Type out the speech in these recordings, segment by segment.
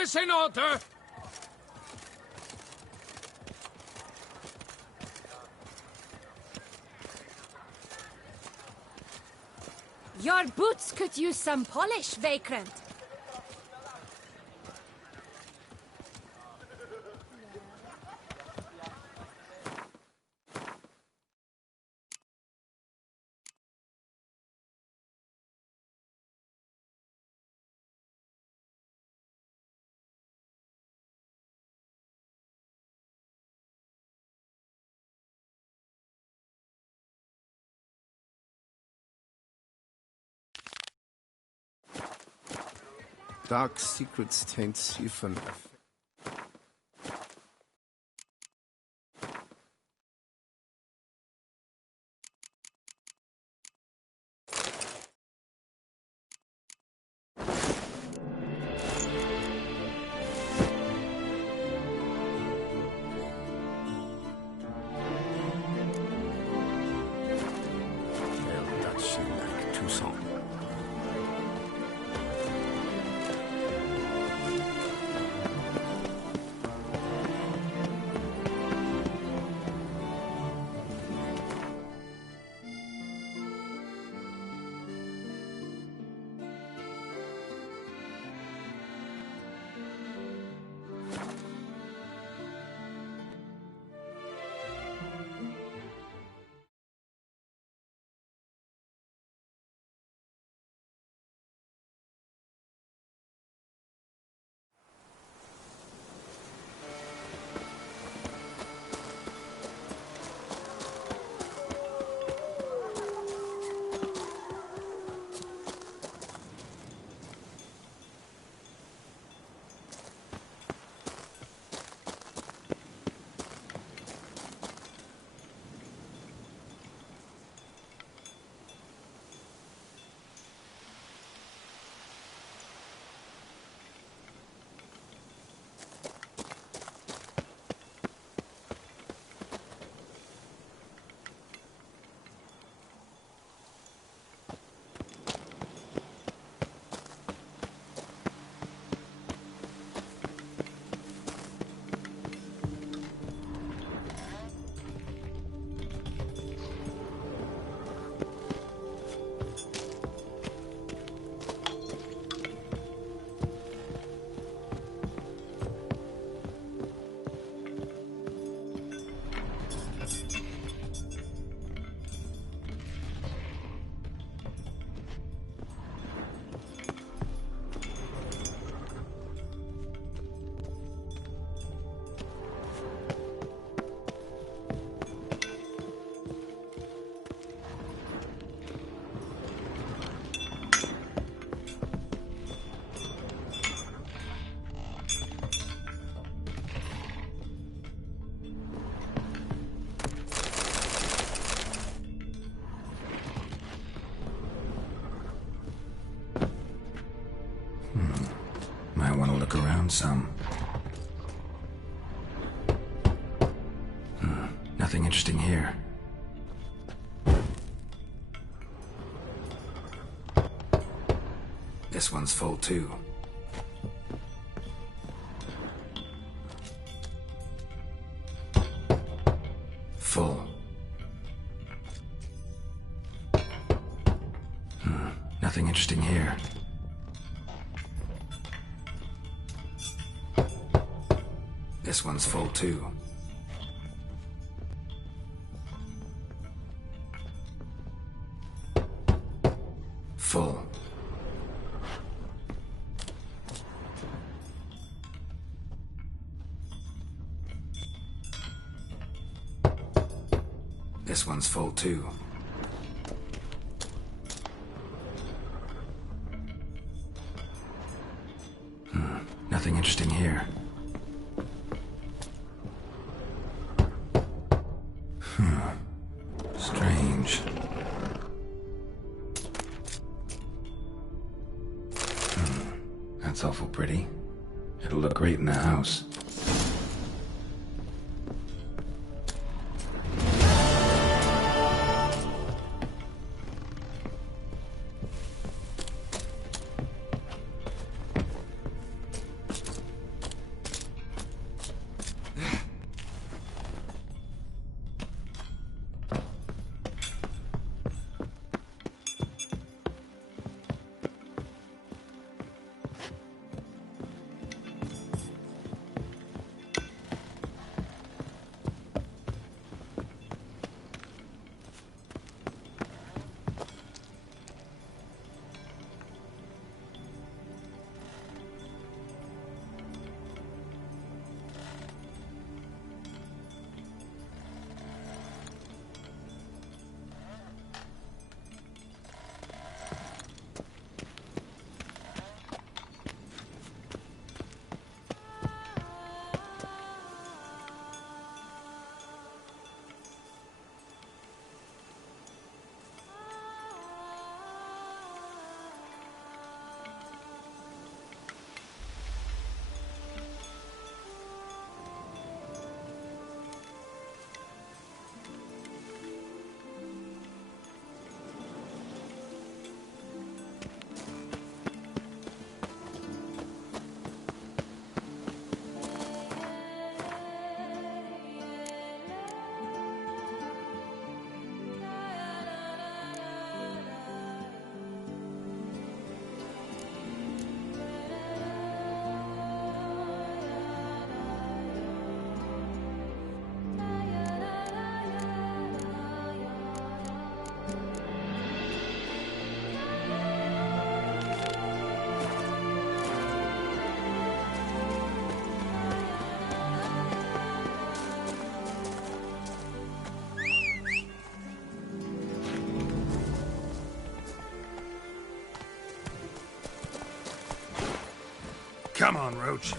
is in order. Your boots could use some polish, Vagrant. Dark secrets taint Siphon. Might want to look around some. Nothing interesting here. This one's full too. Full. Nothing interesting here. This one's full too. Full. This one's full too. Nothing interesting here. Strange. That's awful pretty. It'll look great in the house. Come on, Roach.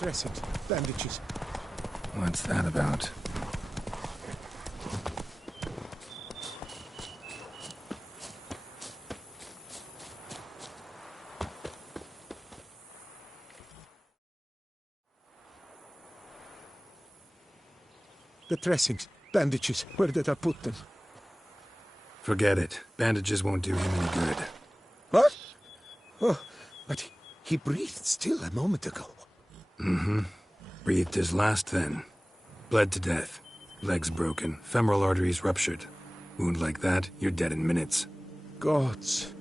Dressings, bandages. What's that about? The dressings, bandages, where did I put them? Forget it. Bandages won't do him any good. What? Oh, but he breathed still a moment ago. Mm-hmm. Breathed his last then. Bled to death. Legs broken. Femoral arteries ruptured. Wound like that, you're dead in minutes. Gods.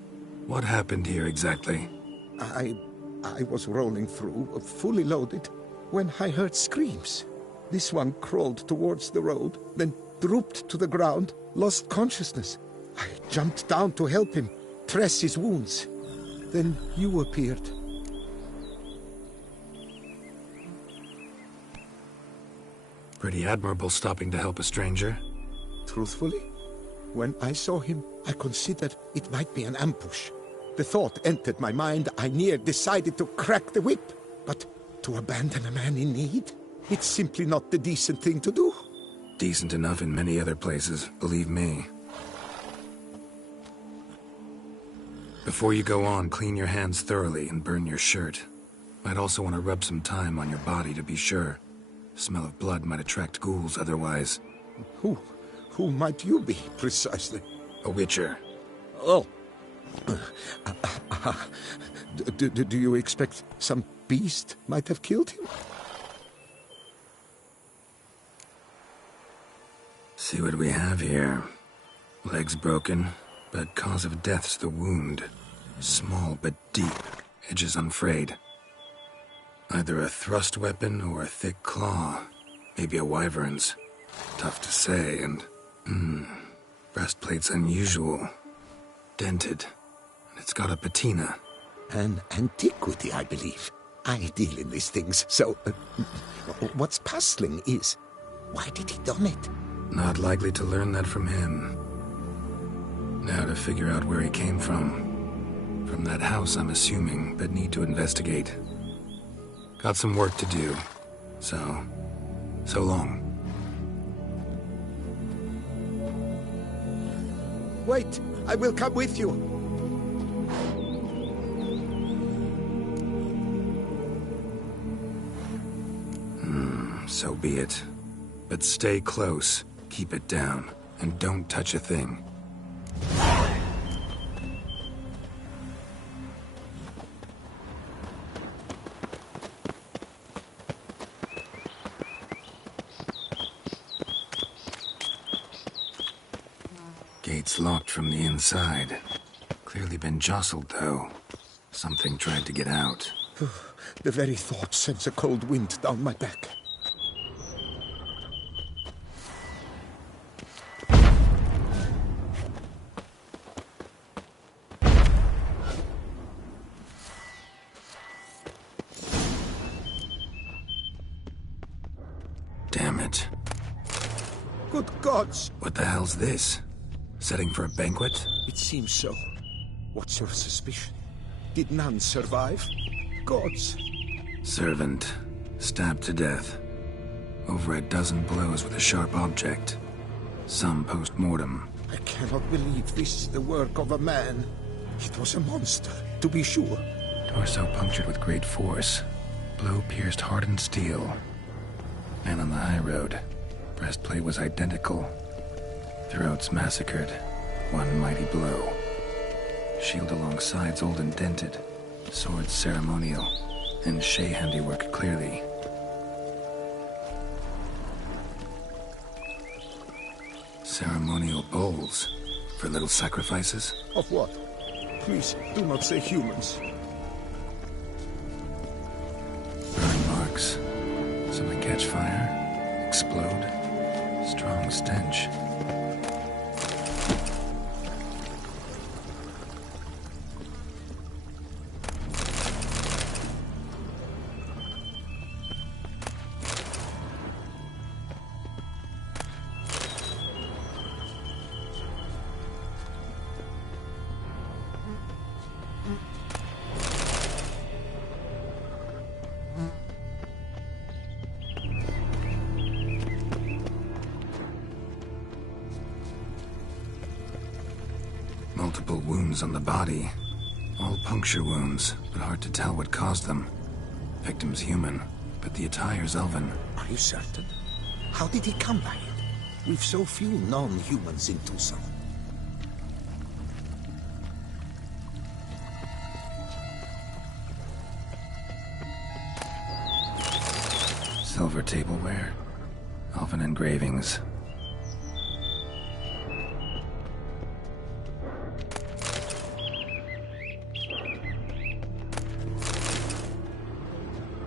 What happened here exactly? I was rolling through, fully loaded, when I heard screams. This one crawled towards the road, then drooped to the ground, lost consciousness. I jumped down to help him, dress his wounds. Then you appeared. Pretty admirable stopping to help a stranger. Truthfully, when I saw him, I considered it might be an ambush. The thought entered my mind, I near decided to crack the whip. But to abandon a man in need? It's simply not the decent thing to do. Decent enough in many other places, believe me. Before you go on, clean your hands thoroughly and burn your shirt. Might also want to rub some time on your body to be sure. Smell of blood might attract ghouls otherwise. Who might you be, precisely? A witcher. Oh. Do you expect some beast might have killed him? See what we have here. Legs broken, but cause of death's the wound. Small but deep, edges unfrayed. Either a thrust weapon or a thick claw. Maybe a wyvern's. Tough to say, and... breastplate's unusual. Dented. And it's got a patina. An antiquity, I believe. I deal in these things, so... what's puzzling is... why did he done it? Not likely to learn that from him. Now to figure out where he came from. From that house, I'm assuming, but need to investigate. Got some work to do. So long. Wait, I will come with you. So be it. But stay close, keep it down, and don't touch a thing. Gate's locked from the inside. Clearly been jostled, though. Something tried to get out. The very thought sends a cold wind down my back. Damn it. Good gods! What the hell's this? Setting for a banquet? It seems so. What's your suspicion? Did none survive? Gods! Servant. Stabbed to death. Over a dozen blows with a sharp object. Some post-mortem. I cannot believe this is the work of a man. It was a monster, to be sure. Torso punctured with great force. Blow pierced hardened steel. Man on the high road. Breastplate was identical. Throats massacred. One mighty blow. Shield along sides old and dented. Sword ceremonial. And Shay handiwork clearly. Ceremonial bowls. For little sacrifices? Of what? Please, do not say humans. Burn marks. Some that catch fire, explode. Strong stench. Multiple wounds on the body. All puncture wounds, but hard to tell what caused them. Victim's human, but the attire's elven. Are you certain? How did he come by it? We've so few non-humans in Tucson. Silver tableware. Elven engravings.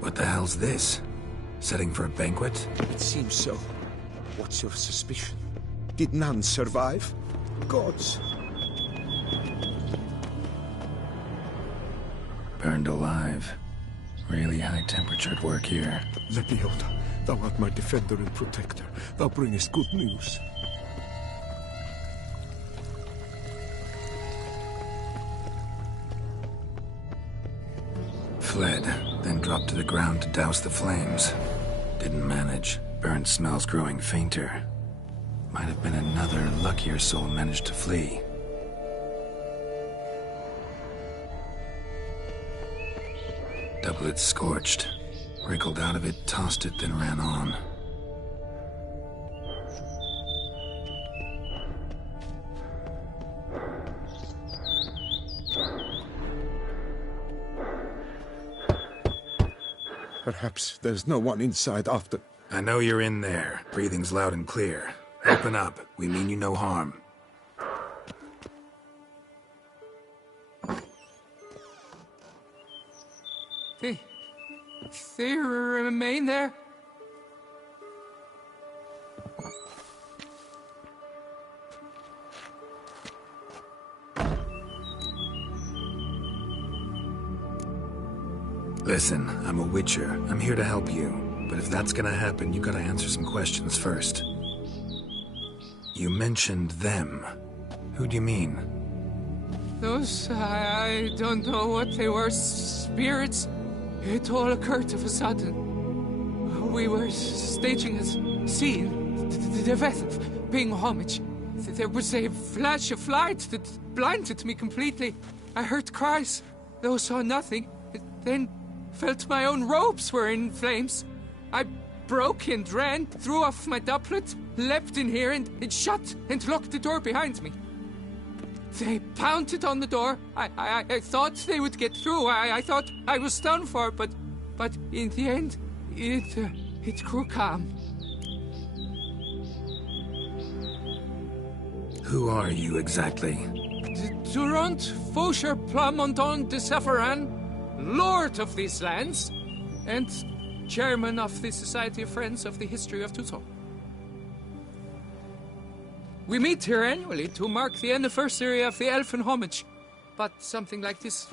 What the hell's this? Setting for a banquet? It seems so. What's your suspicion? Did none survive? Gods. Burned alive. Really high-temperatured work here. Lebioda, thou art my defender and protector. Thou bringest good news. Fled, then dropped to the ground to douse the flames. Didn't manage. Burnt smells growing fainter. Might have been another luckier soul managed to flee. Doublet scorched. Wriggled out of it, tossed it, then ran on. Perhaps there's no one inside after... I know you're in there. Breathing's loud and clear. Open up. We mean you no harm. They remain there? Listen, I'm a witcher. I'm here to help you. But if that's gonna happen, you gotta answer some questions first. You mentioned them. Who do you mean? Those, I don't know what they were. Spirits. It all occurred of a sudden. We were staging a scene. The death of paying homage. There was a flash of light that blinded me completely. I heard cries, though saw nothing. Then felt my own robes were in flames. I broke and ran, threw off my doublet, leapt in here and shut and locked the door behind me. They pounded on the door. I thought they would get through. I thought I was done for, but in the end, it grew calm. Who are you exactly? Durant Faucher Plamondon de Safaran, Lord of these lands, and Chairman of the Society of Friends of the History of Tucson. We meet here annually to mark the anniversary of the Elfin Homage. But something like this,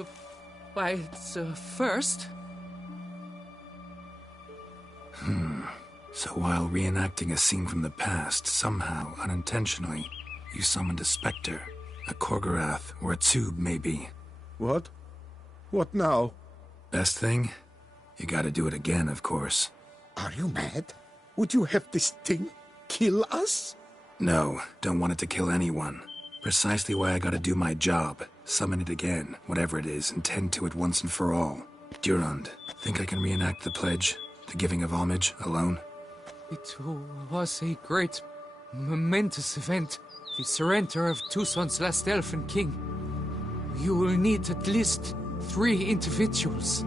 why, it's a first. So while reenacting a scene from the past, somehow, unintentionally, you summoned a specter, a Korgorath, or a tube, maybe. What? What now? Best thing? You gotta do it again, of course. Are you mad? Would you have this thing kill us? No, don't want it to kill anyone. Precisely why I gotta do my job. Summon it again, whatever it is, and tend to it once and for all. Durand, think I can reenact the pledge? The giving of homage, alone? It was a great, momentous event. The surrender of Tucson's last elfin king. You will need at least 3 individuals.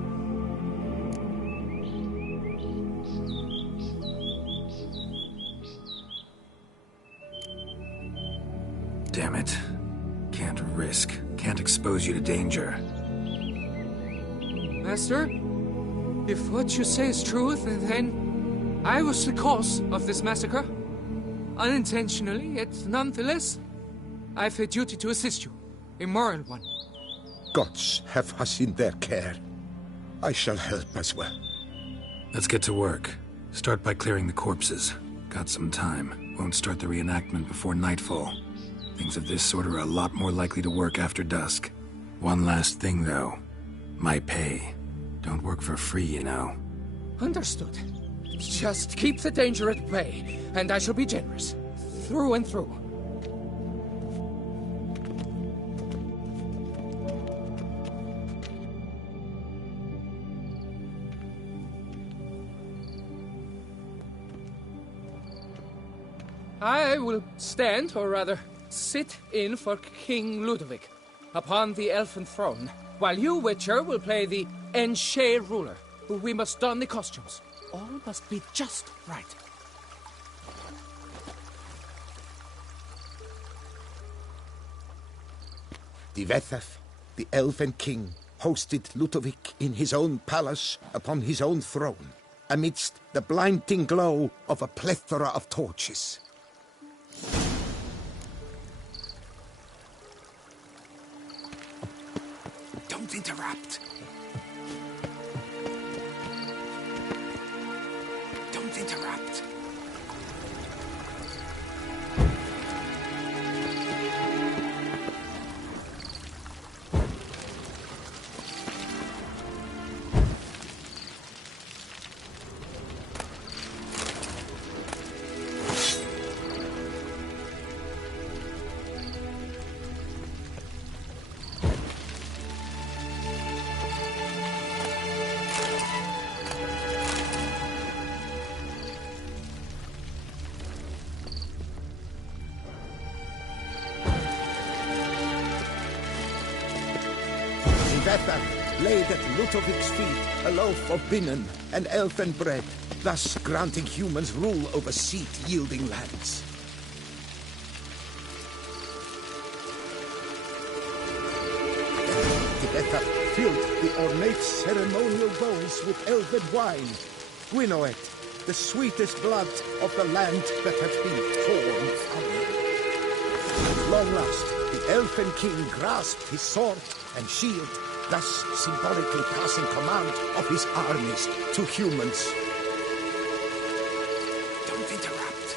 damn it. Can't risk. Can't expose you to danger. Master, if what you say is truth, then I was the cause of this massacre. Unintentionally, yet nonetheless, I have a duty to assist you. A moral one. Gods have us in their care. I shall help as well. Let's get to work. Start by clearing the corpses. Got some time. Won't start the reenactment before nightfall. Things of this sort are a lot more likely to work after dusk. One last thing, though. My pay. Don't work for free, you know. Understood. Just keep the danger at bay, and I shall be generous. Through and through. I will stand, or rather, sit in for King Ludovic, upon the elfin throne, while you, Witcher, will play the Enche ruler. We must don the costumes. All must be just right. Divethef, the elven king, hosted Ludovic in his own palace upon his own throne, amidst the blinding glow of a plethora of torches. Don't interrupt. Don't interrupt. Divethef laid at Ludovic's feet a loaf of binnen and elfin bread, thus granting humans rule over seed-yielding lands. Divethef filled the ornate ceremonial bowls with elven wine, Gwinoet, the sweetest blood of the land that had been torn from him. At long last, the elfin king grasped his sword and shield, thus symbolically passing command of his armies to humans. Don't interrupt.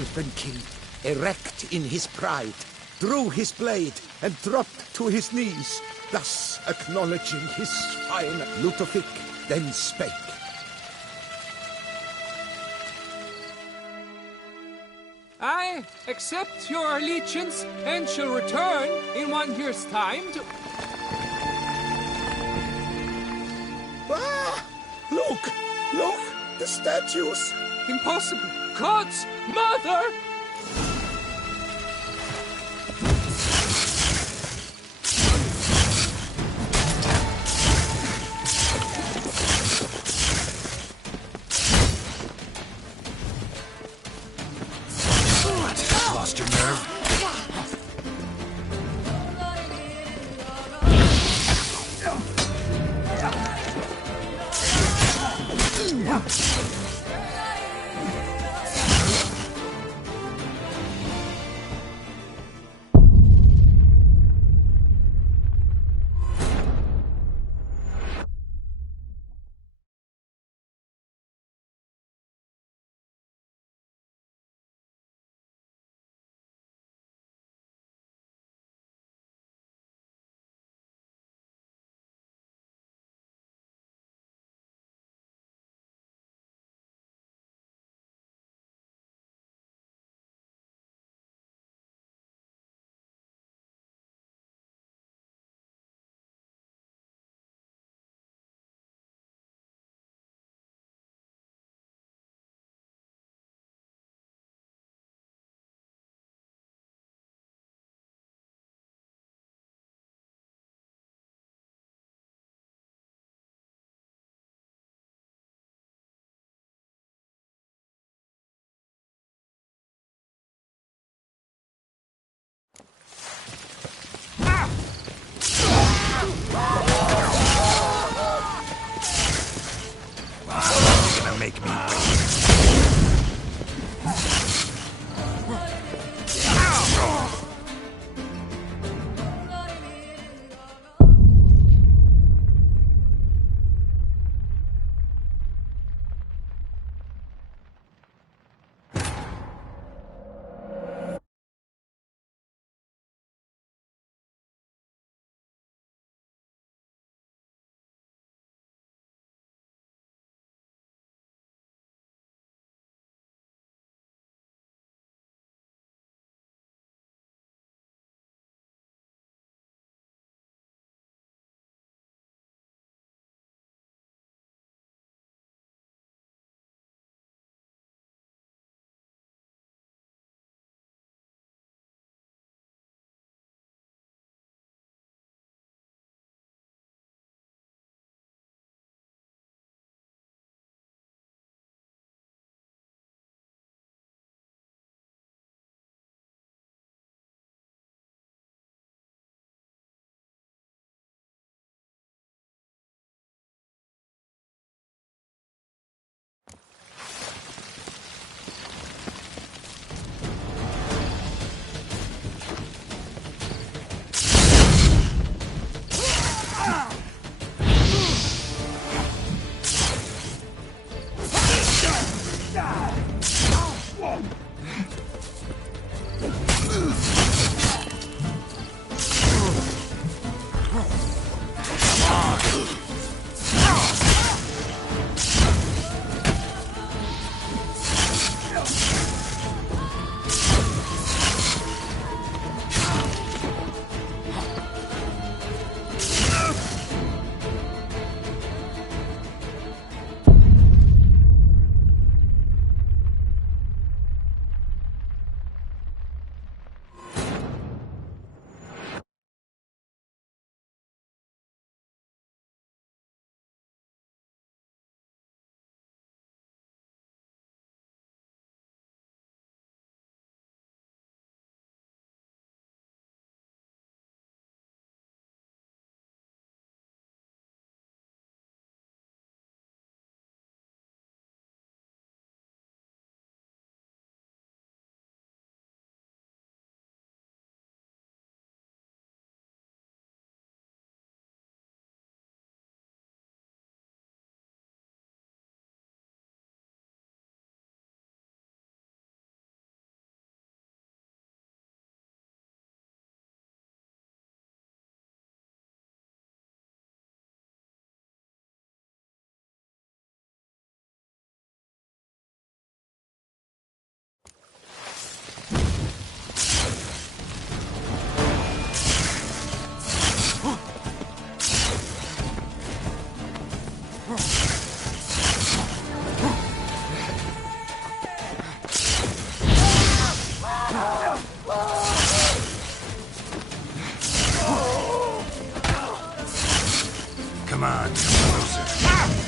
Elven king, erect in his pride, drew his blade and dropped to his knees, thus acknowledging his fine. Ludovic then spake. I accept your allegiance and shall return in 1 year's time to... Ah! Look! Look! The statues! Impossible! God's mother! Lost your nerve? You're gonna make me. Come on, closer.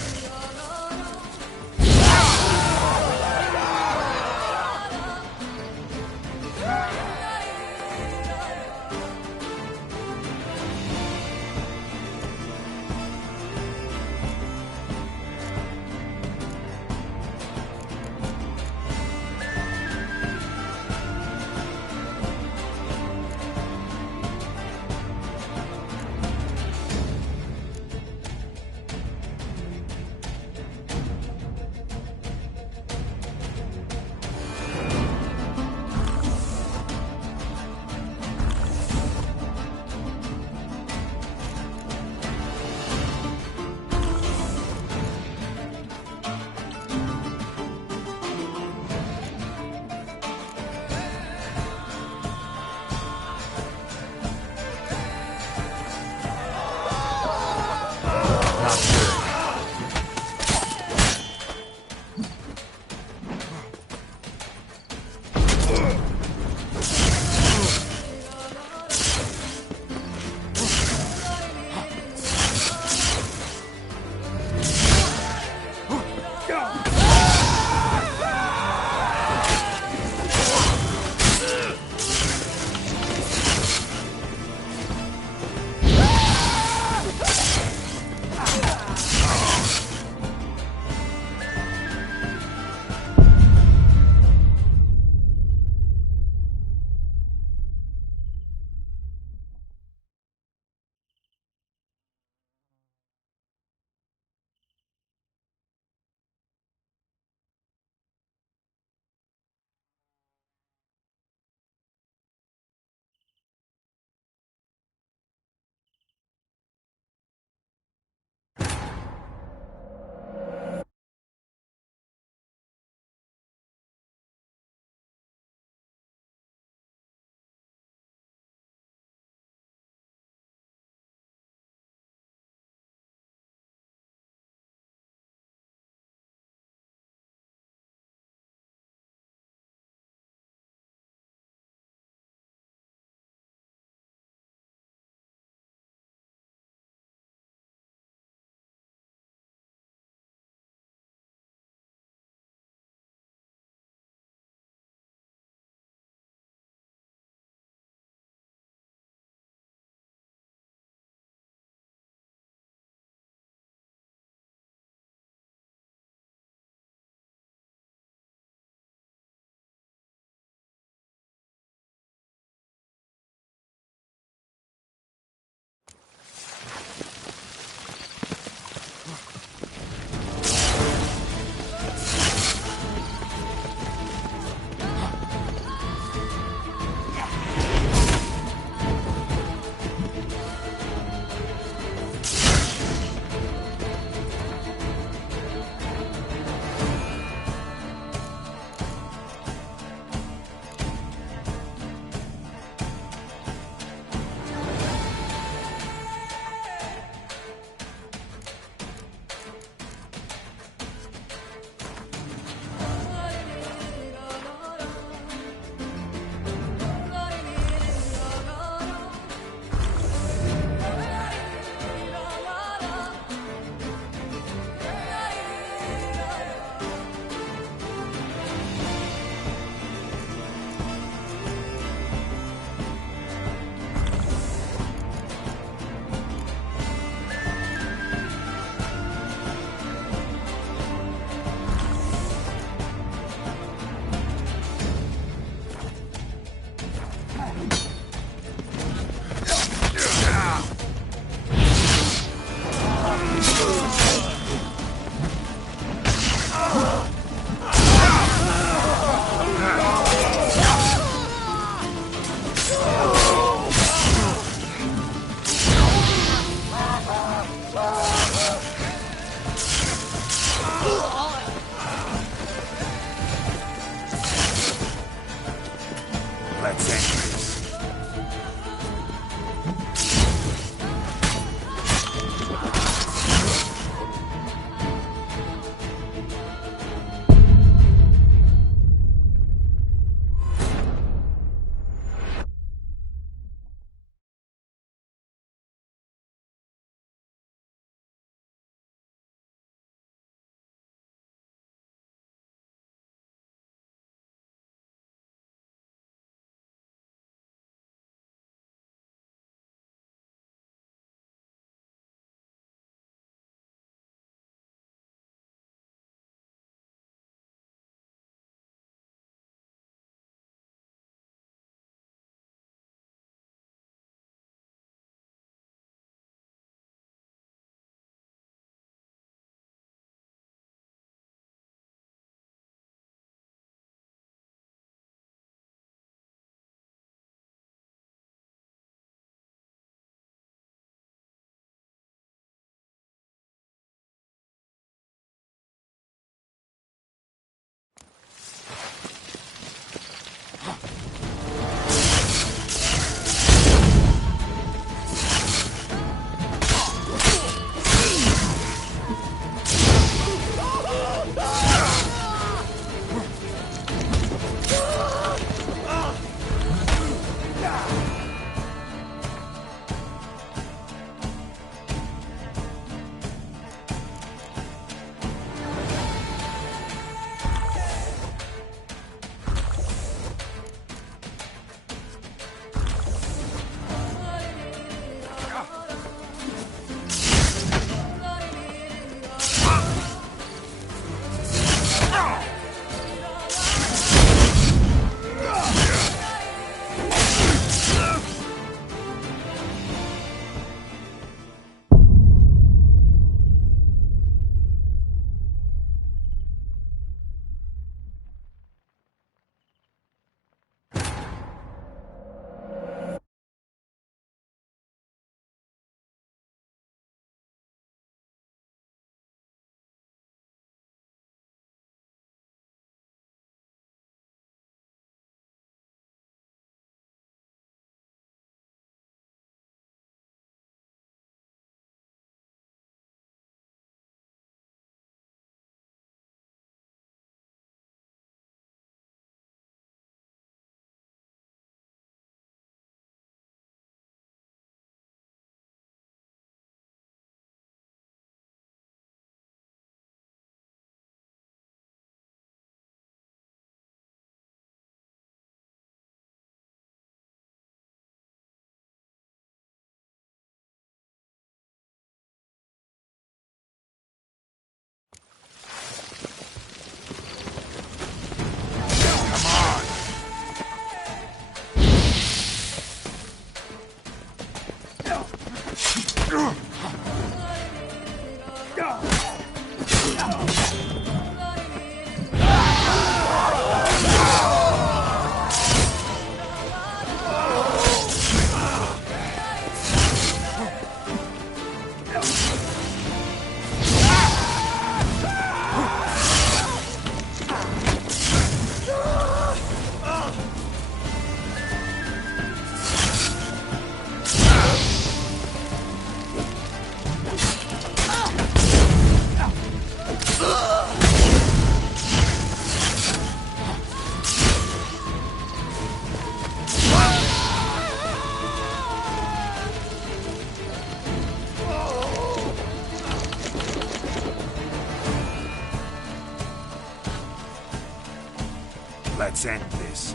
sent this.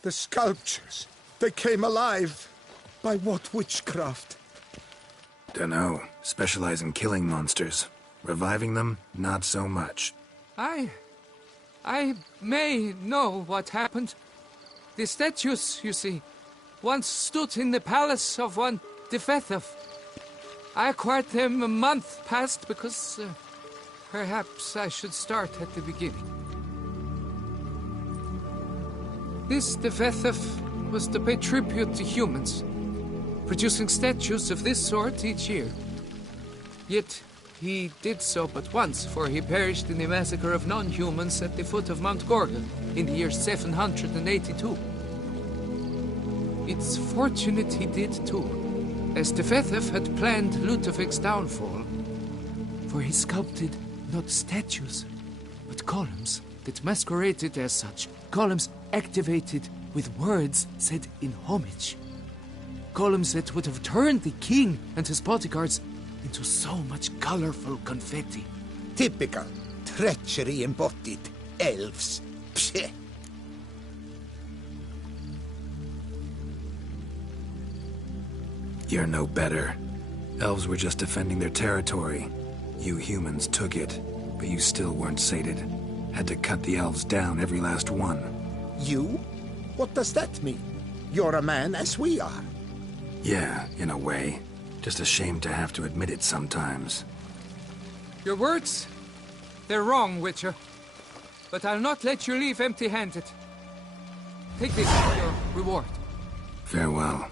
The sculptures, they came alive. By what witchcraft? Dunno. Specialize in killing monsters. Reviving them, not so much. I may know what happened. The statues, you see, once stood in the palace of one Defethov. I acquired them a month past because perhaps I should start at the beginning. This Defethov was to pay tribute to humans, producing statues of this sort each year. Yet he did so but once, for he perished in the massacre of non-humans at the foot of Mount Gorgon in the year 782. It's fortunate he did too, as Defethov had planned Ludovik's downfall, for he sculpted not statues, but columns that masqueraded as such. Columns activated with words said in homage. Columns that would have turned the king and his bodyguards into so much colorful confetti. Typical. Treachery embodied. Elves. Psheh. You're no better. Elves were just defending their territory. You humans took it, but you still weren't sated. Had to cut the elves down, every last one. You? What does that mean? You're a man as we are. Yeah, in a way. Just ashamed to have to admit it sometimes. Your words, they're wrong, Witcher. But I'll not let you leave empty-handed. Take this for your reward. Farewell.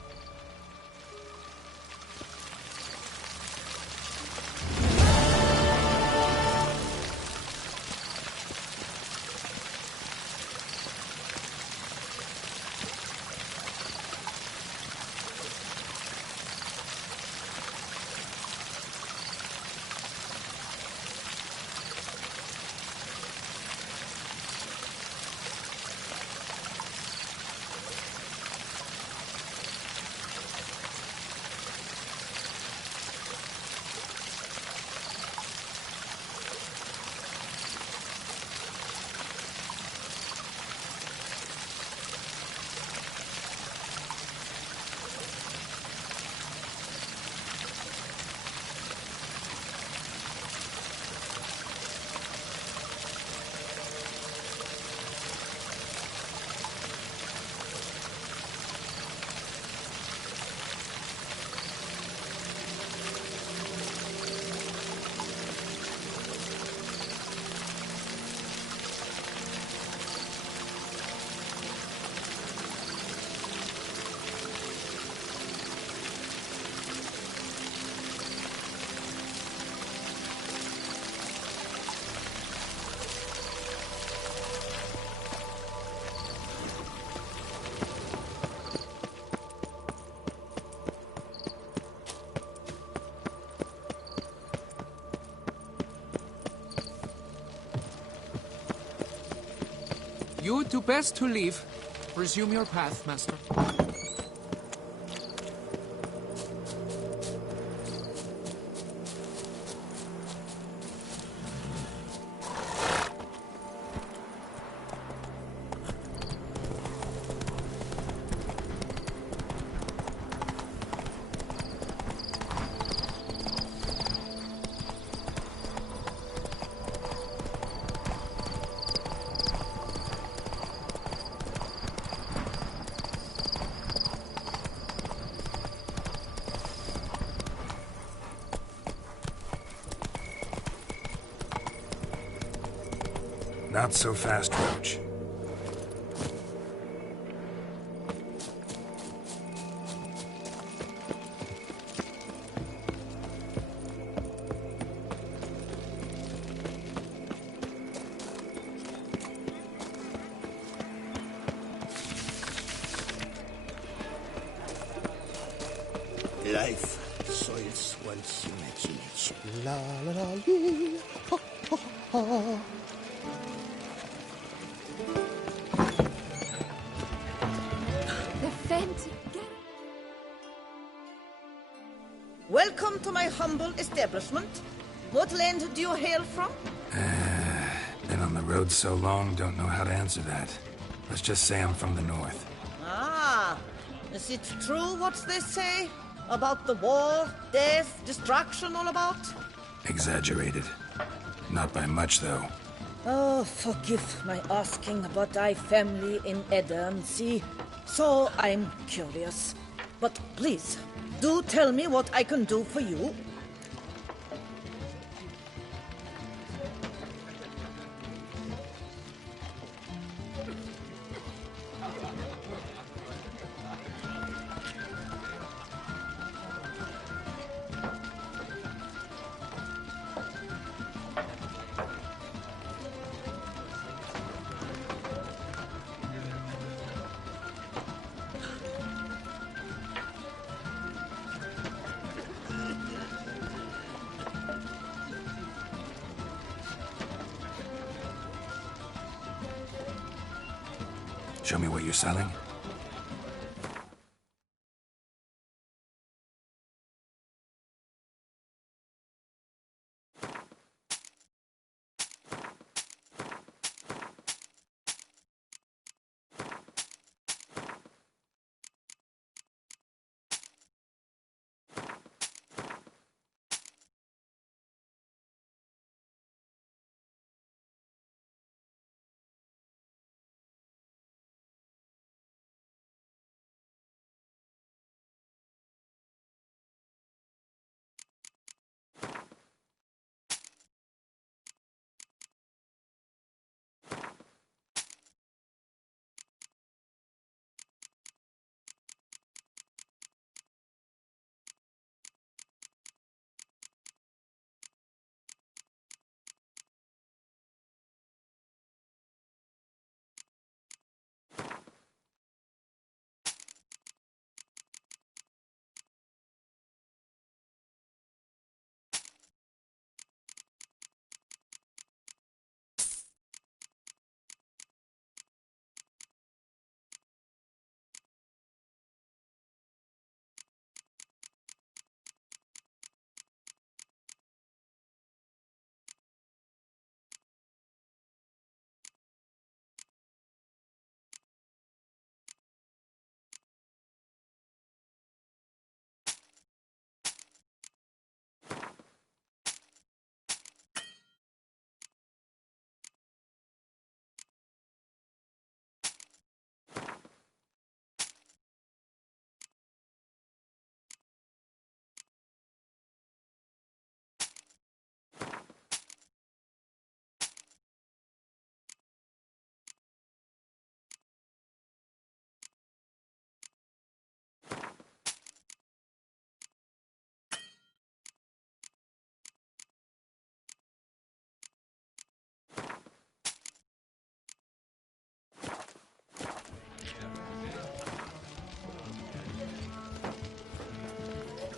You do best to leave. Resume your path, Master. Not so fast, Roach. Life soils one's imagination. La la la lee, ha ha ha. The Fent. Welcome to my humble establishment. What land do you hail from? Been on the road so long, don't know how to answer that. Let's just say I'm from the north. Ah, is it true what they say? About the war, death, destruction all about? Exaggerated. Not by much, though. Oh, forgive my asking about thy family in Eddernse. So I'm curious. But please, do tell me what I can do for you. Show me what you're selling.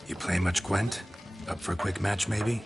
You play much, Gwent? Up for a quick match, maybe?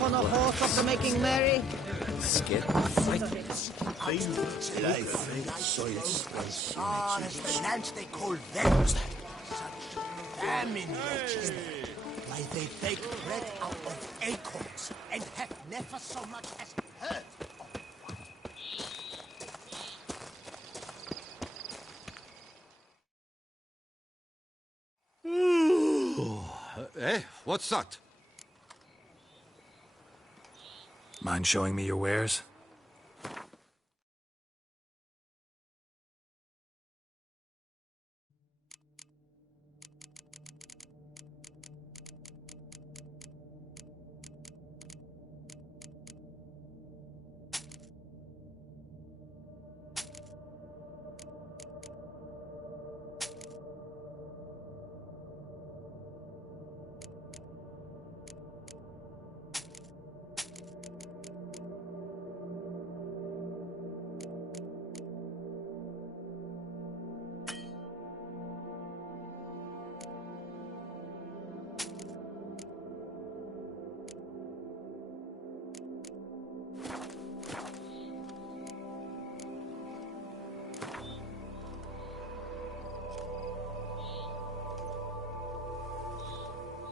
upon a horse after making merry? Scared to fight. Life, soils, That's the lands they call them. Such famine wretches. Why they bake bread out of acorns and have never so much as heard of one. Hey, what's that? Mind showing me your wares?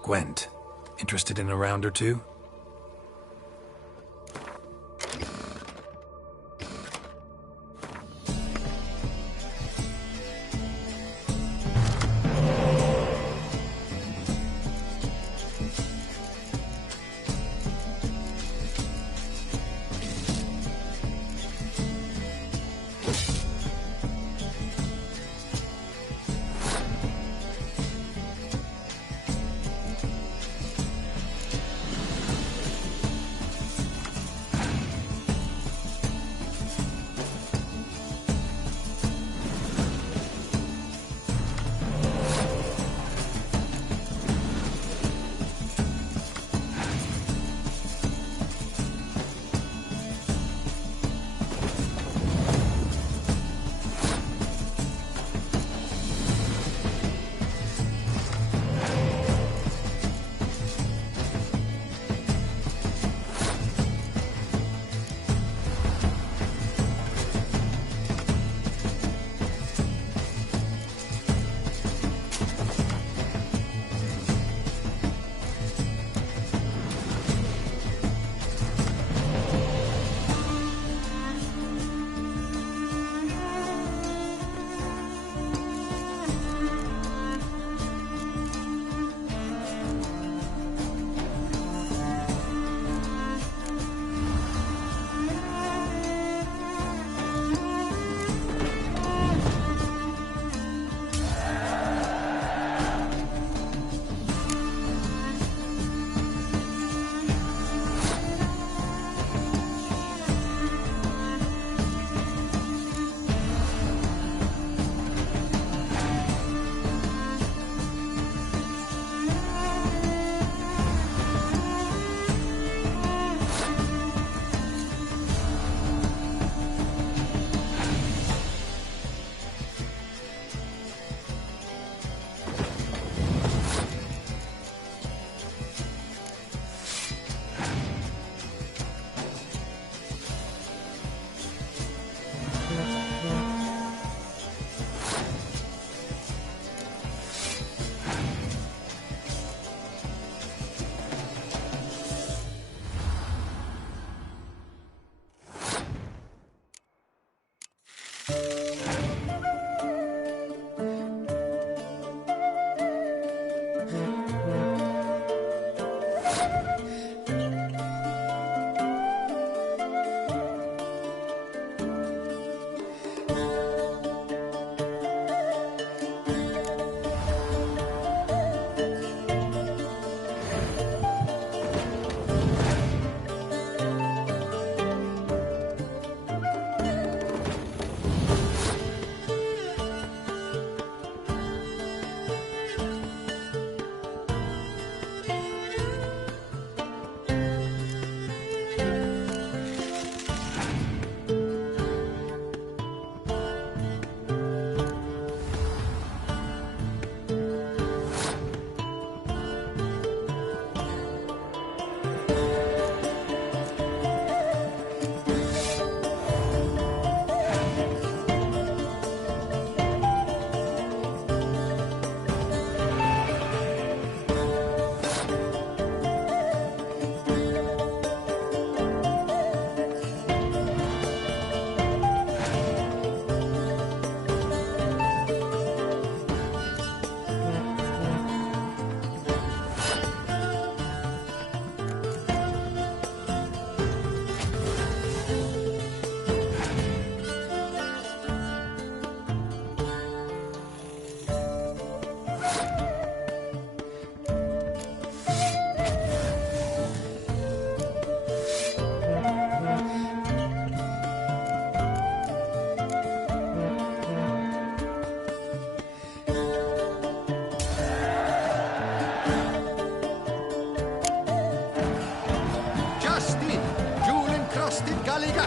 Gwent, interested in a round or two?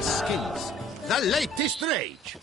skills. The latest rage.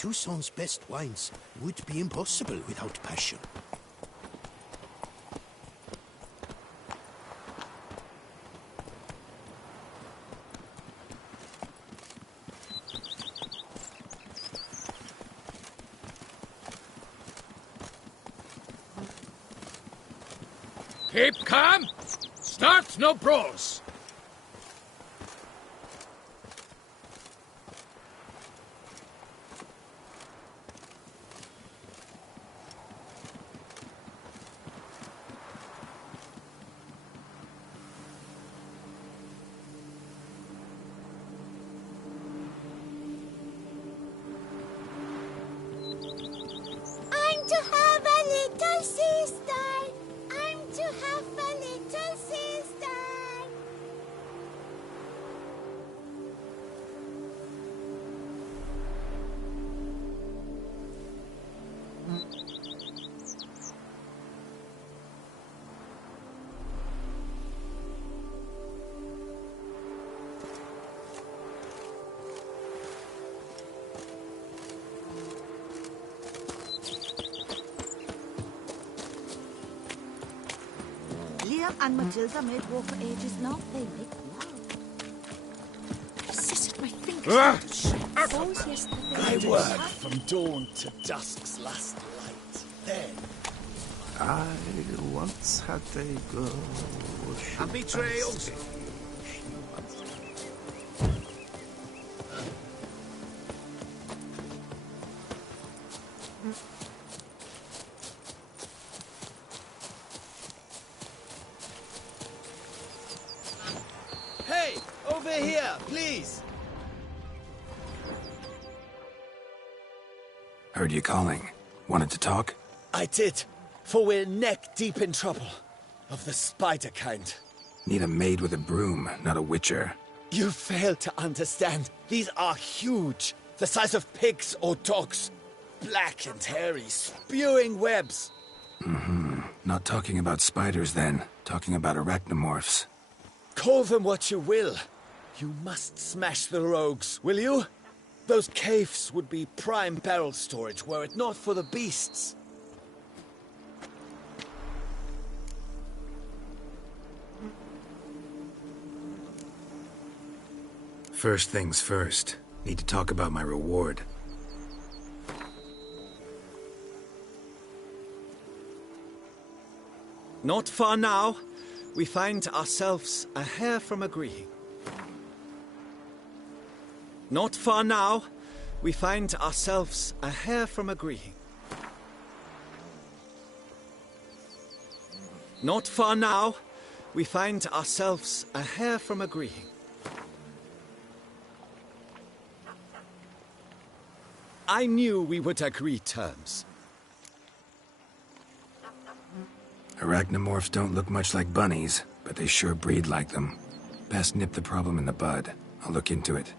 Tucson's best wines would be impossible without passion. Keep calm. Start no brawls. I'm to have a little sister. I'm to have a little sister. Liam and Matilda made war for ages. Now they make love. Persisted my fingers. I worked from dawn to dusk's last light. Then I once had a girl. Happy trails. hey, over here, please. Heard you calling. Wanted to talk? I did, for we're neck deep in trouble. Of the spider kind. Need a maid with a broom, not a witcher. You fail to understand. These are huge. The size of pigs or dogs. Black and hairy, spewing webs. Not talking about spiders then. Talking about arachnomorphs. Call them what you will. You must smash the rogues, will you? Those caves would be prime barrel storage were it not for the beasts. First things first. Need to talk about my reward. Not far now, we find ourselves a hair from agreeing. Not far now, we find ourselves a hair from agreeing. Not far now, we find ourselves a hair from agreeing. I knew we would agree terms. Arachnomorphs don't look much like bunnies, but they sure breed like them. Best nip the problem in the bud. I'll look into it.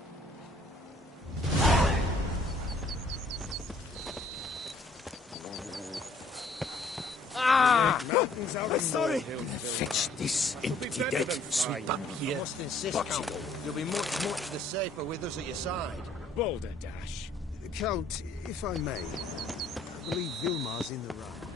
I'm sorry. Fetch this empty dead. Sweep up here. I must insist, Count. You'll be much the safer with us at your side. Balderdash. Count, if I may, I believe Vilmar's in the right.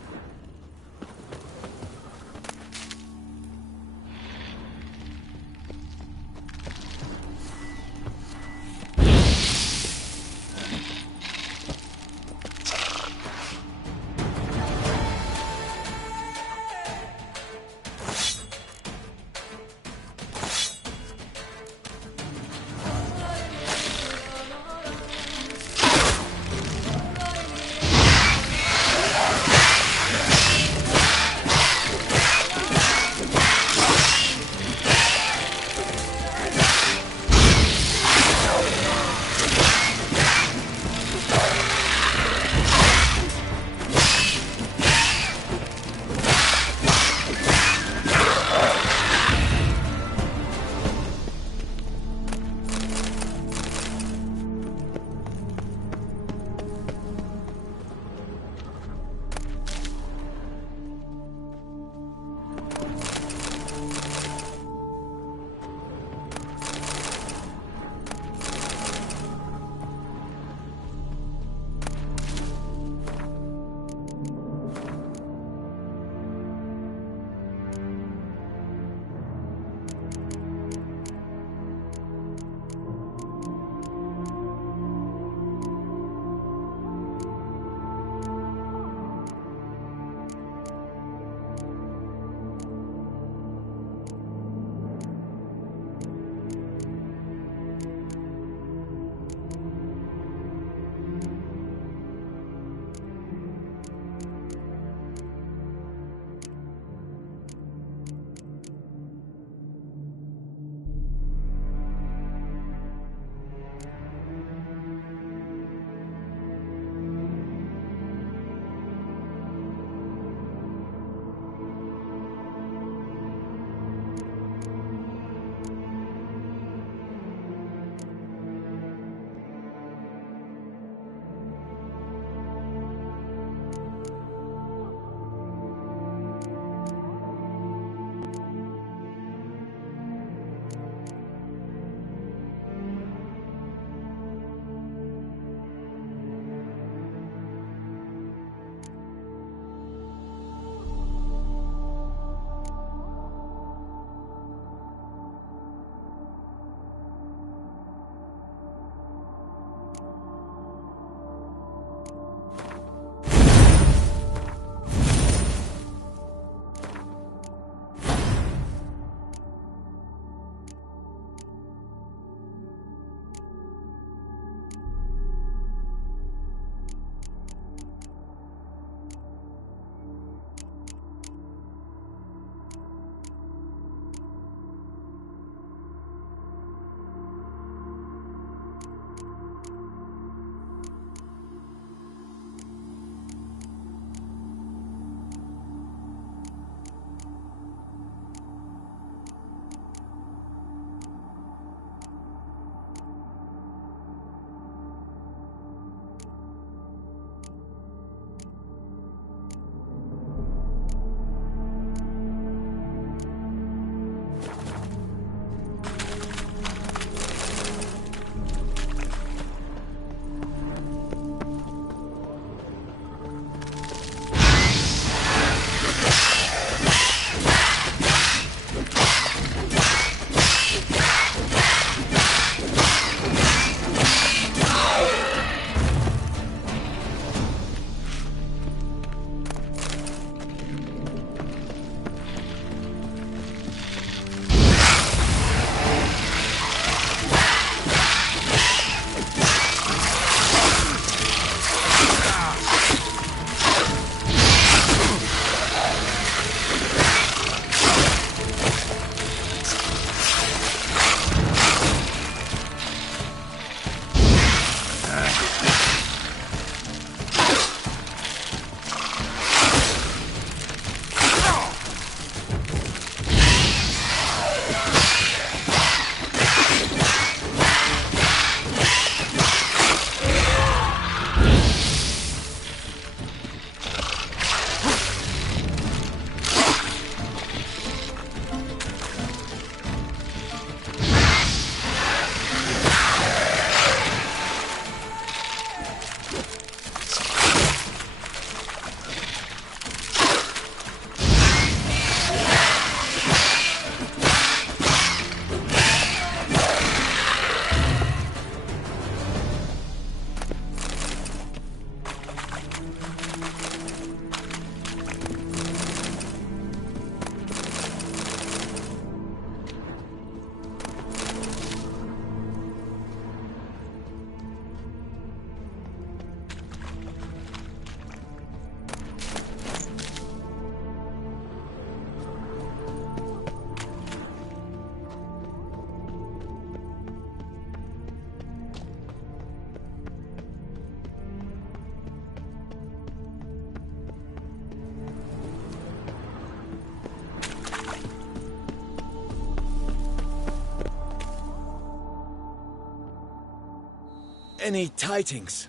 Any tidings?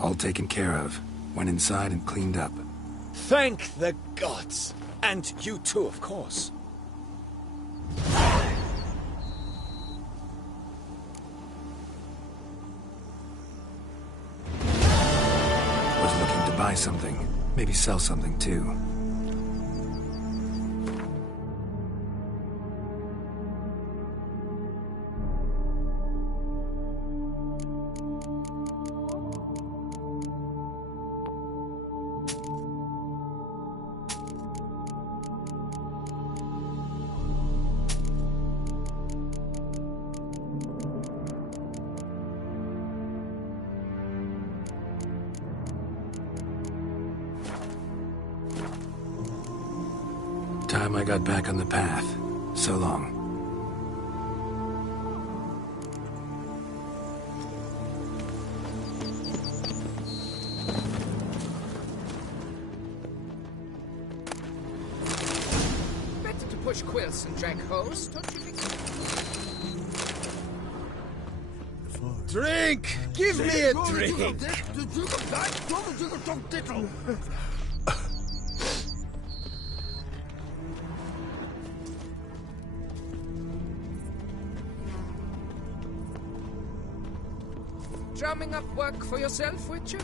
All taken care of. Went inside and cleaned up. Thank the gods! And you too, of course. Was looking to buy something. Maybe sell something too. Time I got back on the path. So long. Better to push quilts and drag hose, don't you think? Drink! Give me a drink! Drumming up work for yourself, Witcher?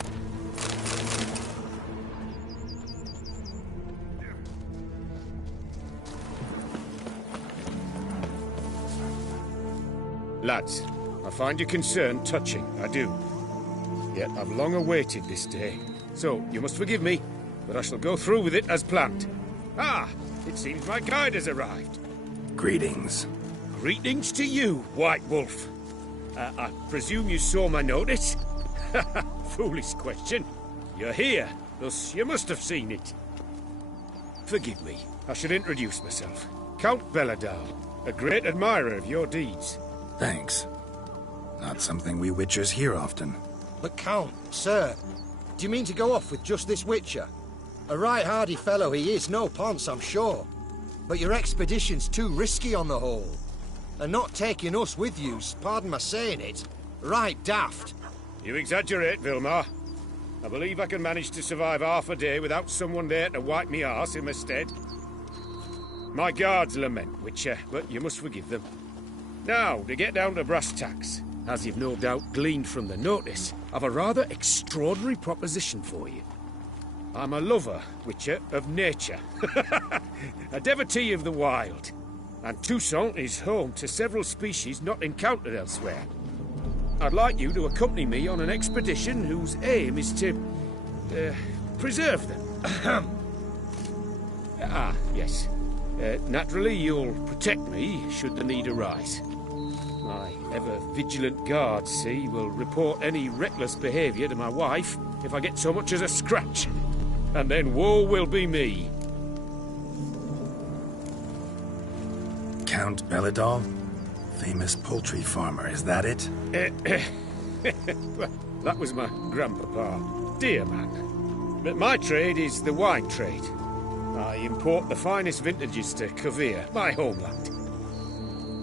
Lads, I find your concern touching, I do. Yet I've long awaited this day. So, you must forgive me, but I shall go through with it as planned. Ah, it seems my guide has arrived. Greetings. Greetings to you, White Wolf. I presume you saw my notice? Foolish question. You're here, thus you must have seen it. Forgive me, I should introduce myself. Count Belladal, a great admirer of your deeds. Thanks. Not something we Witchers hear often. But Count, sir, do you mean to go off with just this Witcher? A right hardy fellow he is, no ponce, I'm sure. But your expedition's too risky on the whole. And not taking us with you's, pardon my saying it, right daft. You exaggerate, Vilmar. I believe I can manage to survive half a day without someone there to wipe me arse in my stead. My guards lament, Witcher, but you must forgive them. Now, to get down to brass tacks, as you've no doubt gleaned from the notice, I've a rather extraordinary proposition for you. I'm a lover, Witcher, of nature. A devotee of the wild. And Toussaint is home to several species not encountered elsewhere. I'd like you to accompany me on an expedition whose aim is to preserve them. Yes. Naturally, you'll protect me should the need arise. My ever-vigilant guards, see, will report any reckless behavior to my wife if I get so much as a scratch. And then woe will be me. Count Belladal? Famous poultry farmer, is that it? Well, that was my grandpapa. Dear man. But my trade is the wine trade. I import the finest vintages to Cavere, my homeland.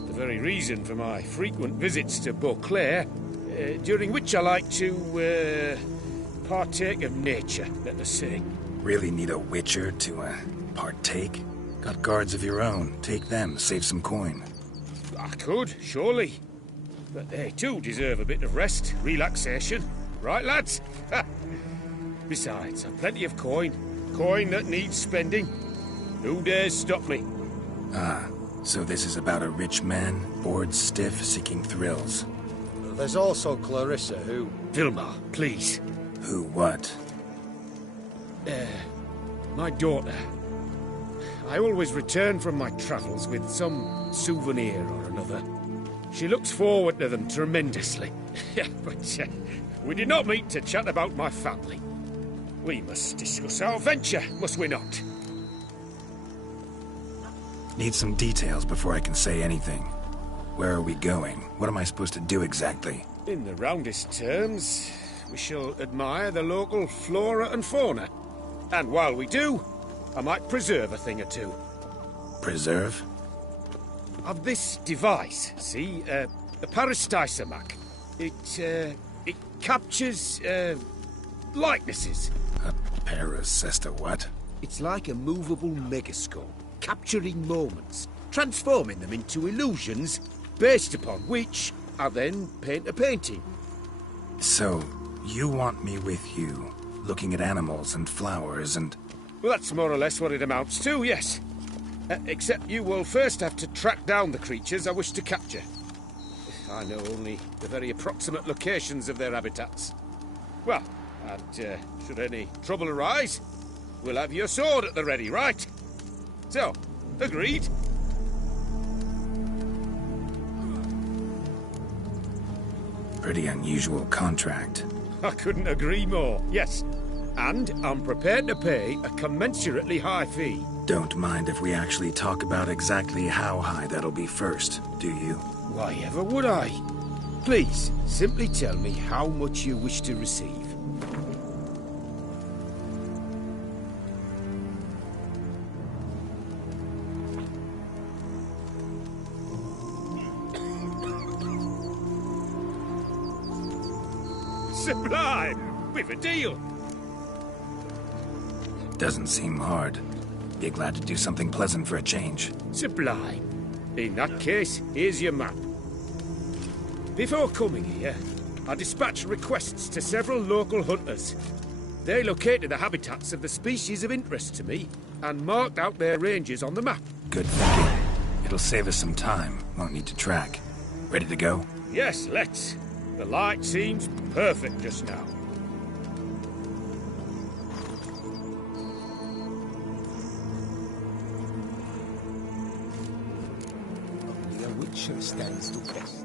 The very reason for my frequent visits to Beauclair, during which I like to, partake of nature, let us say. Really need a Witcher to, partake? Got guards of your own. Take them, save some coin. I could, surely. But they too deserve a bit of rest, relaxation. Right, lads? Besides, I've plenty of coin. Coin that needs spending. Who dares stop me? Ah, so this is about a rich man, bored stiff, seeking thrills. There's also Clarissa, who... Vilmar, please. Who what? My daughter. I always return from my travels with some souvenir or another. She looks forward to them tremendously. But we did not meet to chat about my family. We must discuss our venture, must we not? Need some details before I can say anything. Where are we going? What am I supposed to do exactly? In the roundest terms, we shall admire the local flora and fauna. And while we do, I might preserve a thing or two. Preserve? Of this device, see, a parastysamac. It captures, likenesses. A parasesta what? It's like a movable megascope, capturing moments, transforming them into illusions, Based upon which I then paint a painting. So, you want me with you, looking at animals and flowers and... Well, that's more or less what it amounts to, yes. Except you will first have to track down the creatures I wish to capture. I know only the very approximate locations of their habitats. Well, and should any trouble arise, we'll have your sword at the ready, right? So, agreed? Pretty unusual contract. I couldn't agree more, yes. And I'm prepared to pay a commensurately high fee. Don't mind if we actually talk about exactly how high that'll be first, do you? Why ever would I? Please, simply tell me how much you wish to receive. Sublime! We've a deal! Doesn't seem hard. Be glad to do something pleasant for a change. Sublime. In that case, here's your map. Before coming here, I dispatched requests to several local hunters. They located the habitats of the species of interest to me and marked out their ranges on the map. Good thinking. It'll save us some time. Won't need to track. Ready to go? Yes, let's. The light seems perfect just now. Only a witcher stands to test.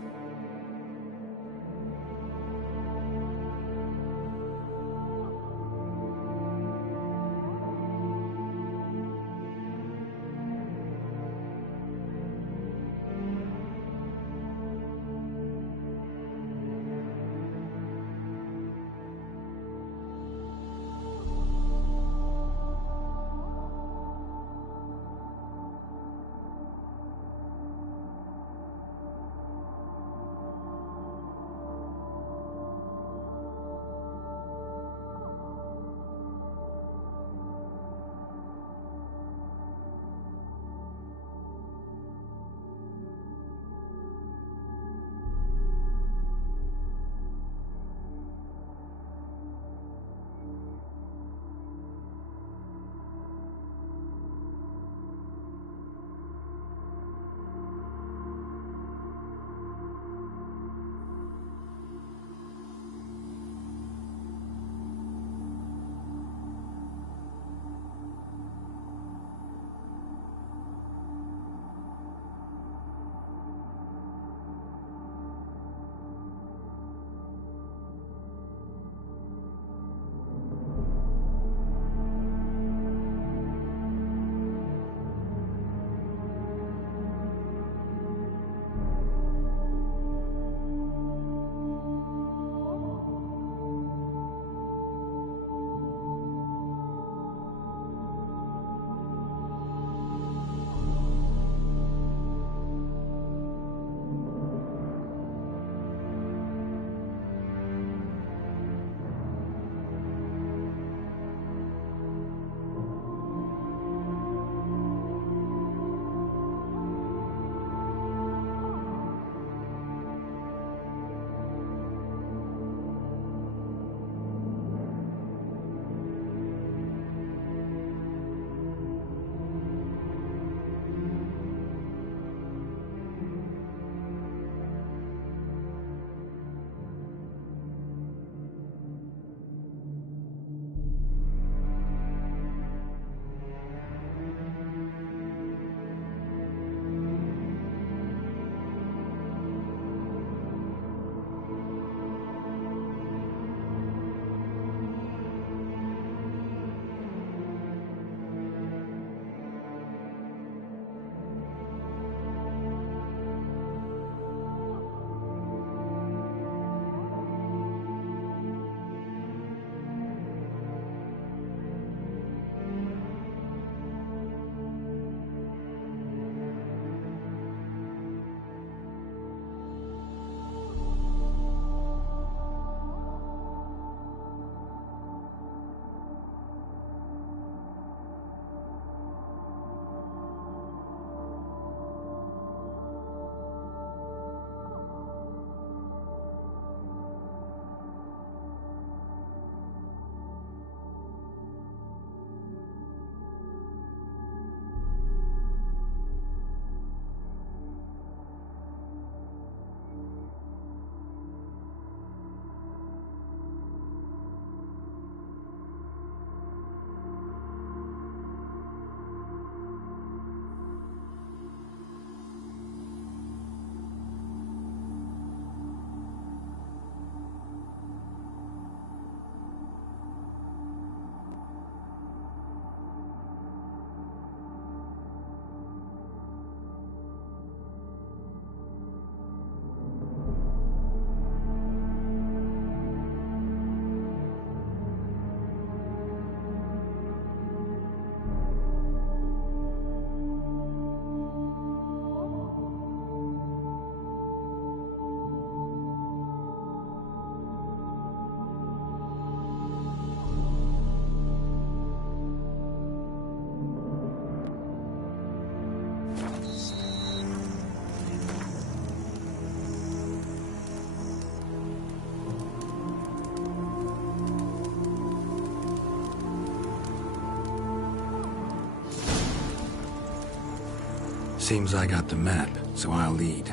Seems I got the map, so I'll lead.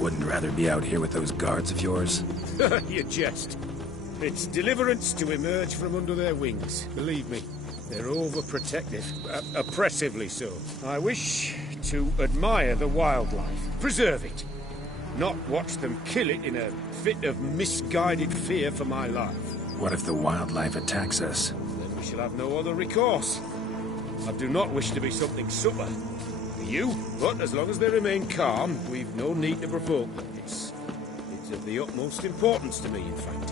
Wouldn't rather be out here with those guards of yours? You jest. It's deliverance to emerge from under their wings. Believe me, they're overprotective. Oppressively so. I wish to admire the wildlife. Preserve it. Not watch them kill it in a fit of misguided fear for my life. What if the wildlife attacks us? Then we shall have no other recourse. I do not wish to be something subtler for you, but as long as they remain calm, we've no need to provoke them. It's of the utmost importance to me, in fact.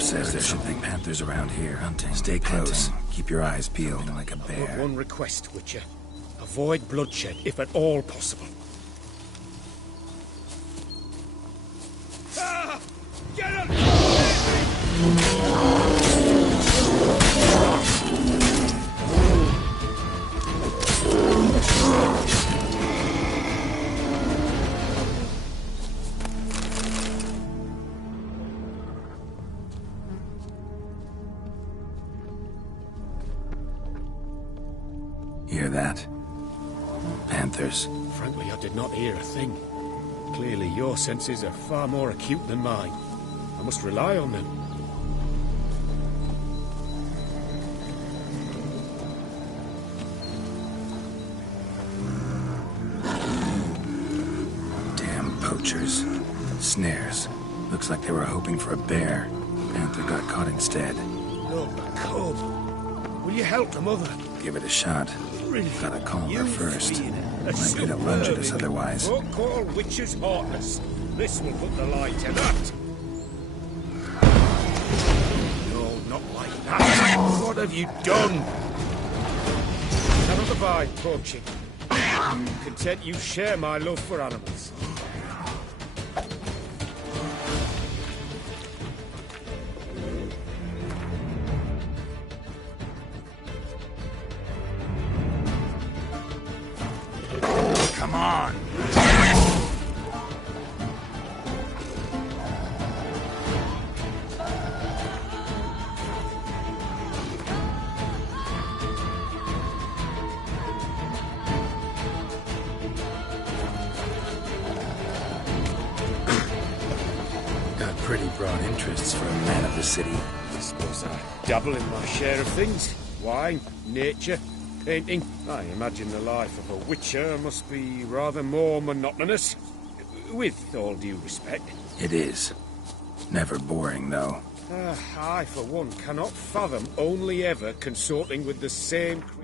Says there should be panthers around here hunting. Stay close. Keep your eyes peeled like a bear. But one request, Witcher. Avoid bloodshed, if at all possible. Ah! Get him! Hear that? Panthers. Frankly, I did not hear a thing. Clearly, your senses are far more acute than mine. I must rely on them. Damn poachers. Snares. Looks like they were hoping for a bear. Panther got caught instead. Look, cub. Will you help the mother? Give it a shot. Really? Gotta calm her first. Might get a lunge at us otherwise. Don't call witches heartless. This will put the lie to that. No, not like that. What have you done? Cannot abide poaching. Content you share my love for animals. Come on! Got pretty broad interests for a man of the city. I suppose I dabble in my share of things. Wine, nature, painting. I imagine the life of a witcher must be rather more monotonous. With all due respect. It is. Never boring, though. I, for one, cannot fathom only ever consorting with the same creature.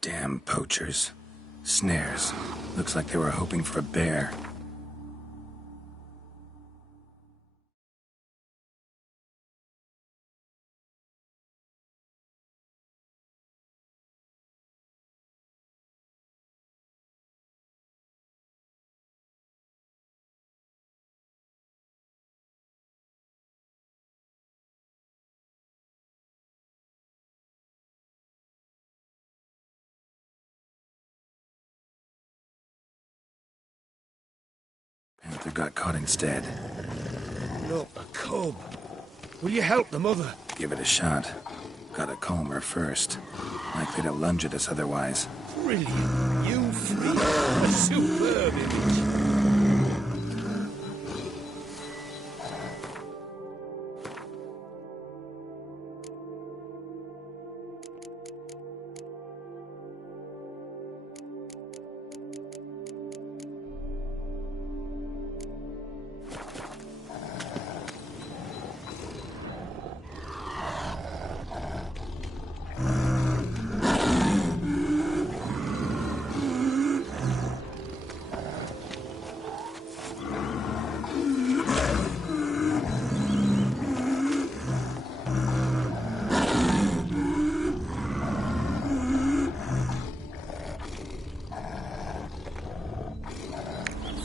Damn poachers. Snares. Looks like they were hoping for a bear. Panther got caught instead. Look, a cub. Will you help the mother? Give it a shot. Gotta calm her first. Likely to lunge at us otherwise. Brilliant. You free. A superb image.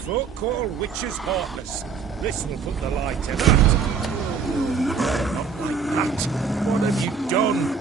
Folk call witches heartless. This will put the light to that. Not like that. What have you done?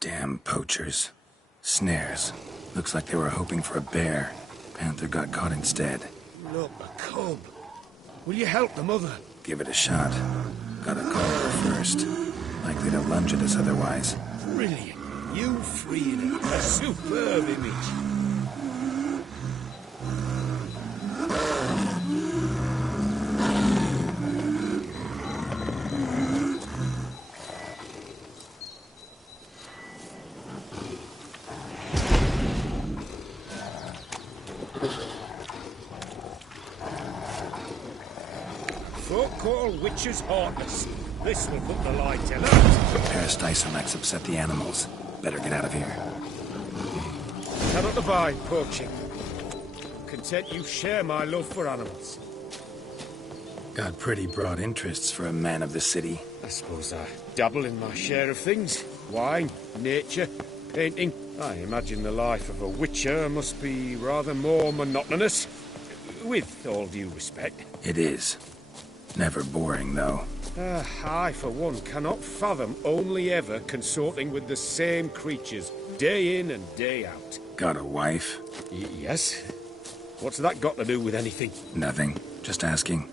Damn poachers. Snares. Looks like they were hoping for a bear. Panther got caught instead. Look, a cub. Will you help the mother? Give it a shot. Gotta calm her first. Likely to lunge at us otherwise. Brilliant. You freed her. A superb image. Folk call witches heartless. This will put the light to that. Parasticilex upset the animals. Better get out of here. Cannot abide poaching. Content you share my love for animals. Got pretty broad interests for a man of the city. I suppose I dabble in my share of things. Wine, nature, painting. I imagine the life of a witcher must be rather more monotonous. With all due respect. It is. Never boring, though. I, for one, cannot fathom only ever consorting with the same creatures, day in and day out. Got a wife? Yes. What's that got to do with anything? Nothing. Just asking.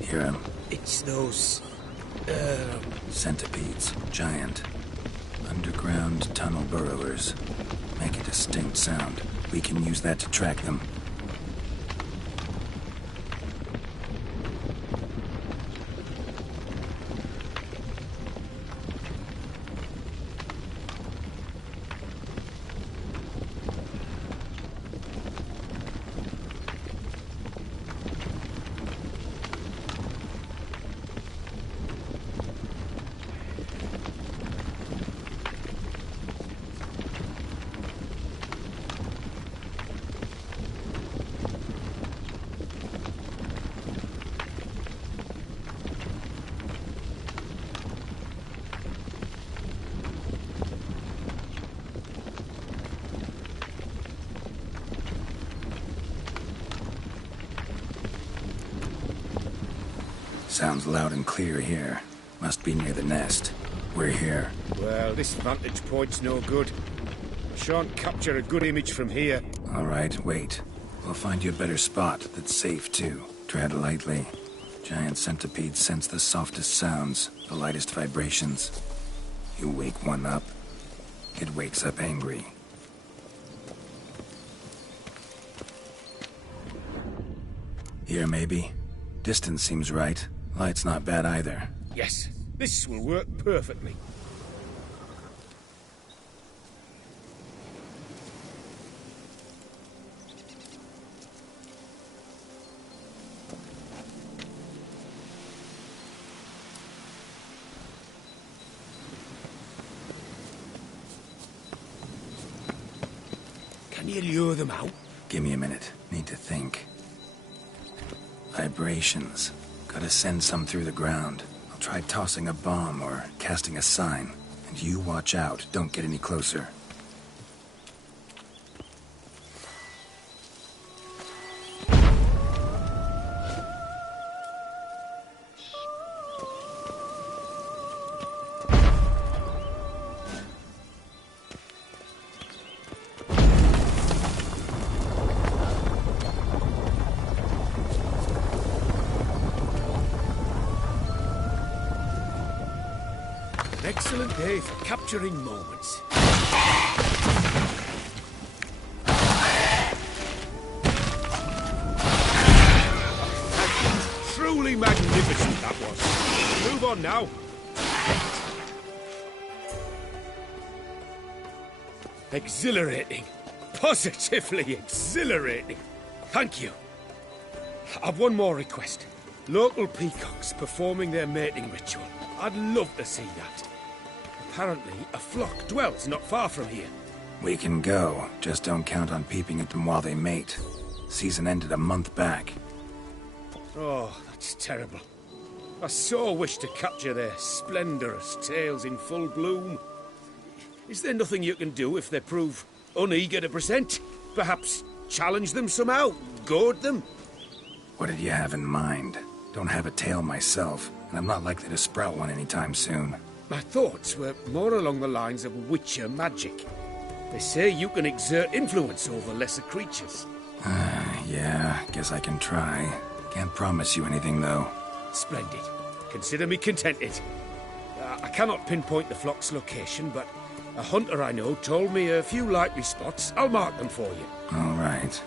Hear him. It's those... Centipedes. Giant. Underground tunnel burrowers. Make a distinct sound. We can use that to track them. Sounds loud and clear here. Must be near the nest. we're here. Well, this vantage point's no good. I shan't capture a good image from here. All right, wait. We'll find you a better spot that's safe, too. Tread lightly. Giant centipedes sense the softest sounds, the lightest vibrations. You wake one up, it wakes up angry. Here, maybe? Distance seems right. Light's not bad either. Yes, this will work perfectly. Can you lure them out? Give me a minute. Need to think. Vibrations. Gotta send some through the ground. I'll try tossing a bomb or casting a sign. And you watch out. Don't get any closer. Excellent day for capturing moments. Truly magnificent, that was. Move on now. Exhilarating. Positively exhilarating. Thank you. I've one more request. Local peacocks performing their mating ritual. I'd love to see that. Apparently, a flock dwells not far from here. We can go. Just don't count on peeping at them while they mate. Season ended a month back. Oh, that's terrible. I so wish to capture their splendorous tails in full bloom. Is there nothing you can do if they prove uneager to present? Perhaps challenge them somehow? Goad them? What did you have in mind? Don't have a tail myself, and I'm not likely to sprout one anytime soon. My thoughts were more along the lines of witcher magic. They say you can exert influence over lesser creatures. Yeah, guess I can try. Can't promise you anything, though. Splendid. Consider me contented. I cannot pinpoint the flock's location, but a hunter I know told me a few likely spots. I'll mark them for you. All right.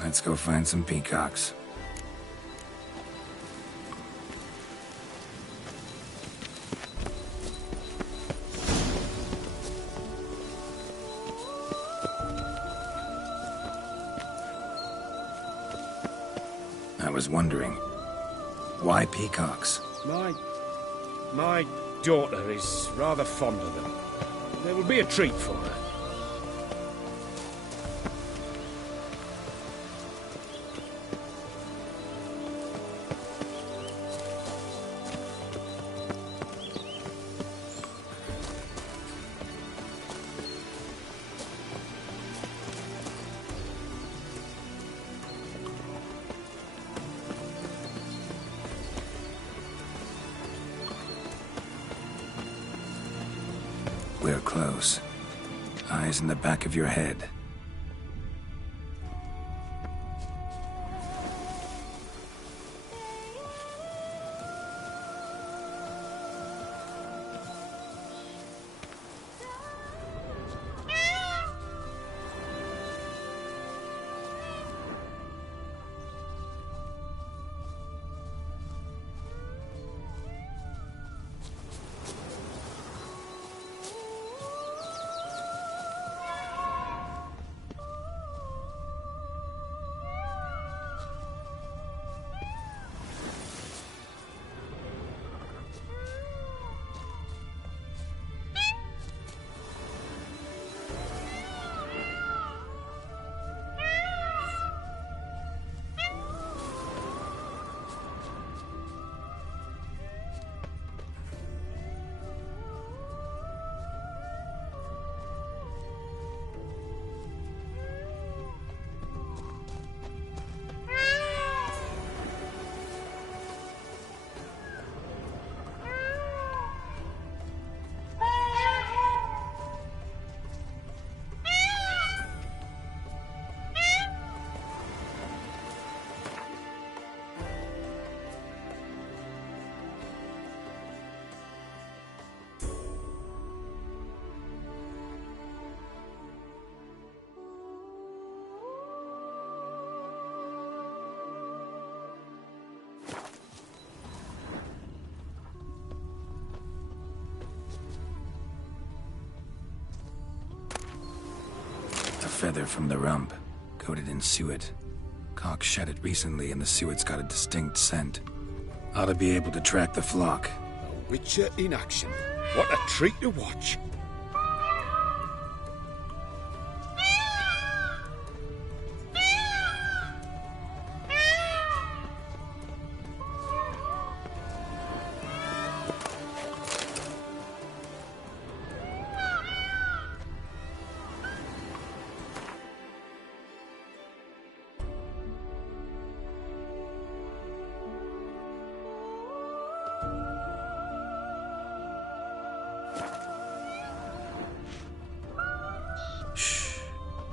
Let's go find some peacocks. I was wondering, why peacocks? My daughter is rather fond of them. There will be a treat for her. We're close. Eyes in the back of your head. feather from the rump, coated in suet. Cock shed it recently and the suet's got a distinct scent. Ought to be able to track the flock. A witcher in action. What a treat to watch.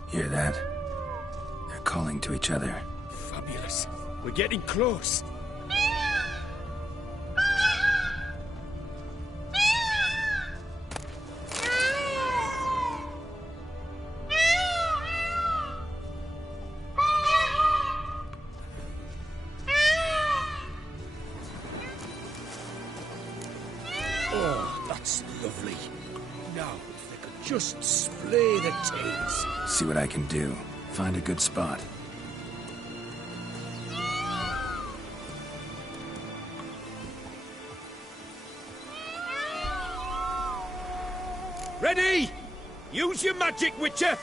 Hear that? They're calling to each other. Fabulous. We're getting close. Oh, that's lovely. Now, if they could just splay the tails. See what I can do. Find a good spot. Ready? Use your magic, Witcher!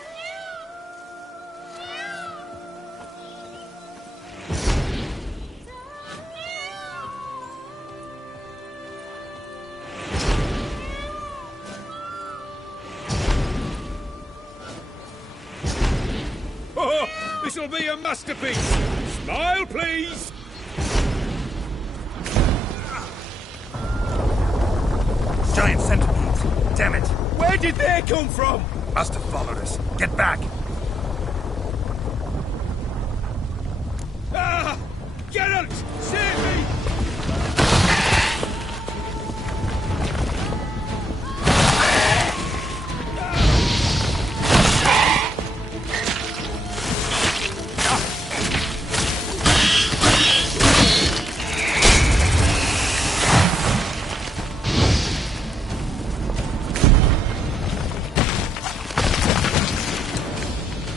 Oh, this'll be a masterpiece! Smile, please! Giant centipedes! Damn it! Where did they come from? Must have followed us. Get back! Ah! Geralt! Save me!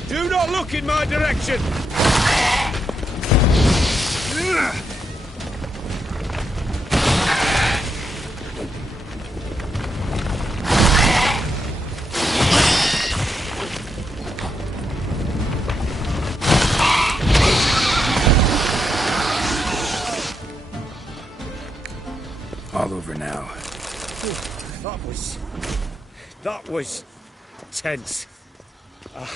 Do not look in my direction! All over now. That was tense.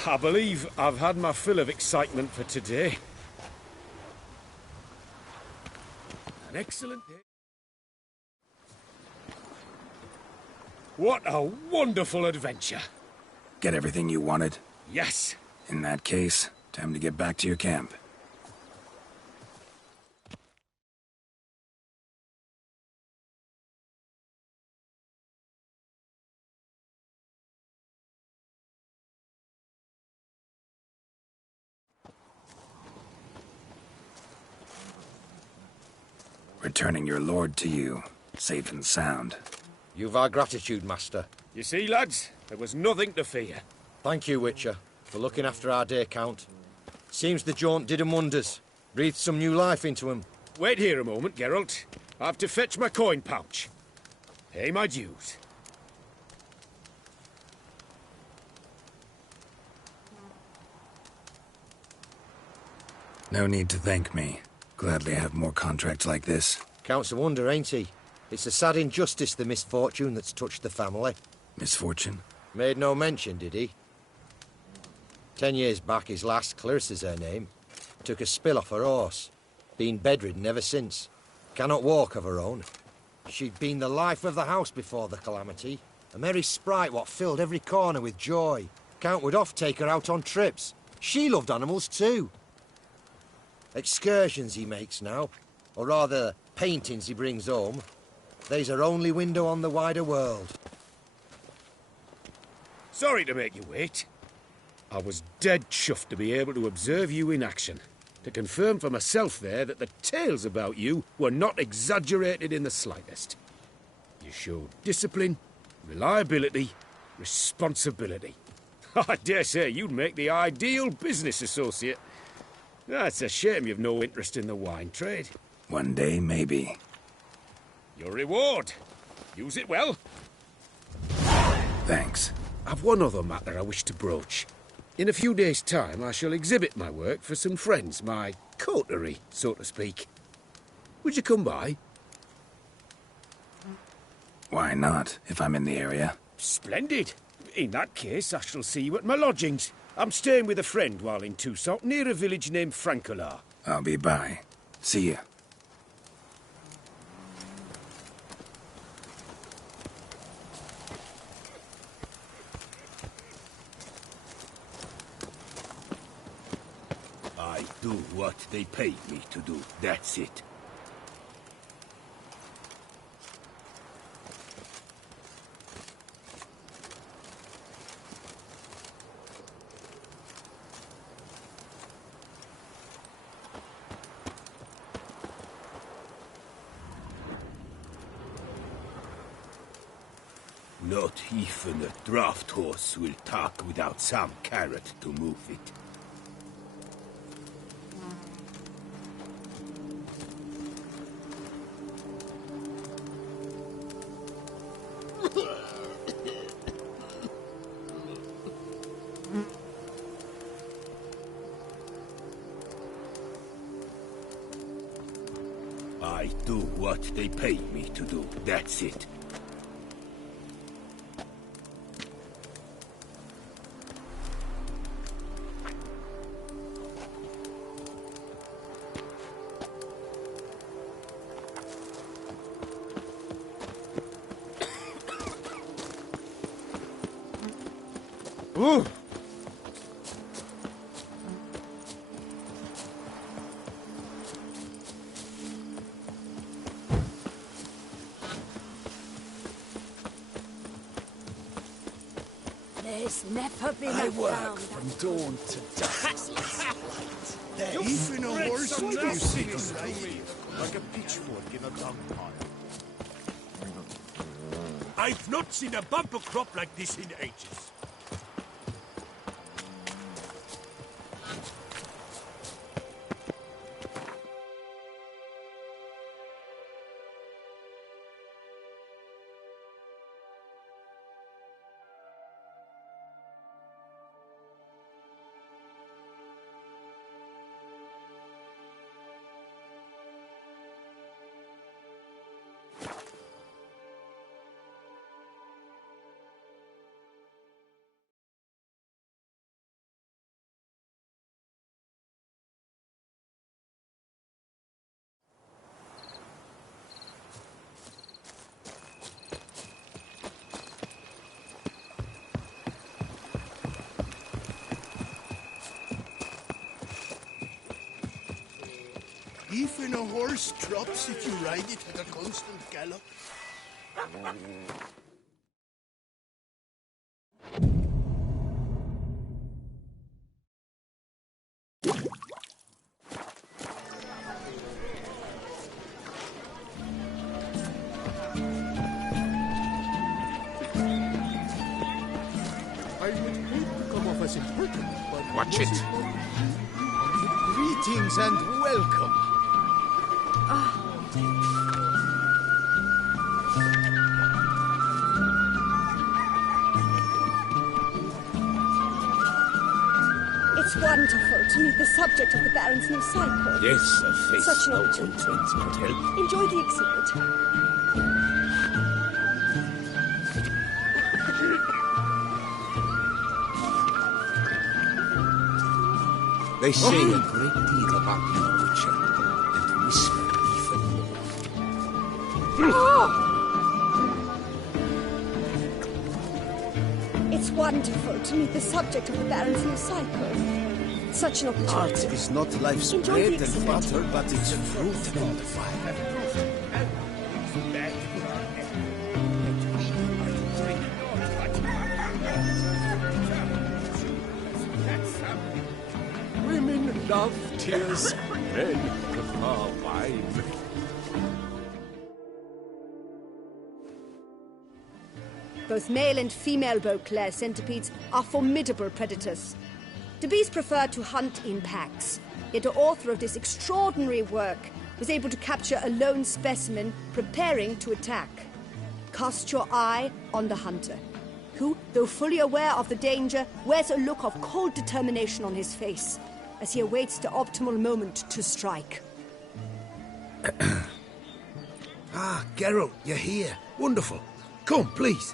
I believe I've had my fill of excitement for today. An excellent day. What a wonderful adventure. Get everything you wanted? Yes. In that case, time to get back to your camp. Returning your lord to you, safe and sound. You've our gratitude, Master. You see, lads, there was nothing to fear. Thank you, Witcher, for looking after our day count. Seems the jaunt did 'em wonders. Breathed some new life into 'em. Wait here a moment, Geralt. I have to fetch my coin pouch. Pay my dues. No need to thank me. Gladly have more contracts like this. Count's a wonder, ain't he? It's a sad injustice, the misfortune that's touched the family. Misfortune? Made no mention, did he? 10 years back, his lass, Clarissa's her name, took a spill off her horse. Been bedridden ever since. Cannot walk of her own. She'd been the life of the house before the calamity. A merry sprite what filled every corner with joy. Count would oft take her out on trips. She loved animals too. Excursions he makes now, or rather, paintings he brings home. They's her only window on the wider world. Sorry to make you wait. I was dead chuffed to be able to observe you in action. To confirm for myself there that the tales about you were not exaggerated in the slightest. You showed discipline, reliability, responsibility. I dare say you'd make the ideal business associate. It's a shame you've no interest in the wine trade. One day, maybe. Your reward. Use it well. Thanks. I've one other matter I wish to broach. In a few days' time, I shall exhibit my work for some friends, my coterie, so to speak. Would you come by? Why not, if I'm in the area? Splendid. In that case, I shall see you at my lodgings. I'm staying with a friend while in Toussaint, near a village named Francois. I'll be by. See ya. I do what they pay me to do. That's it. Not even a draft horse will talk without some carrot to move it. I do what they pay me to do. That's it. Ooh. There's never been I a work found from dawn to dusk. Even a horse you sit on like a pitchfork in a dung pile. I've not seen a bumper crop like this in ages. Even a horse drops if you ride it at a constant gallop. I would hate to come off as impertinent, but... Watch it. Greetings and welcome. It's wonderful to meet the subject of the Baron's new cycle. Yes, a face Such an no opportunity. contents can tell. Enjoy the exhibit. They say a great deal about you, Witcher, and whisper even more. It's wonderful to meet the subject of the Baron's new cycle. Such an opportunity. Art is not life's Enjoy bread the and exhibit. butter, but its fruit and fire. Women love tears, men prefer wine. Both male and female Beauclair centipedes are formidable predators. The bees prefer to hunt in packs, yet the author of this extraordinary work was able to capture a lone specimen preparing to attack. Cast your eye on the hunter, who, though fully aware of the danger, wears a look of cold determination on his face as he awaits the optimal moment to strike. Ah, Geralt, you're here. Wonderful. Come, please.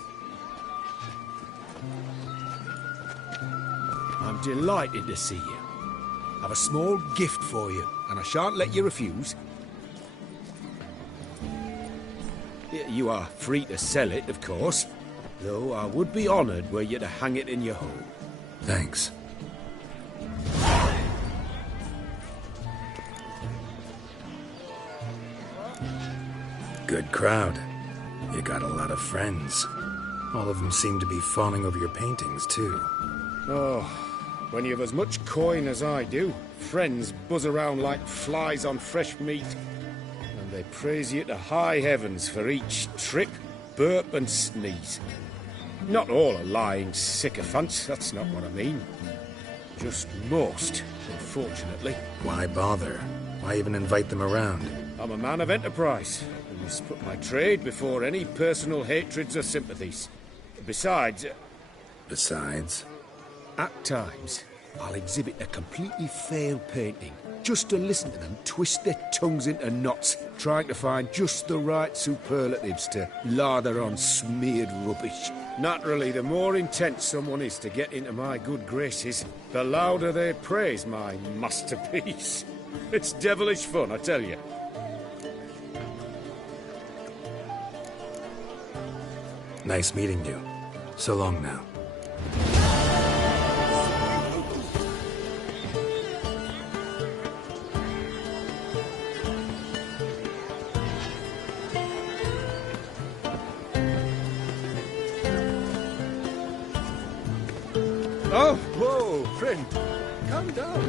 I'm delighted to see you. I've a small gift for you, and I shan't let you refuse. You are free to sell it, of course, though I would be honoured were you to hang it in your home. Thanks. Good crowd. You got a lot of friends. All of them seem to be fawning over your paintings, too. Oh, when you have as much coin as I do, friends buzz around like flies on fresh meat. And they praise you to high heavens for each trip, burp and sneeze. Not all are lying sycophants, that's not what I mean. Just most, unfortunately. Why bother? Why even invite them around? I'm a man of enterprise, and must put my trade before any personal hatreds or sympathies. Besides... Besides? At times, I'll exhibit a completely failed painting, just to listen to them twist their tongues into knots, trying to find just the right superlatives to lather on smeared rubbish. Naturally, the more intent someone is to get into my good graces, the louder they praise my masterpiece. It's devilish fun, I tell you. Nice meeting you. So long now. Oh, whoa, friend. Calm down.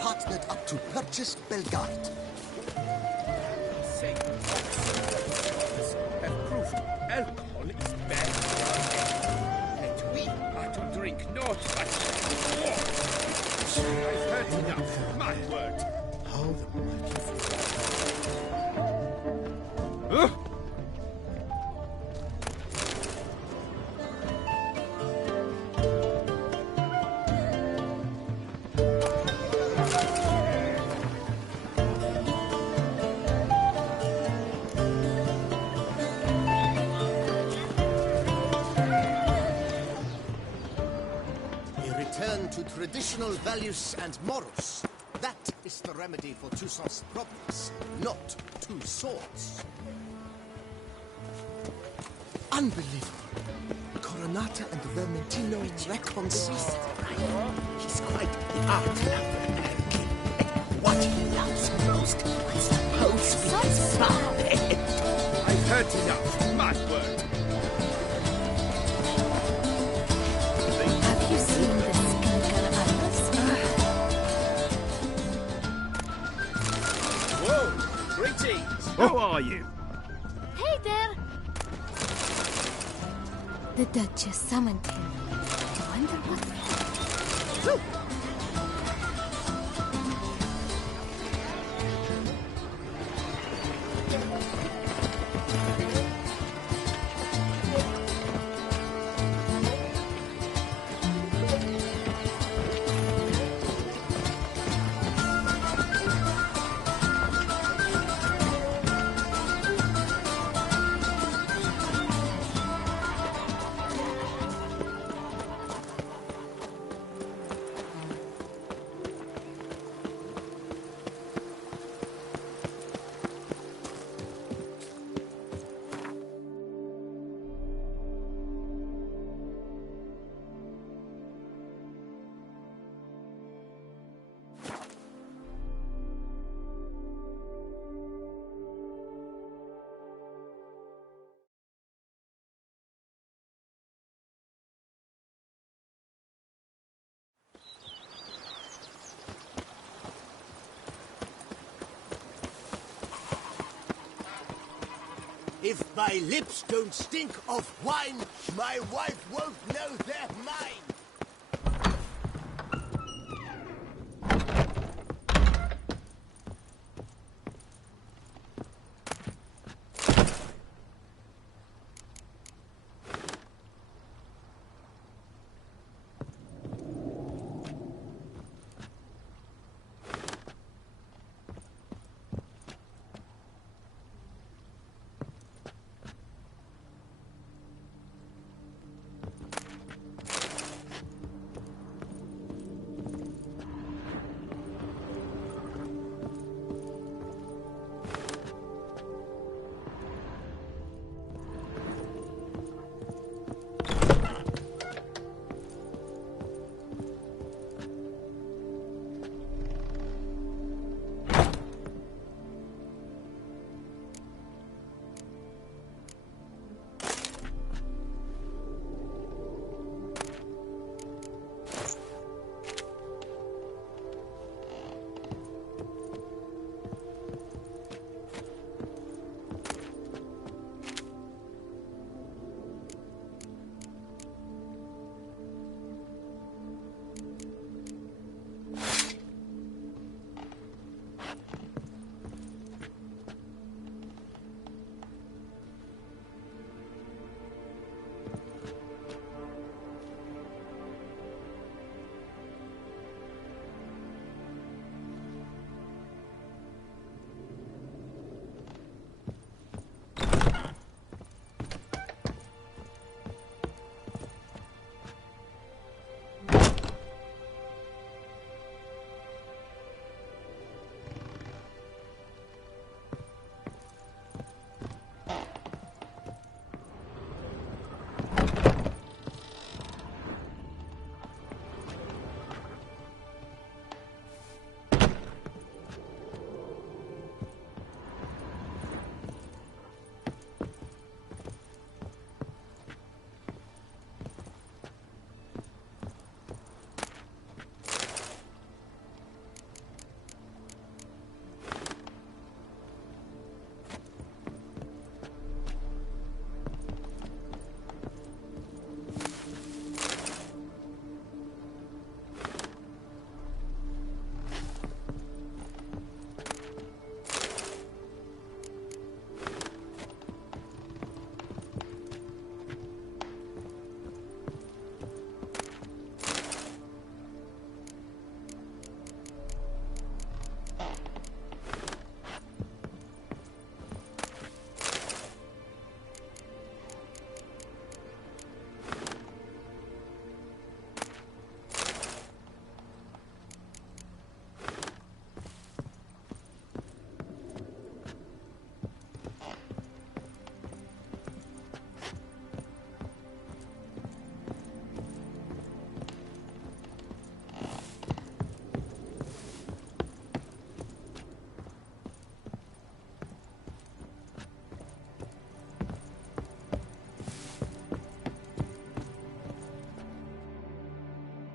Partnered up to purchase Bellegarde. Have proved alcohol is bad for our health. And we are to drink not but water. I've heard enough, my word. How the mighty to traditional values and morals. That is the remedy for Toussaint's problems, not two swords. Unbelievable. Coronata and Vermentino reconciled. He's quite the art lover, King. What he loves most is to pose with his forehead. I've heard enough, my word. Have you seen the Whoa! Greetings! How are you? Hey there! The Duchess summoned him. I wonder what... If my lips don't stink of wine, my wife won't know they're mine.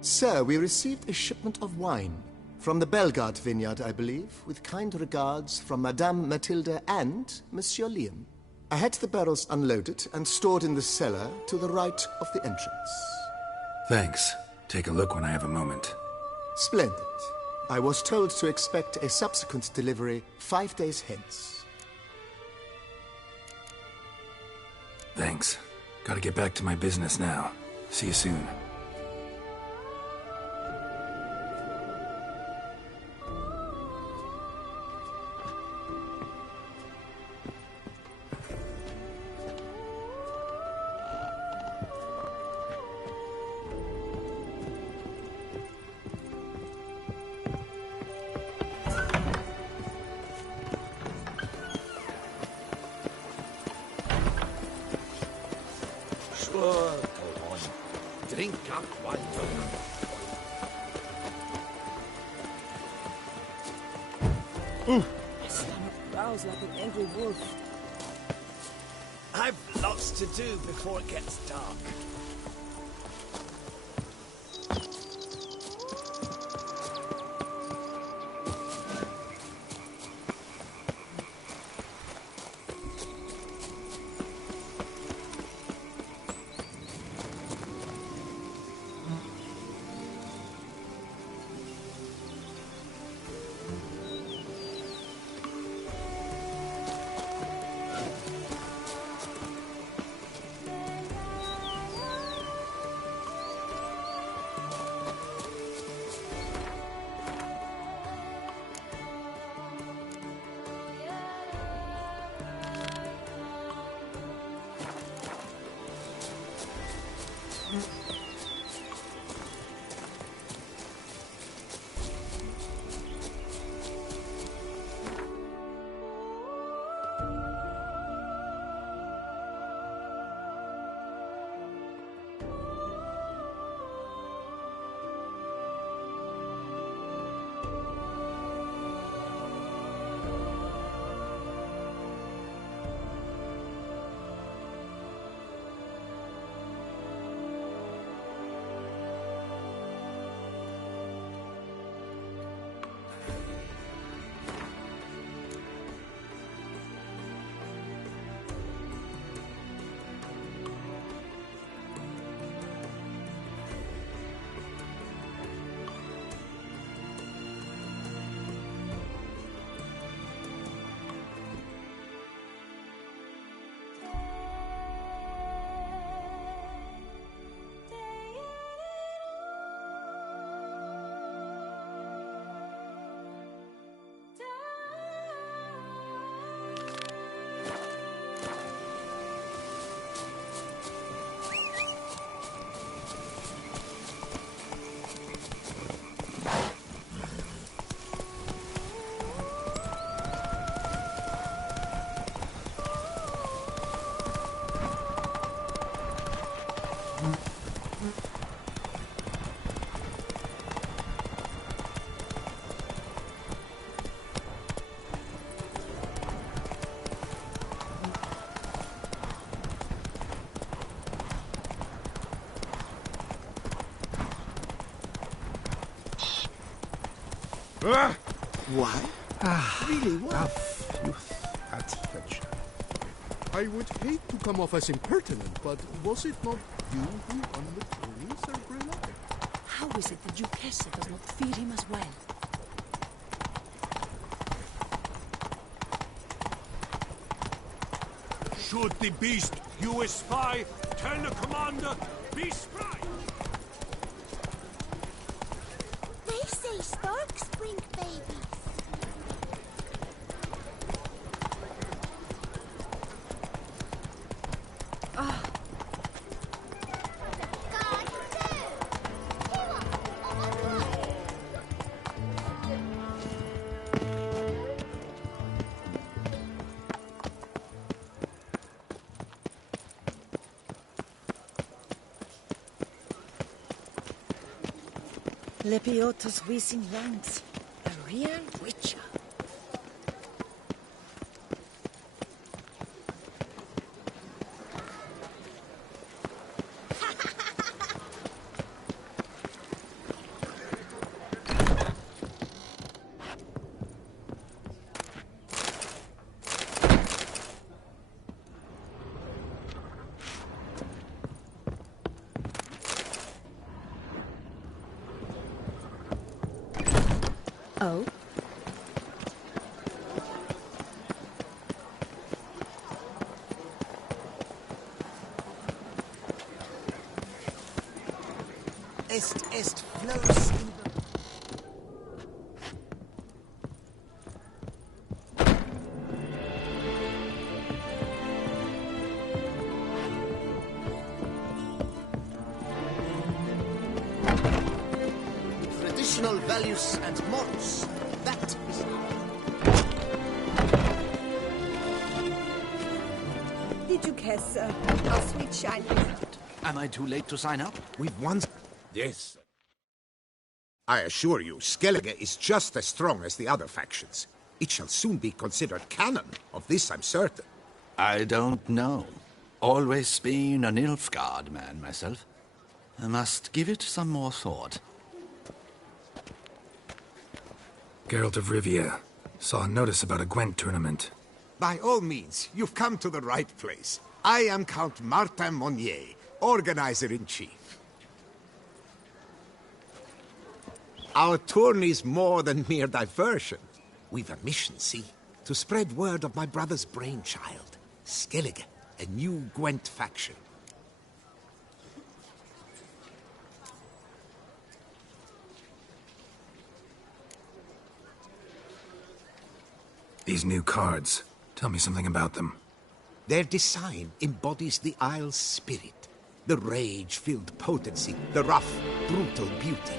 Sir, we received a shipment of wine from the Bellegarde vineyard, I believe, with kind regards from Madame Matilda and Monsieur Liam. I had the barrels unloaded and stored in the cellar to the right of the entrance. Thanks. Take a look when I have a moment. Splendid. I was told to expect a subsequent delivery 5 days hence. Thanks. Gotta get back to my business now. See you soon. Sure, go on. Drink up while you're... My stomach growls like an angry wolf. I've lots to do before it gets dark. Why? Really, why? That fetcher. I would hate to come off as impertinent, but was it not you who won the tourney, Sir Greylock? How is it the Duchess does not feed him as well? Should the beast you espy tell the commander, be spry! They say storks bring babies. Lepiotus wheezing ranks. A real witcher. Oh? Est flows in the... Traditional values and morals. That is... The Duchess, how sweet shiny. Am I too late to sign up? We've won. Yes. I assure you, Skellige is just as strong as the other factions. It shall soon be considered canon. Of this I'm certain. I don't know. Always been a Nilfgaard man myself. I must give it some more thought. Geralt of Rivia. Saw a notice about a Gwent tournament. By all means, you've come to the right place. I am Count Martin Monnier, Organizer-in-Chief. Our tourney's more than mere diversion. We've a mission, see? To spread word of my brother's brainchild, Skellige, a new Gwent faction. These new cards. Tell me something about them. Their design embodies the Isle's spirit. The rage-filled potency, the rough, brutal beauty.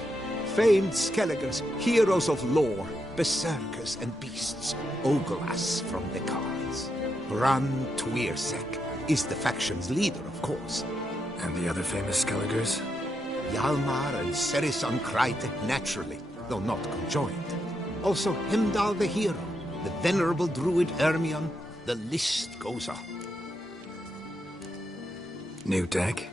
Famed Skelligers, heroes of lore, berserkers and beasts, ogle us from the cards. Bran Tuirsek is the faction's leader, of course. And the other famous Skelligers? Hjalmar and Serisan Kreite, naturally, though not conjoined. Also Heimdall the hero, the venerable druid Hermione, the list goes on. New tech?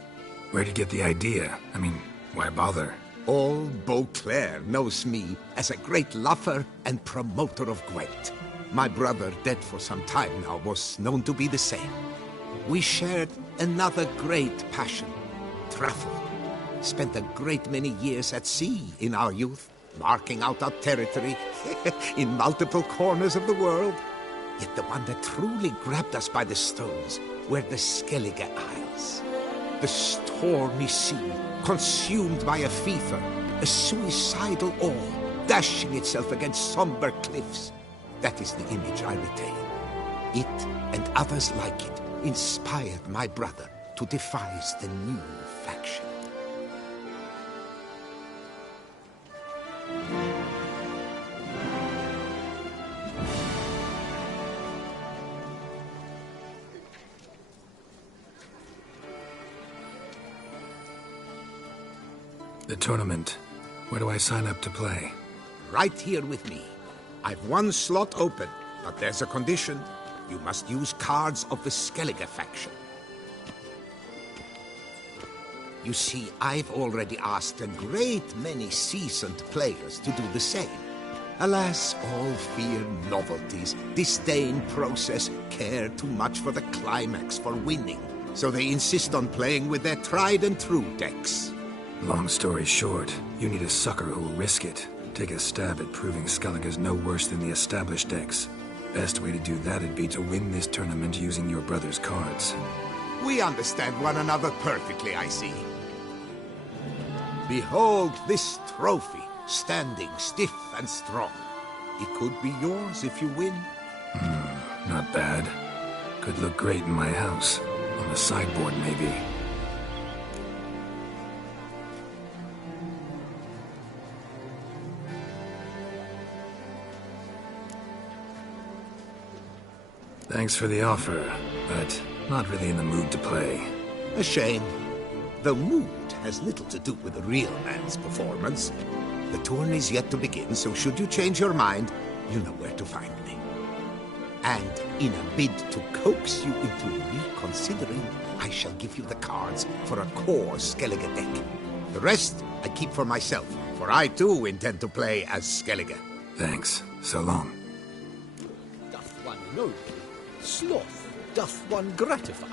Where'd you get the idea? I mean, why bother? All Beauclair knows me as a great lover and promoter of Gwent. My brother, dead for some time now, was known to be the same. We shared another great passion, travel. Spent a great many years at sea in our youth, marking out our territory in multiple corners of the world. Yet the one that truly grabbed us by the stones were the Skellige Isles. The stormy sea, consumed by a fever, a suicidal awe, dashing itself against somber cliffs. That is the image I retain. It, and others like it, inspired my brother to devise the new faction. The tournament. Where do I sign up to play? Right here with me. I've one slot open, but there's a condition. You must use cards of the Skellige faction. You see, I've already asked a great many seasoned players to do the same. Alas, all fear novelties, disdain process, care too much for the climax, for winning. So they insist on playing with their tried and true decks. Long story short, you need a sucker who'll risk it. Take a stab at proving Skellige's no worse than the established decks. Best way to do that'd be to win this tournament using your brother's cards. We understand one another perfectly, I see. Behold this trophy, standing stiff and strong. It could be yours if you win. Not bad. Could look great in my house. On the sideboard, maybe. Thanks for the offer, but not really in the mood to play. A shame. The mood has little to do with a real man's performance. The tourney's yet to begin, so should you change your mind, you know where to find me. And in a bid to coax you into reconsidering, I shall give you the cards for a core Skellige deck. The rest I keep for myself, for I too intend to play as Skellige. Thanks. So long. Doth one know thee? Sloth doth one gratify?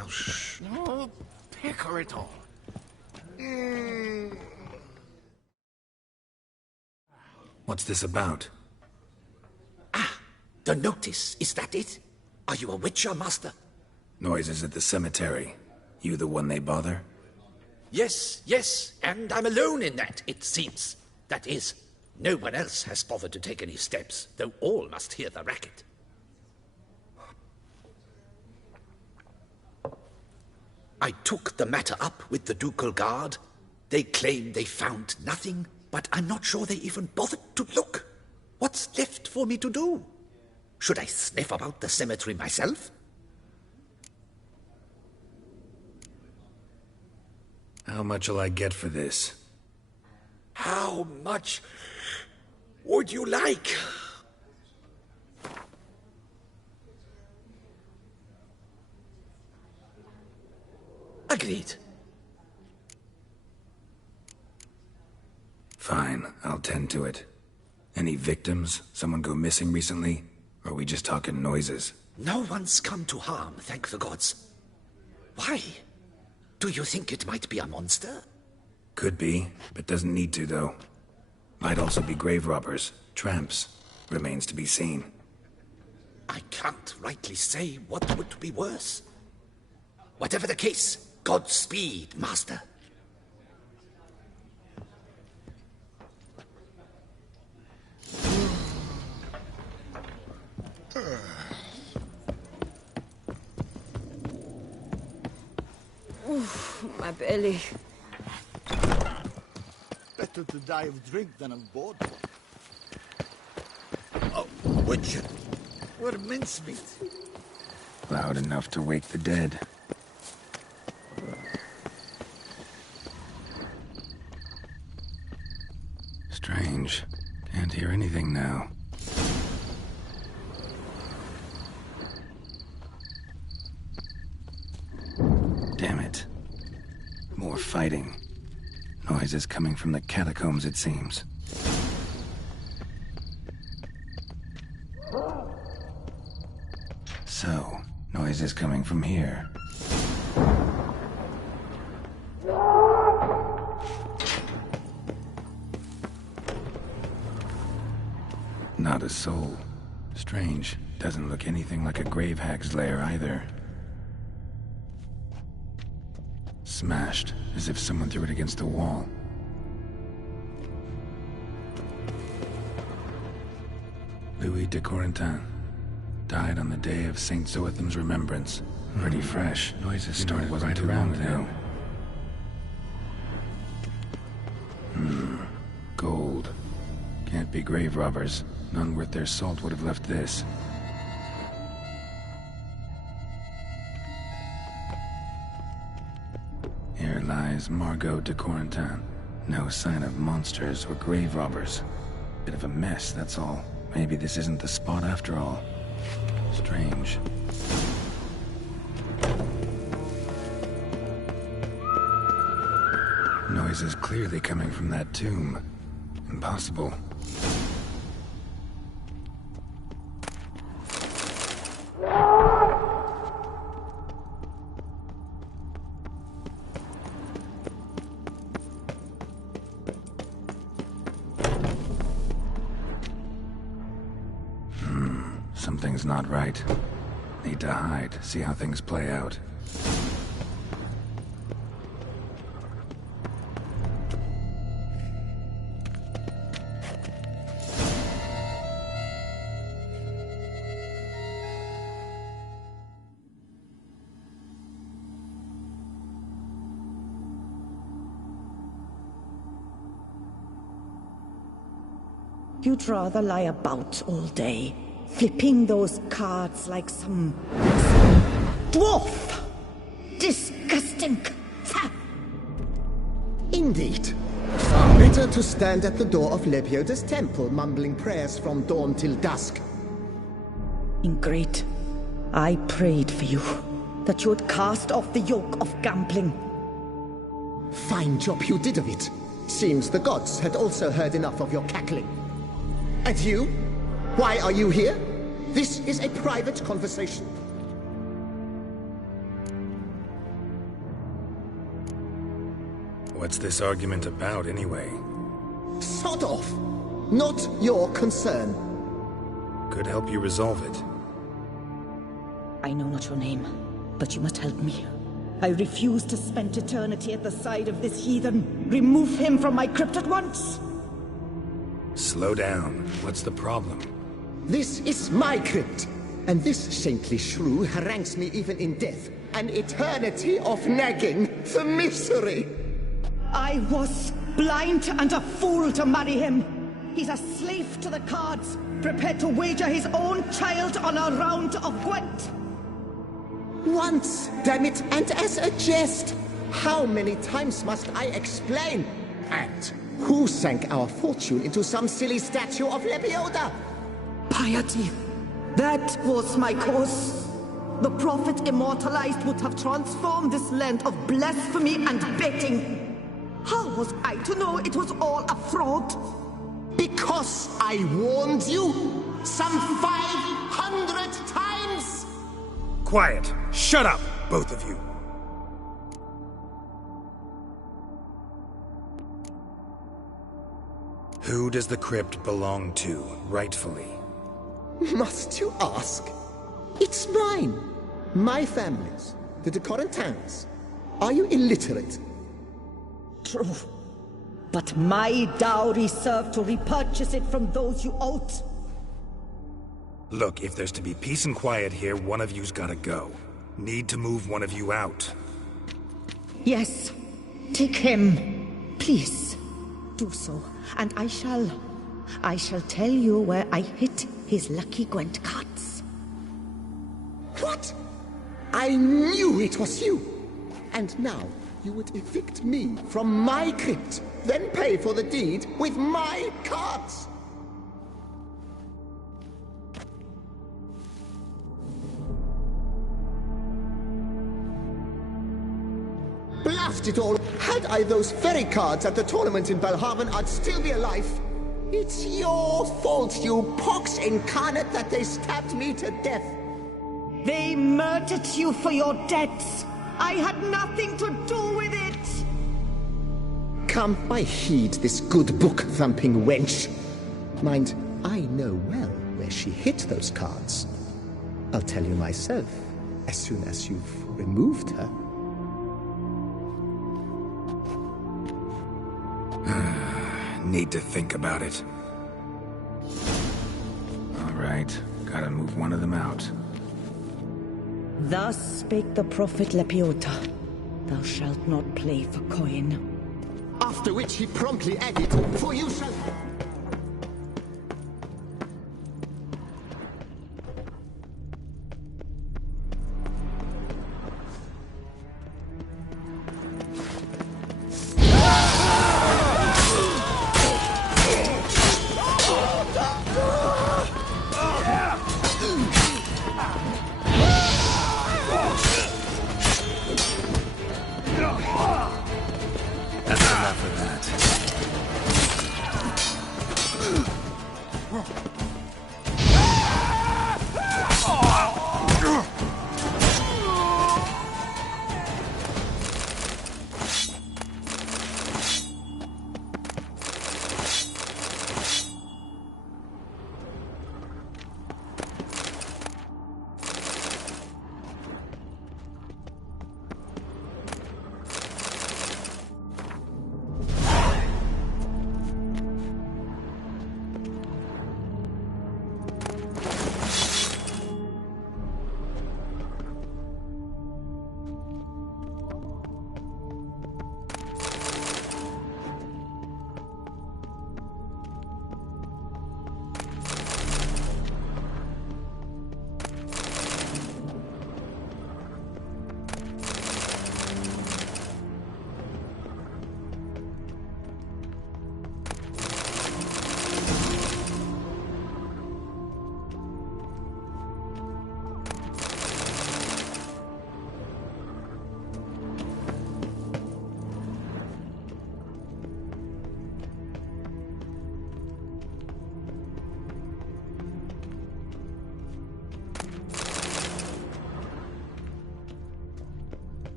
Now, shh. No, pecker it all. What's this about? The notice, is that it? Are you a witcher, master? Noises at the cemetery. You the one they bother? Yes, yes, and I'm alone in that, it seems. That is, no one else has bothered to take any steps, though all must hear the racket. I took the matter up with the ducal guard. They claim they found nothing, but I'm not sure they even bothered to look. What's left for me to do? Should I sniff about the cemetery myself? How much'll I get for this? How much would you like? Agreed. Fine, I'll tend to it. Any victims? Someone go missing recently? Or are we just talking noises? No one's come to harm, thank the gods. Why? Do you think it might be a monster? Could be, but doesn't need to, though. Might also be grave robbers, tramps. Remains to be seen. I can't rightly say what would be worse. Whatever the case, Godspeed, master. Oof, my belly. Better to die of drink than of boredom. Oh, Witcher. We're mincemeat. Loud enough to wake the dead. Strange. Can't hear anything now. Damn it. More fighting. Noises coming from the catacombs, it seems. So, noises coming from here. Not a soul. Strange. Doesn't look anything like a grave hag's lair either. Smashed, as if someone threw it against the wall. Louis de Corentin. Died on the day of Saint Zoetham's remembrance. Pretty fresh. Noises started right around then. Gold. Can't be grave robbers. None worth their salt would have left this. Here lies Margot de Corentin. No sign of monsters or grave robbers. Bit of a mess, that's all. Maybe this isn't the spot after all. Strange. Noises clearly coming from that tomb. Impossible. Something's not right. Need to hide, see how things play out. You'd rather lie about all day, flipping those cards like some dwarf. Disgusting. Indeed. Better to stand at the door of Lebioda's temple, mumbling prayers from dawn till dusk. Ingrid, I prayed for you, that you would cast off the yoke of gambling. Fine job you did of it. Seems the gods had also heard enough of your cackling. And you? Why are you here? This is a private conversation. What's this argument about, anyway? Sod off! Not your concern. Could help you resolve it. I know not your name, but you must help me. I refuse to spend eternity at the side of this heathen. Remove him from my crypt at once! Slow down. What's the problem? This is my crypt, and this saintly shrew harangues me even in death. An eternity of nagging for misery. I was blind and a fool to marry him. He's a slave to the cards, prepared to wager his own child on a round of Gwent. Once, damn it, and as a jest. How many times must I explain? And who sank our fortune into some silly statue of Lebioda? Piety. That was my cause. The prophet immortalized would have transformed this land of blasphemy and betting. How was I to know it was all a fraud? Because I warned you some 500 times! Quiet! Shut up, both of you! Who does the crypt belong to, rightfully? Must you ask? It's mine. My family's. The de Corentins. Are you illiterate? True. But my dowry served to repurchase it from those you owed. Look, if there's to be peace and quiet here, one of you's gotta go. Need to move one of you out. Yes. Take him. Please. Do so. And I shall tell you where I hid his lucky Gwent cards. What? I knew it was you. And now you would evict me from my crypt, then pay for the deed with my cards. Blast it all! Had I those very cards at the tournament in Belhaven, I'd still be alive. It's your fault, you pox incarnate, that they stabbed me to death. They murdered you for your debts. I had nothing to do with it. Come, I heed this good book-thumping wench. Mind, I know well where she hid those cards. I'll tell you myself, as soon as you've removed her. Need to think about it. All right, gotta move one of them out. Thus spake the prophet Lepiota. Thou shalt not play for coin. After which he promptly added, for you shall...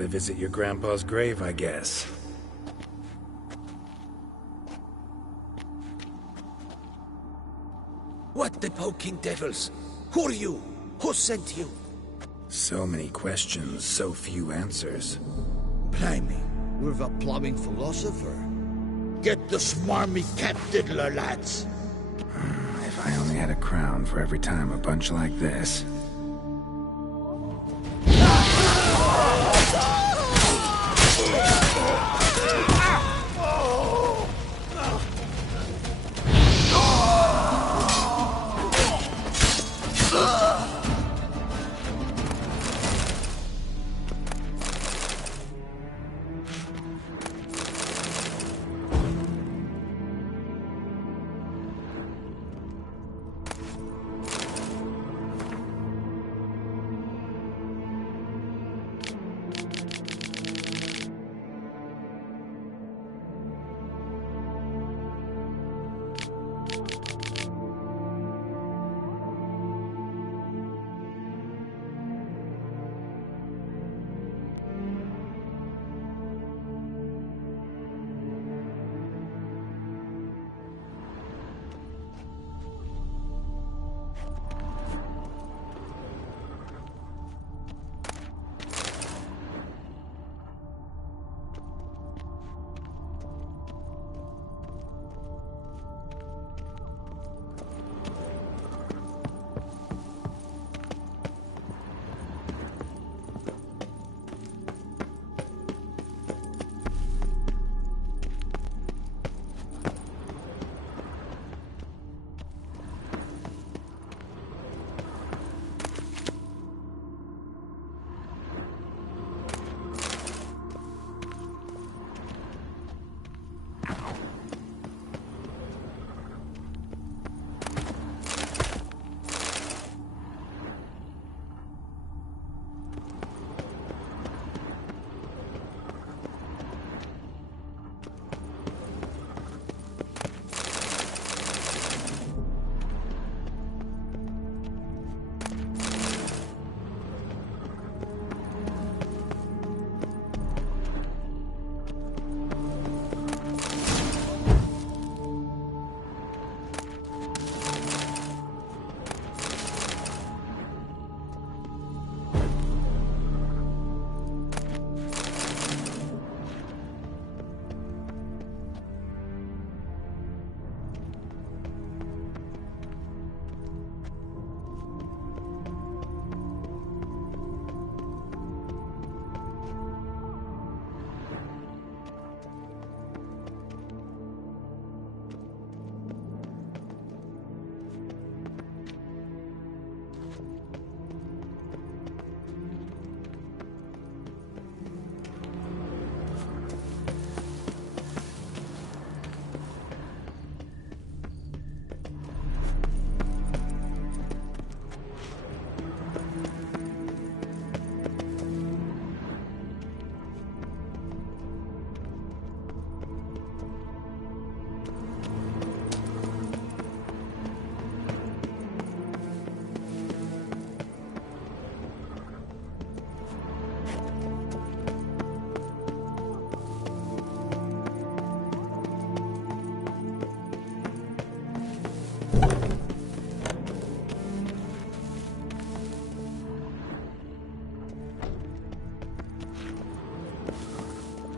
to visit your grandpa's grave, I guess. What the poking devils? Who are you? Who sent you? So many questions, so few answers. Blimey, we're the plumbing philosopher. Get the smarmy cat diddler, lads. If I only had a crown for every time a bunch like this.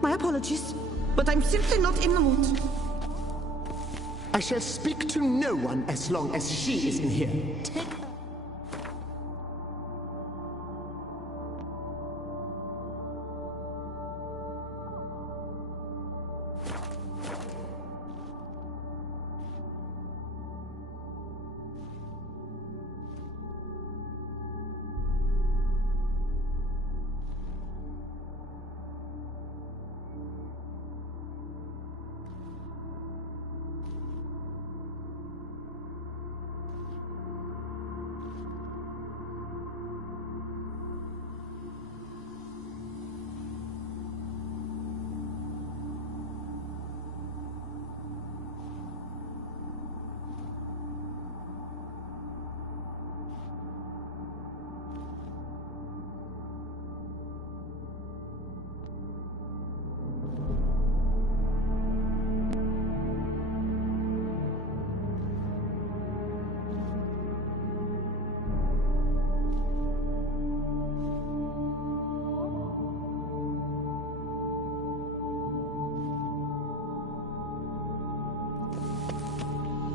My apologies, but I'm simply not in the mood. I shall speak to no one as long as she is in here. Take her.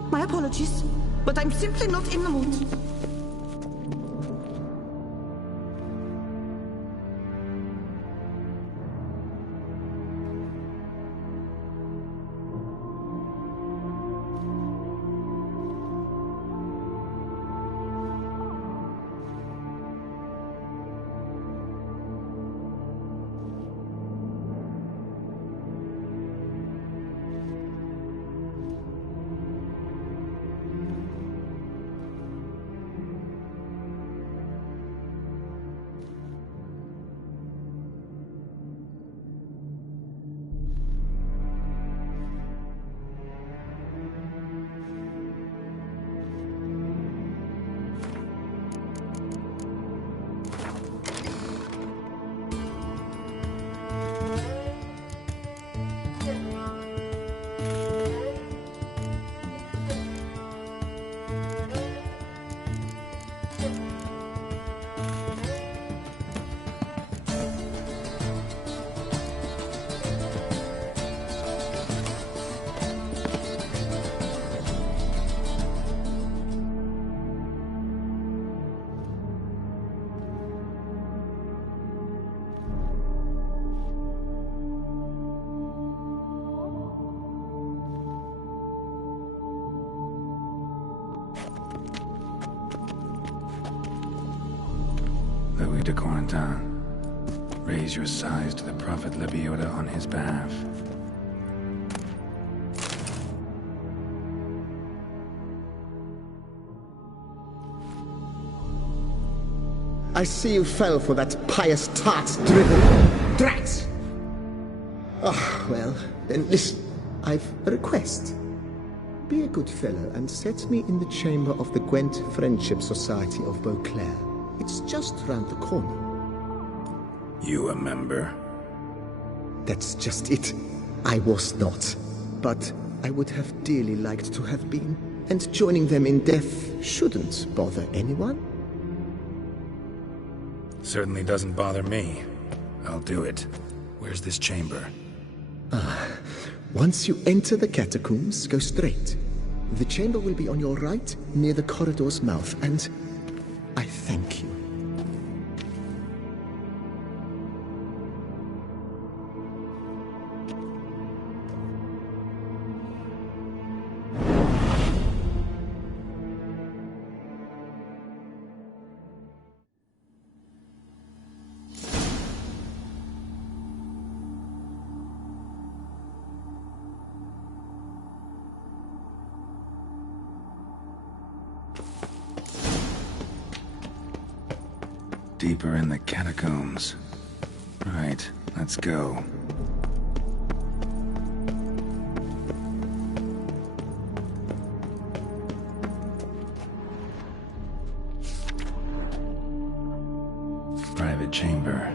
My apologies, but I'm simply not in the mood. Louis de Corentin, raise your sighs to the Prophet Lebioda on his behalf. I see you fell for that pious tart's drivel. Drats! Ah, well, then listen. I've a request. Be a good fellow and set me in the chamber of the Gwent Friendship Society of Beauclair. It's just round the corner. You a member? That's just it. I was not. But I would have dearly liked to have been. And joining them in death shouldn't bother anyone. Certainly doesn't bother me. I'll do it. Where's this chamber? Once you enter the catacombs, go straight. The chamber will be on your right, near the corridor's mouth, and I thank you. Deeper in the catacombs. Right, let's go. Private chamber.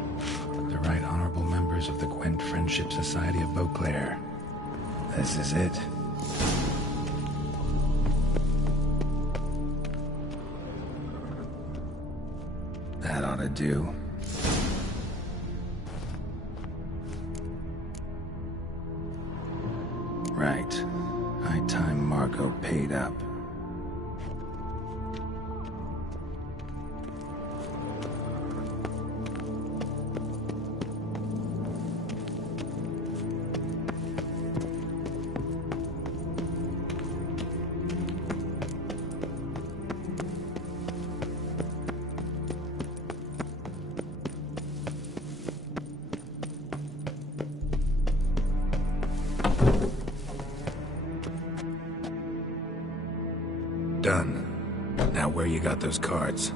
The Right Honorable members of the Gwent Friendship Society of Beauclair. This is it. That ought to do. Right. High time Margot paid up. Done. Now where you got those cards?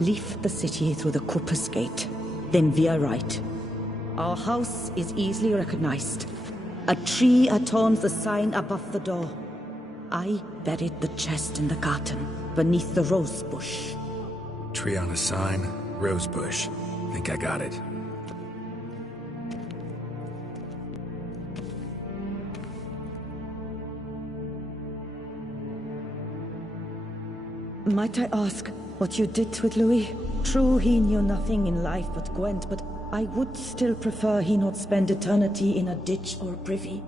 Leave the city through the Corpus Gate. Then veer right. Our house is easily recognized. A tree adorns the sign above the door. I buried the chest in the garden, beneath the rose bush. Tree on a sign, rose bush. Think I got it. Might I ask what you did with Louis? True, he knew nothing in life but Gwent, but I would still prefer he not spend eternity in a ditch or a privy.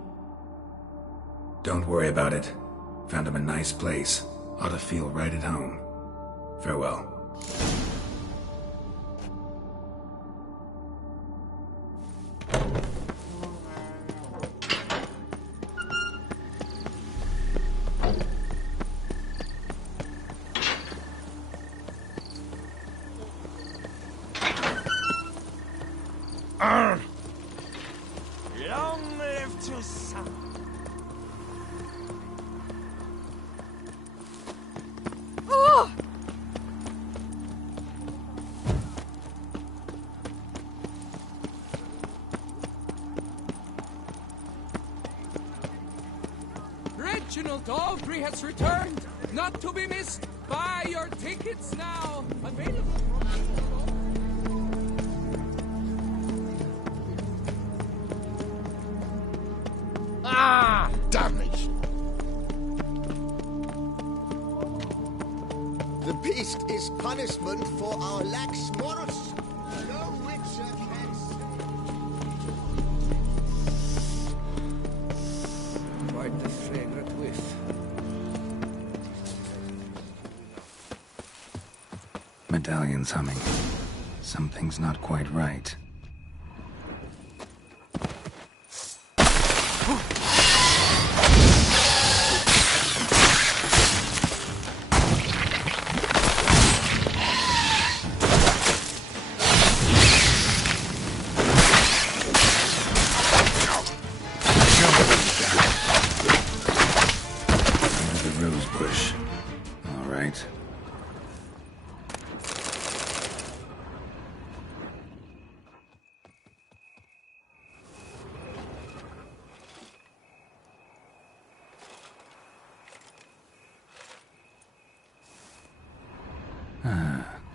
Don't worry about it. Found him a nice place. Ought to feel right at home. Farewell. Long live to some. Oh! Reginald Aubry has returned, not to be missed. Buy your tickets now. Available. Ah! Damnation! The beast is punishment for our lax morals. No witcher can... Quite the fragrant whiff. Medallion's humming. Something's not quite right.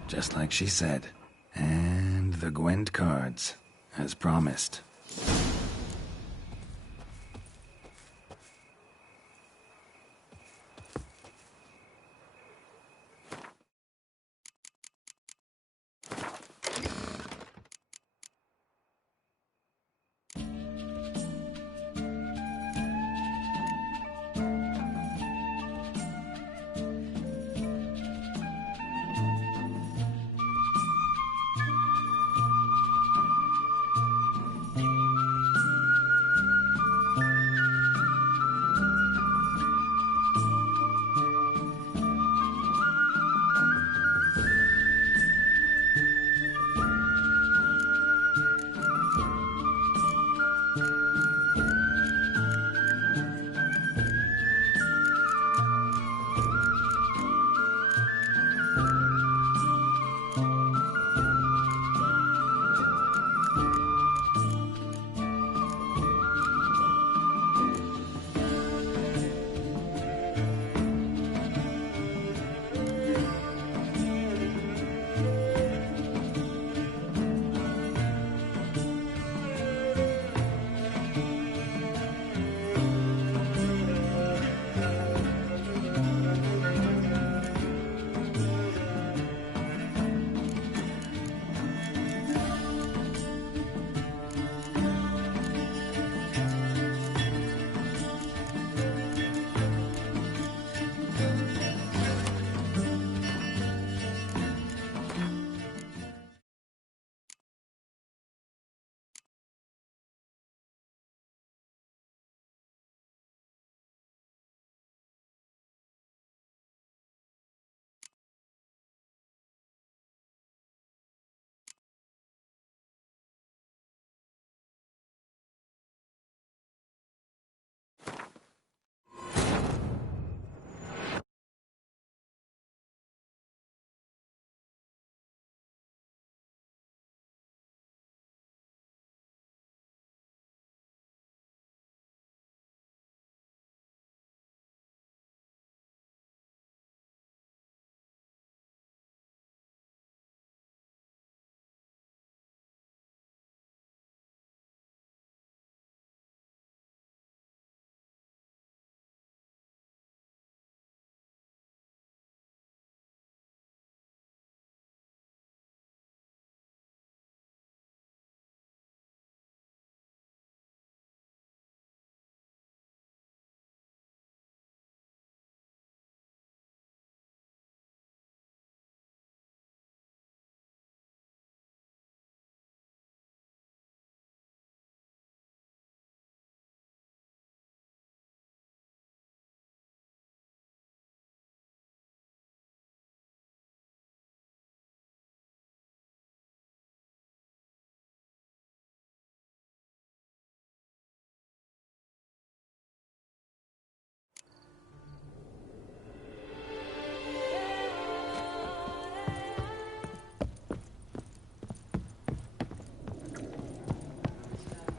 Just like she said. And the GWENT cards, as promised.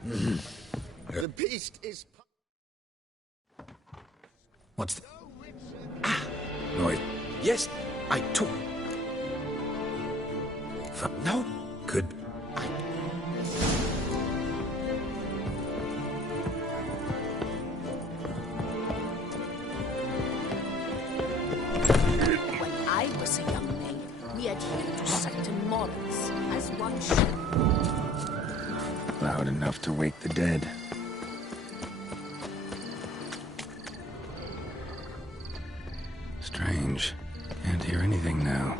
The beast is... What's the... Noise. Yes, I took. No? Could... When I was a young maid, we adhered to certain morals, as one should. Loud enough to wake the dead. Strange. Can't hear anything now.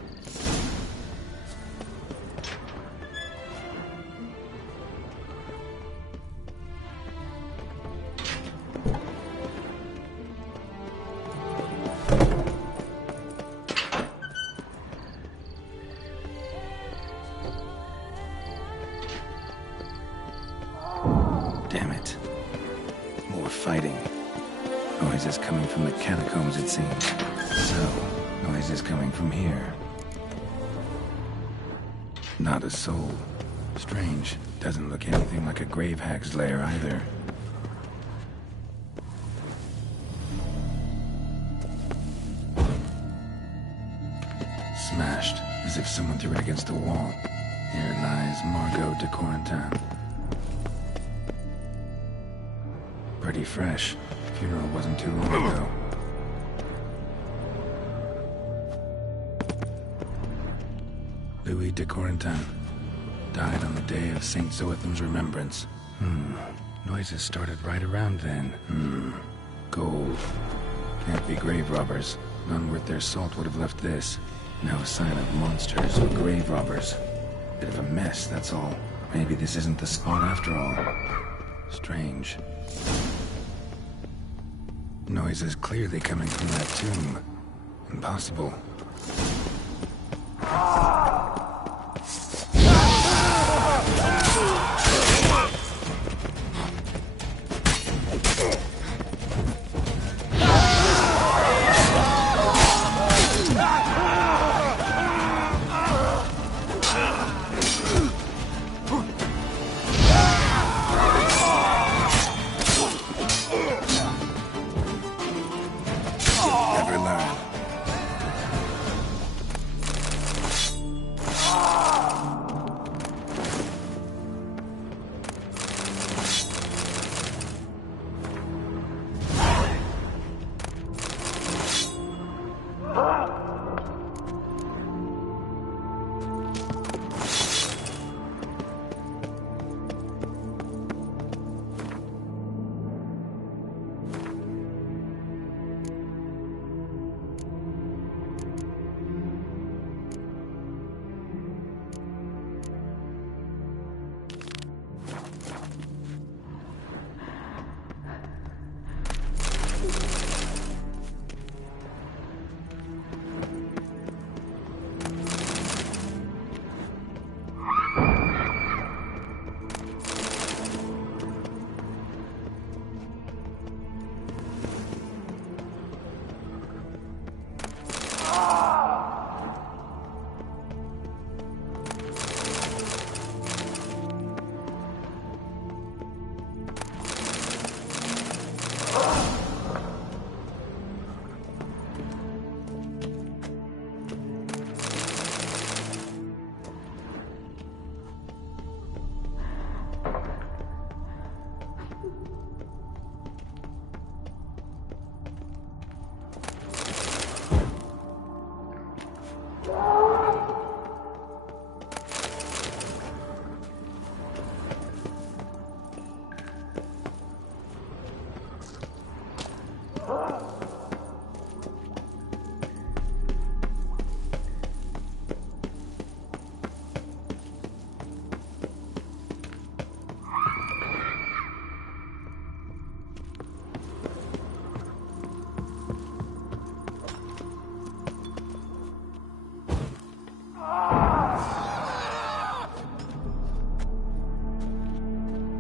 Damn it. More fighting. Noises coming from the catacombs, it seems. So, noises coming from here. Not a soul. Strange. Doesn't look anything like a grave hag's lair either. Smashed, as if someone threw it against the wall. Here lies Margot de Corentin. Pretty fresh. Funeral wasn't too long ago. Louis de Corentin died on the day of St. Zoetham's remembrance. Noises started right around then. Gold. Can't be grave robbers. None worth their salt would have left this. No sign of monsters or grave robbers. Bit of a mess, that's all. Maybe this isn't the spot after all. Strange. Noises clearly coming from that tomb. Impossible. Never learn.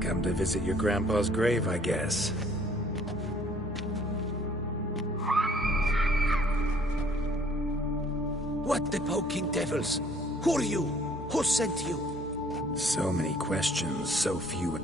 Come to visit your grandpa's grave, I guess. What the poking devils? Who are you? Who sent you? So many questions, so few...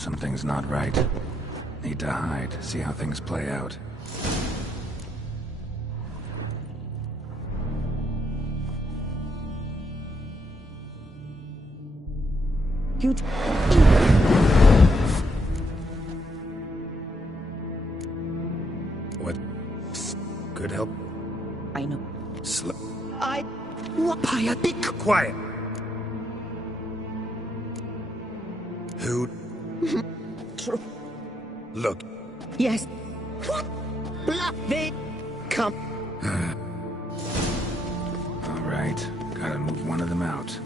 Something's not right. Need to hide, see how things play out. You... What? Could help? I know. I... What? Be quiet! Who? True. Look. Yes. What? They... Come. All right, gotta move one of them out.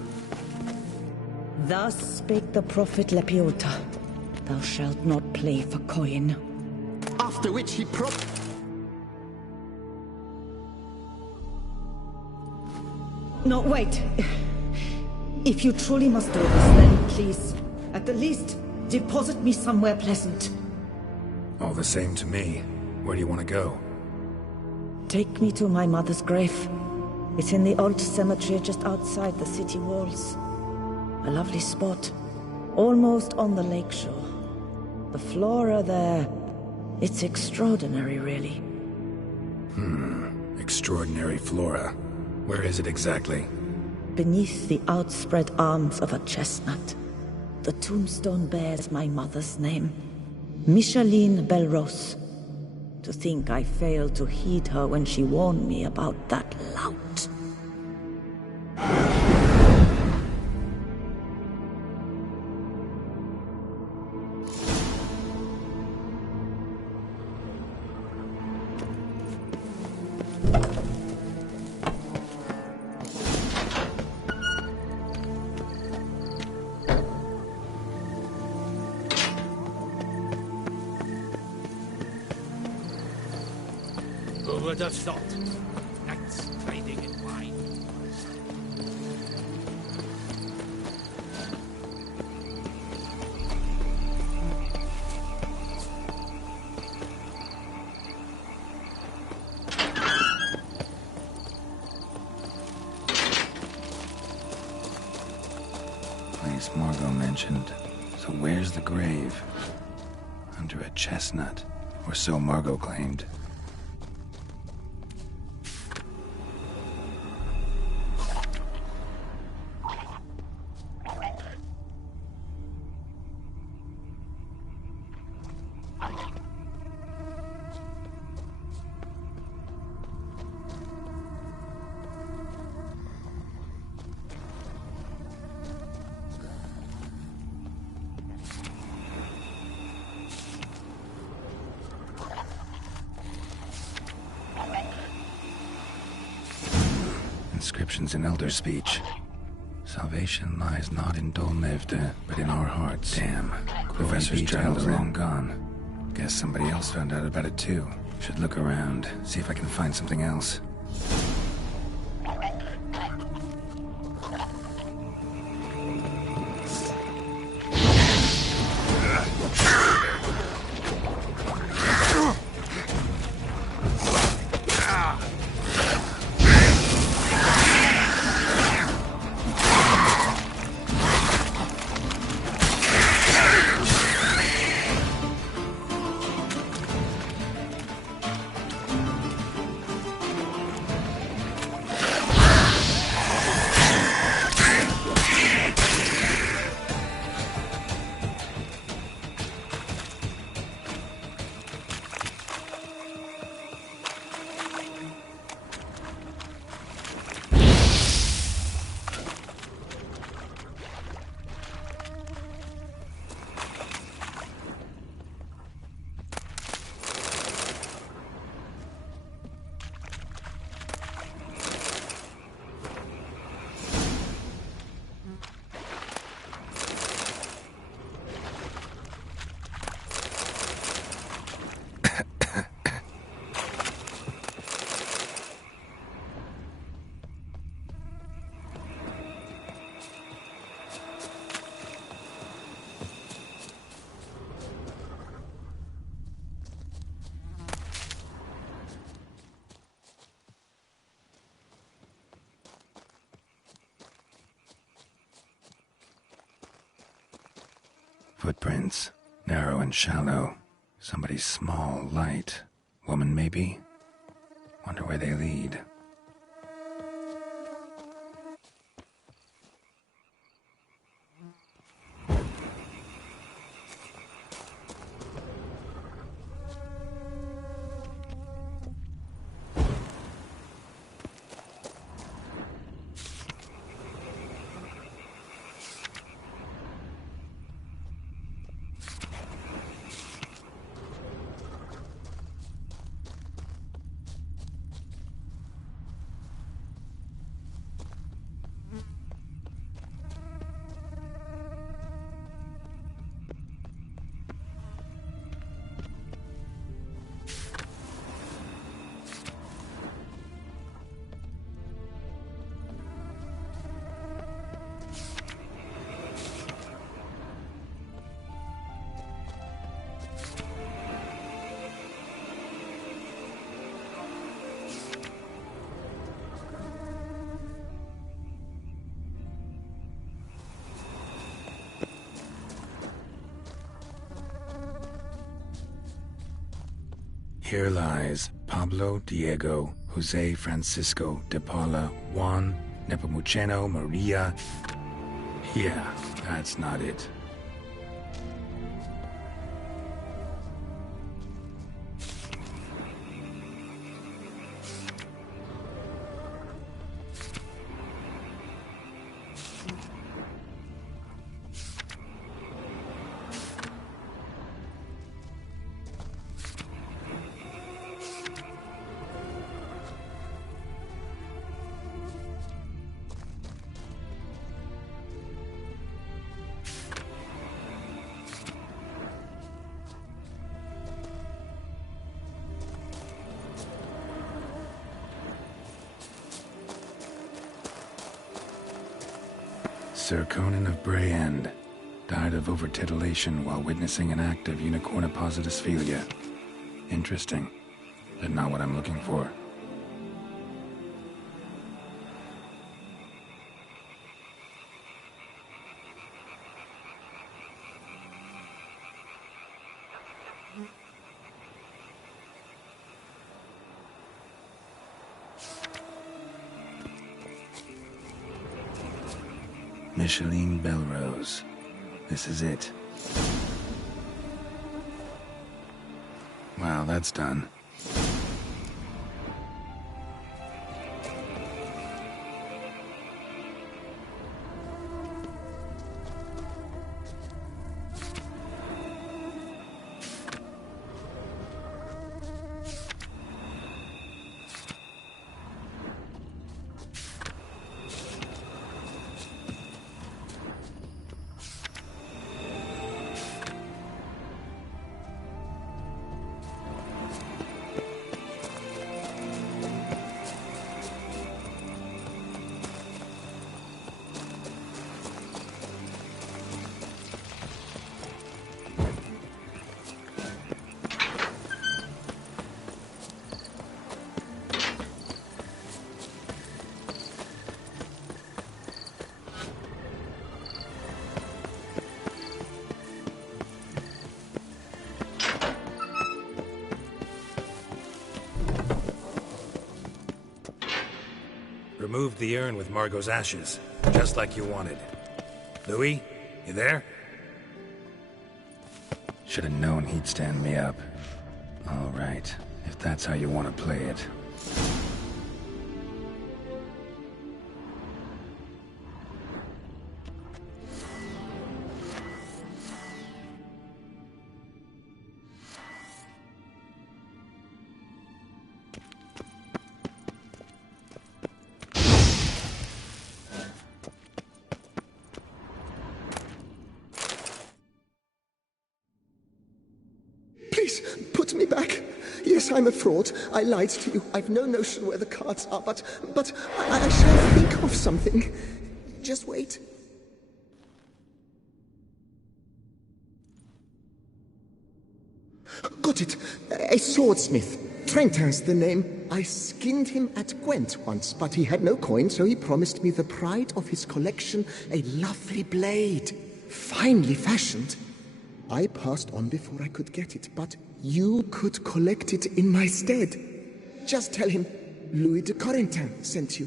Thus spake the prophet Lepiota. Thou shalt not play for coin. After which he No, wait. If you truly must do this, then please, at the least, deposit me somewhere pleasant. All the same to me. Where do you want to go? Take me to my mother's grave. It's in the old cemetery just outside the city walls. A lovely spot, almost on the lakeshore. The flora there, it's extraordinary, really. Extraordinary flora. Where is it exactly? Beneath the outspread arms of a chestnut, the tombstone bears my mother's name, Micheline Belrose. To think I failed to heed her when she warned me about that lout. Who would have thought? Knights trading in wine. Place Margot mentioned. So where's the grave? Under a chestnut. Or so Margot claimed. Inscriptions in Elder speech. Salvation lies not in Dolnevde, but in our hearts. Damn. Professor's child is long gone. Guess somebody else found out about it too. Should look around, see if I can find something else. Footprints. Narrow and shallow. Somebody small, light. Woman, maybe? Wonder where they lead. Here lies Pablo Diego Jose Francisco de Paula Juan Nepomuceno Maria. Yeah, that's not it. Sir Conan of Brayend died of overtitillation while witnessing an act of unicorniposisphilia. Interesting, but not what I'm looking for. Micheline Belrose. This is it. Wow, that's done. Removed the urn with Margot's ashes, just like you wanted. Louis, you there? Should have known he'd stand me up. All right, if that's how you want to play it. Please, put me back. Yes, I'm a fraud. I lied to you. I've no notion where the cards are, but I shall think of something. Just wait. Got it. A swordsmith. Trentin's the name. I skinned him at Gwent once, but he had no coin, so he promised me the pride of his collection, a lovely blade. Finely fashioned. I passed on before I could get it, but you could collect it in my stead. Just tell him Louis de Corentin sent you.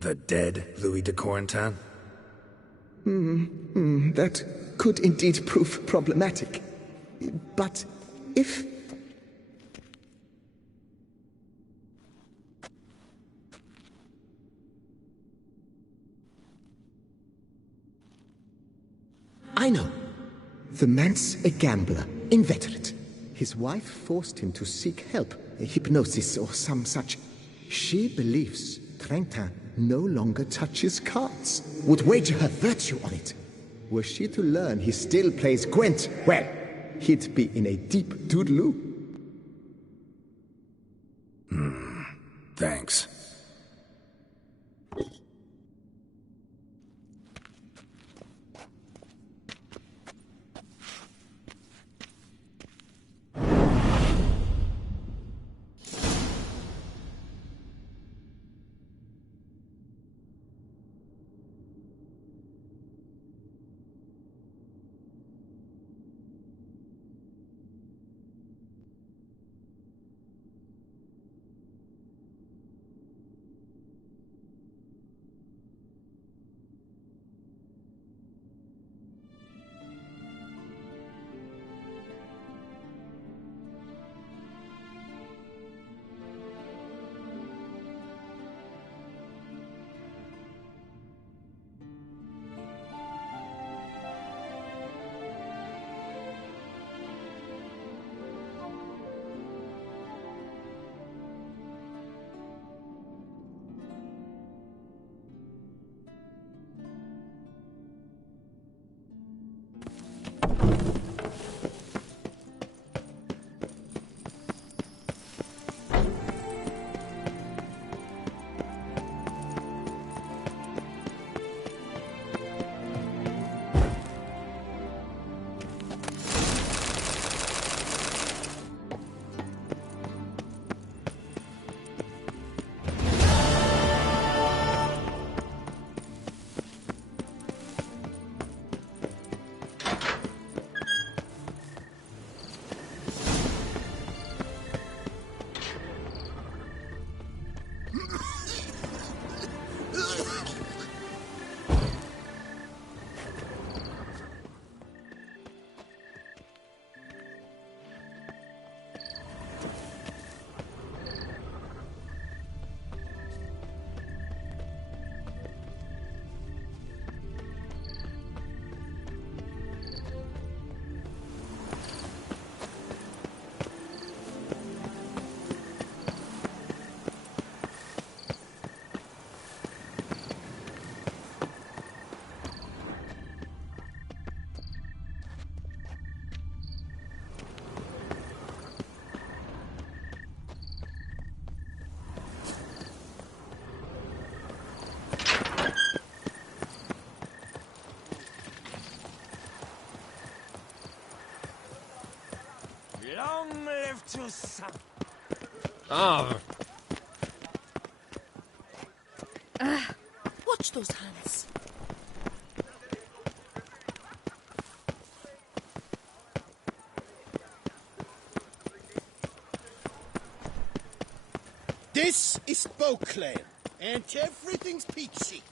The dead Louis de Corentin? That could indeed prove problematic. But if... I know. The man's a gambler, inveterate. His wife forced him to seek help, hypnosis or some such. She believes Trentin no longer touches cards, would wager her virtue on it. Were she to learn he still plays Gwent, well, he'd be in a deep doodaloo. Thanks. Long live Toussaint! Watch those hands. This is Beauclair, and everything's peachy.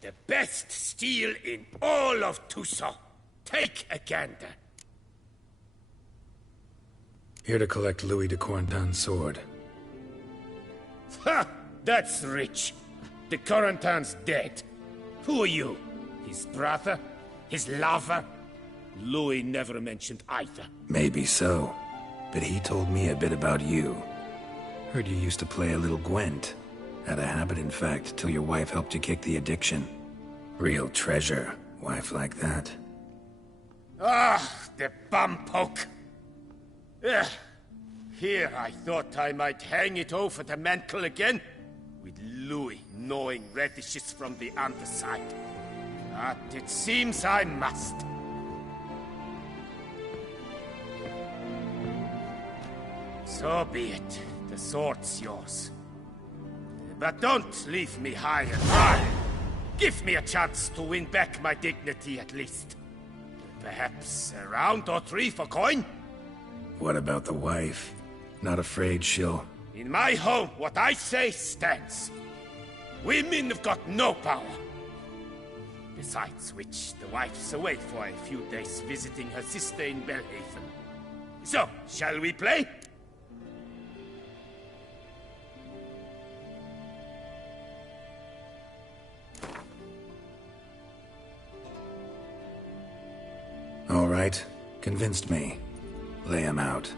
The best steel in all of Toussaint. Take a gander. Here to collect Louis de Corentin's sword. Ha! That's rich. De Corentin's dead. Who are you? His brother? His lover? Louis never mentioned either. Maybe so, but he told me a bit about you. Heard you used to play a little Gwent. Had a habit, in fact, till your wife helped you kick the addiction. Real treasure, wife like that. Ah, the bumpoke! Ugh. Here I thought I might hang it over the mantle again, with Louis gnawing radishes from the underside. But it seems I must. So be it. The sword's yours. But don't leave me high and dry. Give me a chance to win back my dignity at least. Perhaps a round or three for coin? What about the wife? Not afraid she'll... In my home, what I say stands. Women have got no power. Besides which, the wife's away for a few days visiting her sister in Belhaven. So, shall we play? All right. Convinced me. Lay him out.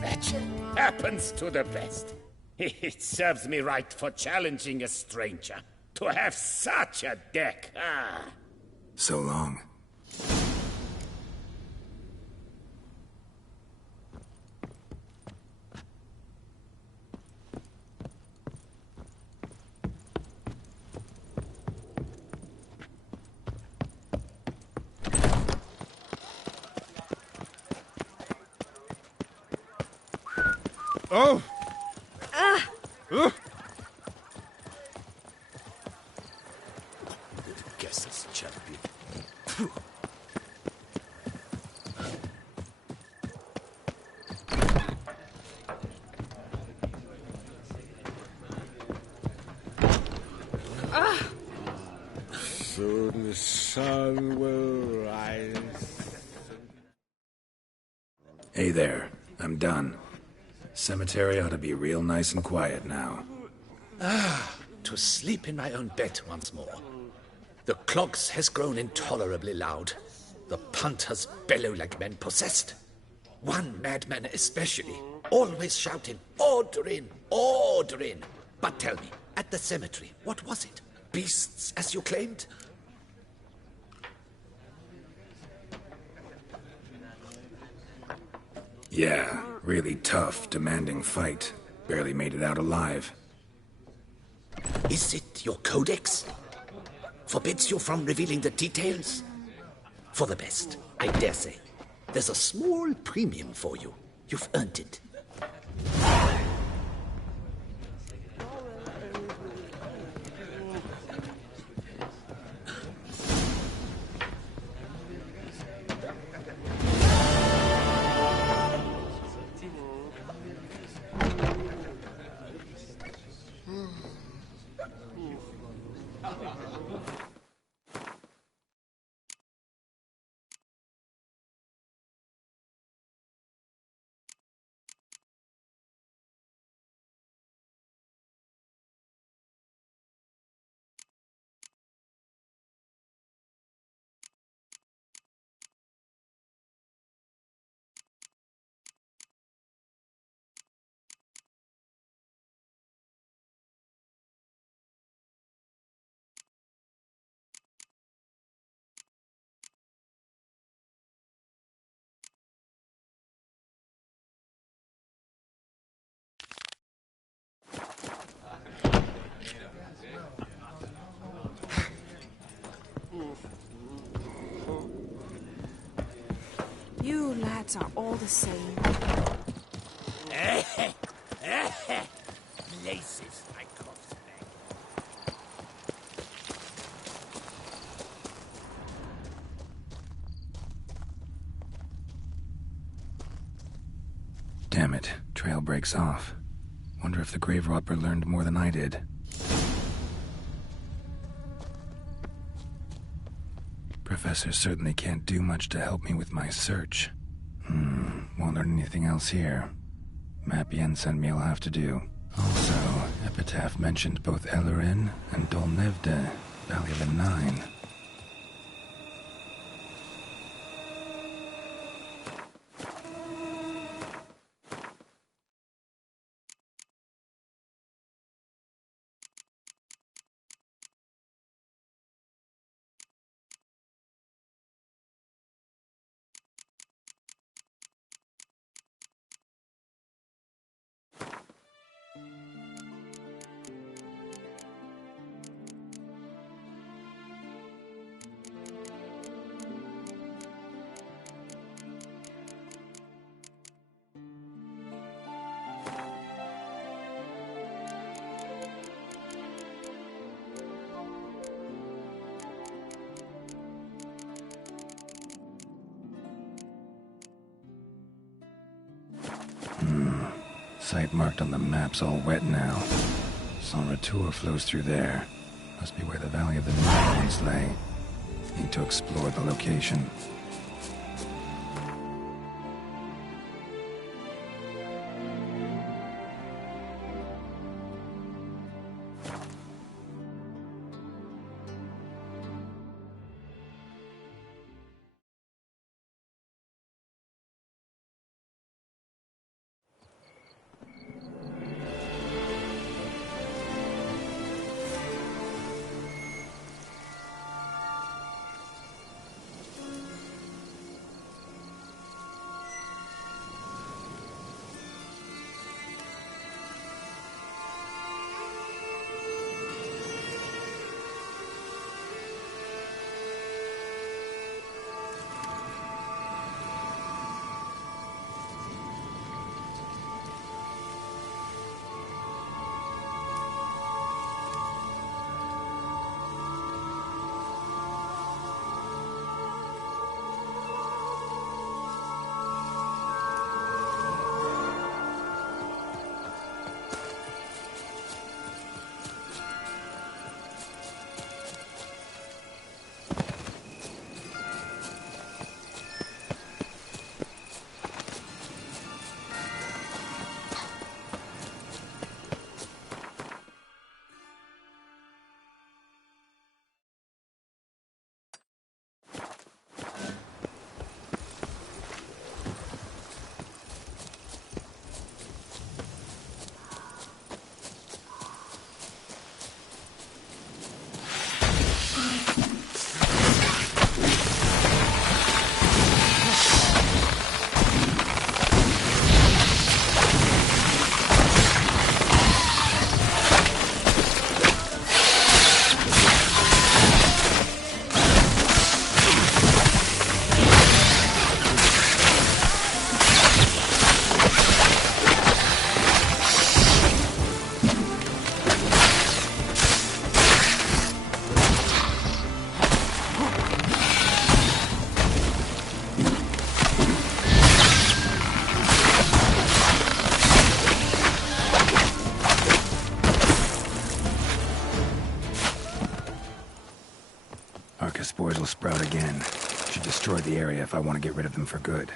that happens to the best. It serves me right for challenging a stranger. To have such a deck, So long. Oh! Guess this champion. Soon the sun will rise. Hey there, I'm done. Cemetery ought to be real nice and quiet now. To sleep in my own bed once more. The clogs has grown intolerably loud. The punters bellow like men possessed. One madman especially, always shouting, "Order in! Order in!" But tell me, at the cemetery, what was it? Beasts, as you claimed? Yeah, really tough, demanding fight. Barely made it out alive. Is it your codex? Forbids you from revealing the details? For the best, I dare say. There's a small premium for you. You've earned it. You lads are all the same. Places, my corpse bag. Damn it, trail breaks off. Wonder if the grave robber learned more than I did. Professor certainly can't do much to help me with my search. Won't learn anything else here. Map Yen sent me will have to do. Also, Epitaph mentioned both Ellerin and Dolnevde, Valley of the Nine. Site marked on the map's all wet now. Sans Retour flows through there. Must be where the Valley of the Nine once lay. Need to explore the location. Ica spores will sprout again. Should destroy the area if I want to get rid of them for good.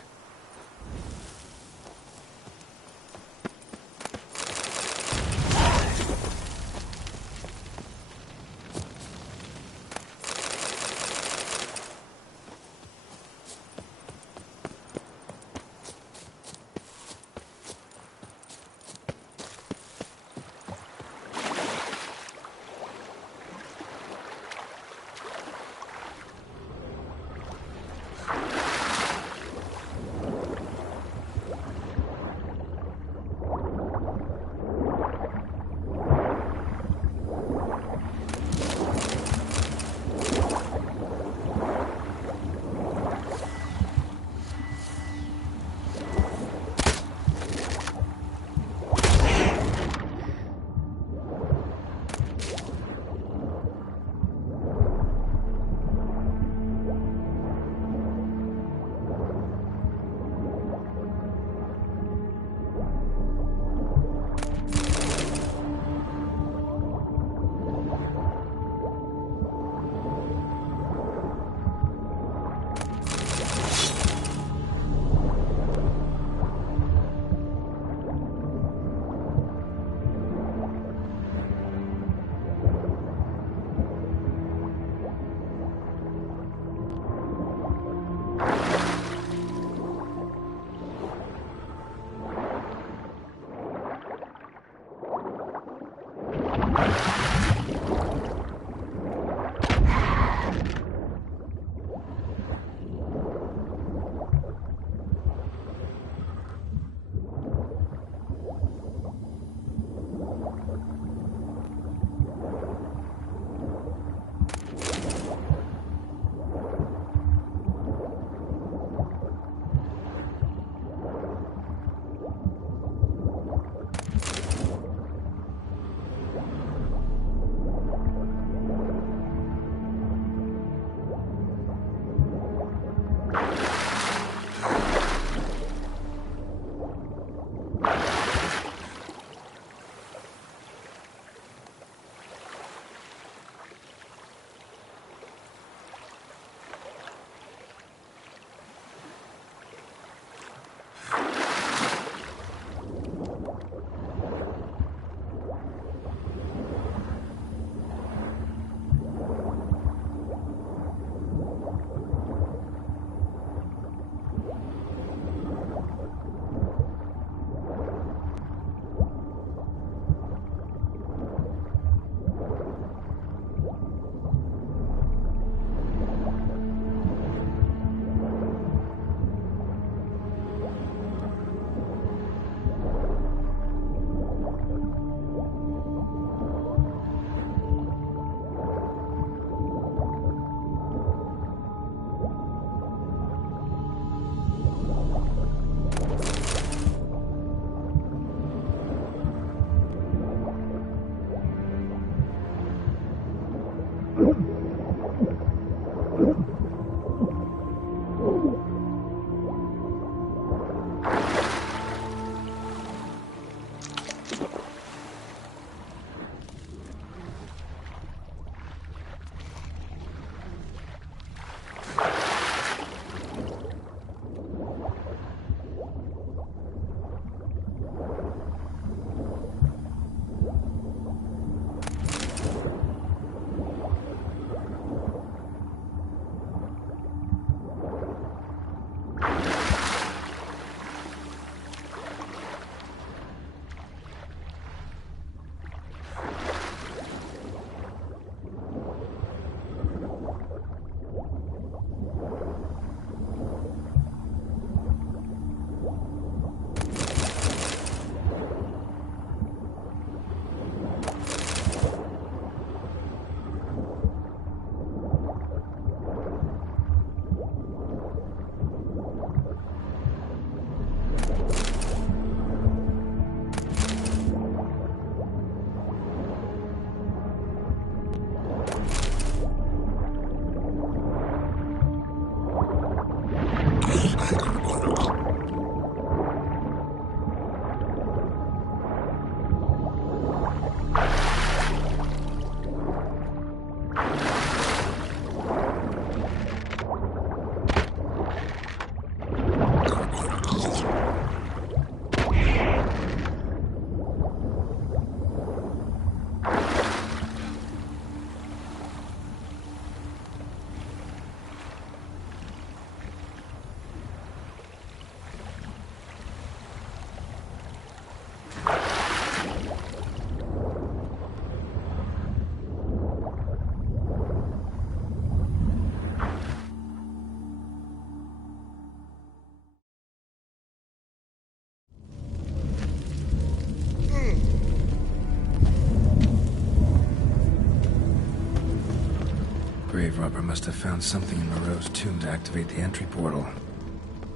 grave robber must have found something in Moreau's tomb to activate the entry portal.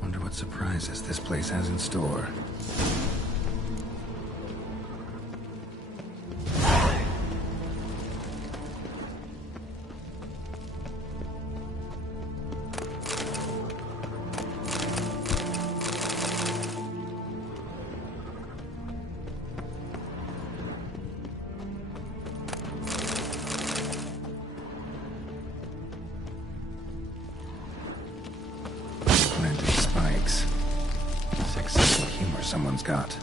Wonder what surprises this place has in store. Someone's got.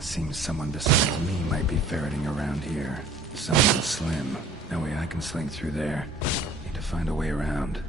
Seems someone besides me might be ferreting around here. Someone slim. No way I can sling through there. Need to find a way around.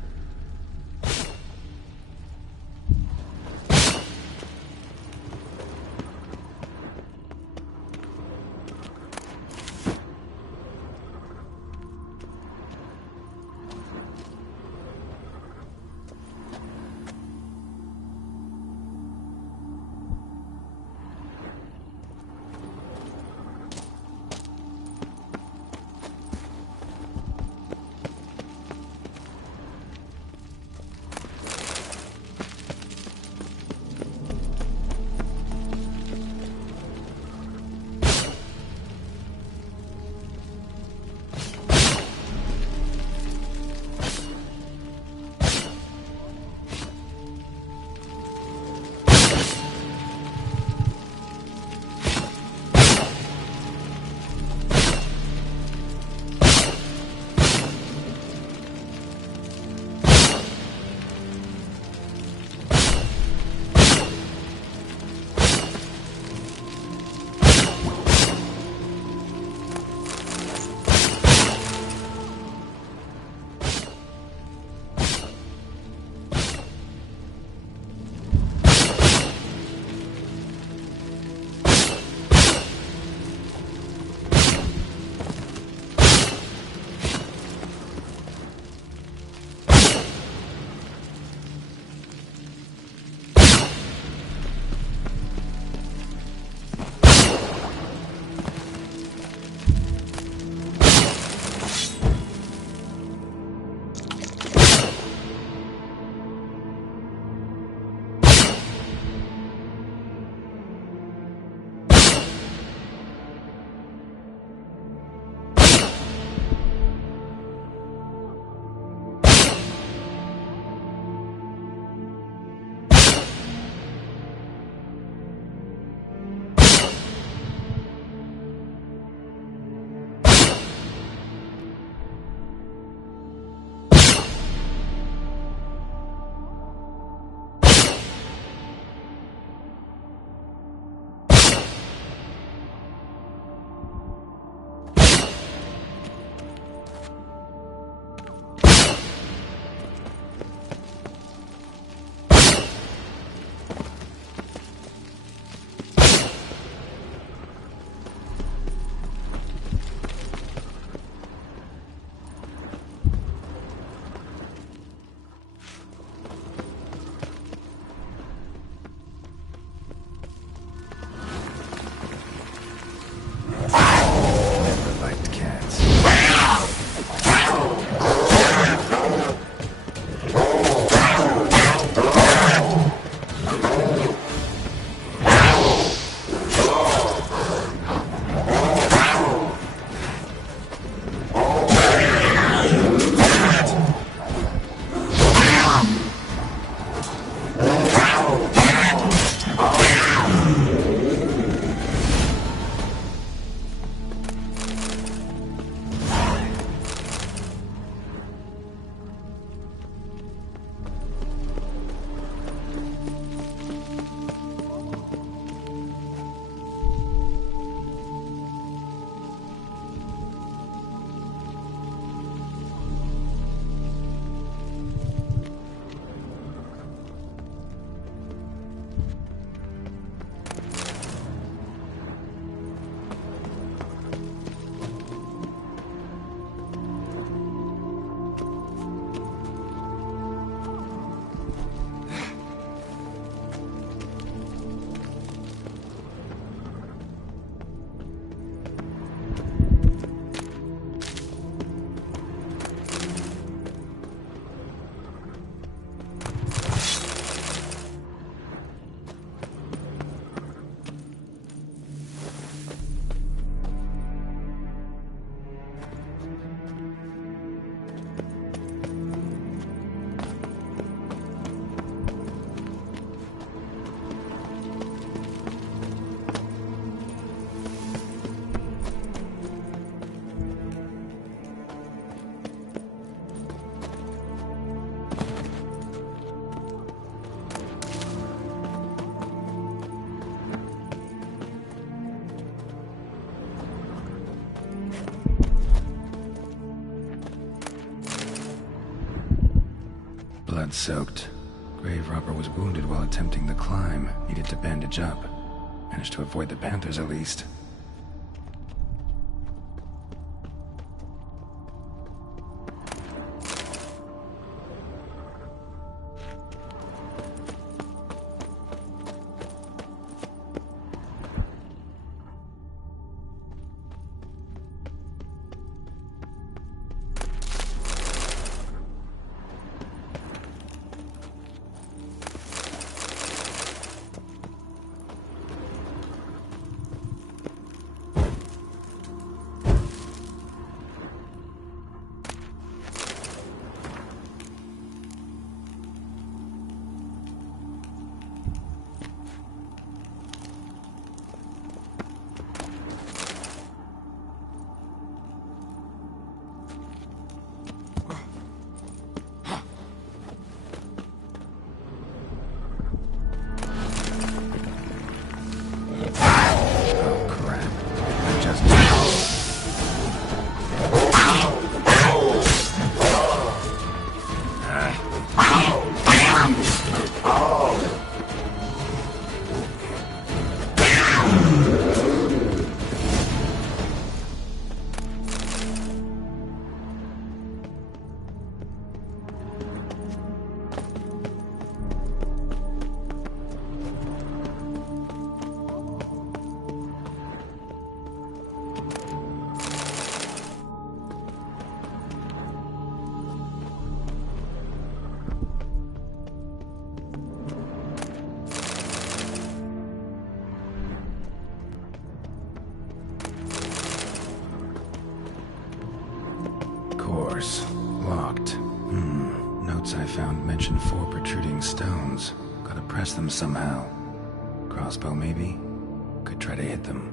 Blood-soaked. Grave robber was wounded while attempting the climb. Needed to bandage up. Managed to avoid the Panthers at least. Locked. Notes I found mention 4 protruding stones. Gotta press them somehow. Crossbow, maybe? Could try to hit them.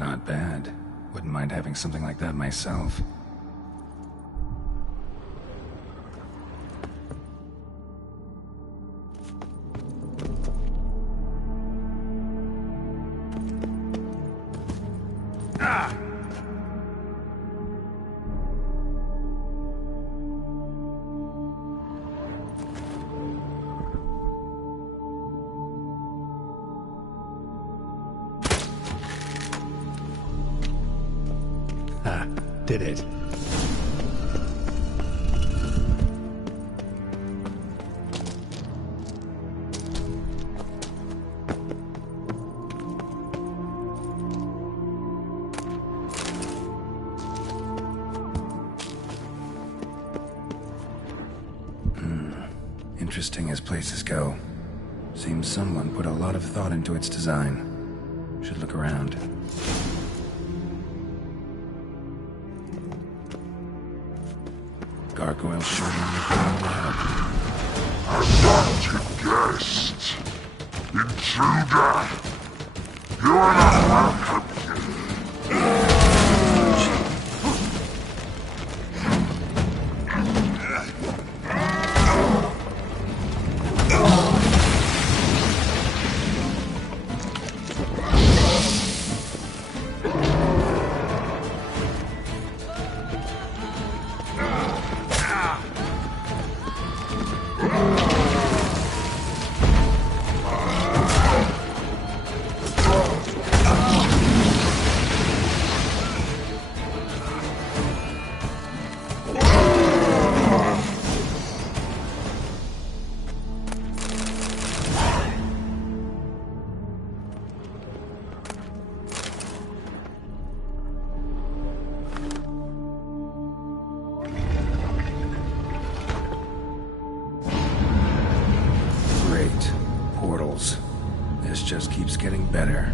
Not bad. Wouldn't mind having something like that myself. Did it. Interesting as places go. Seems someone put a lot of thought into its design. Should look around. Gargoyle sure to help. Adopted guest! Intruder! You are not welcome here! Portals. This just keeps getting better.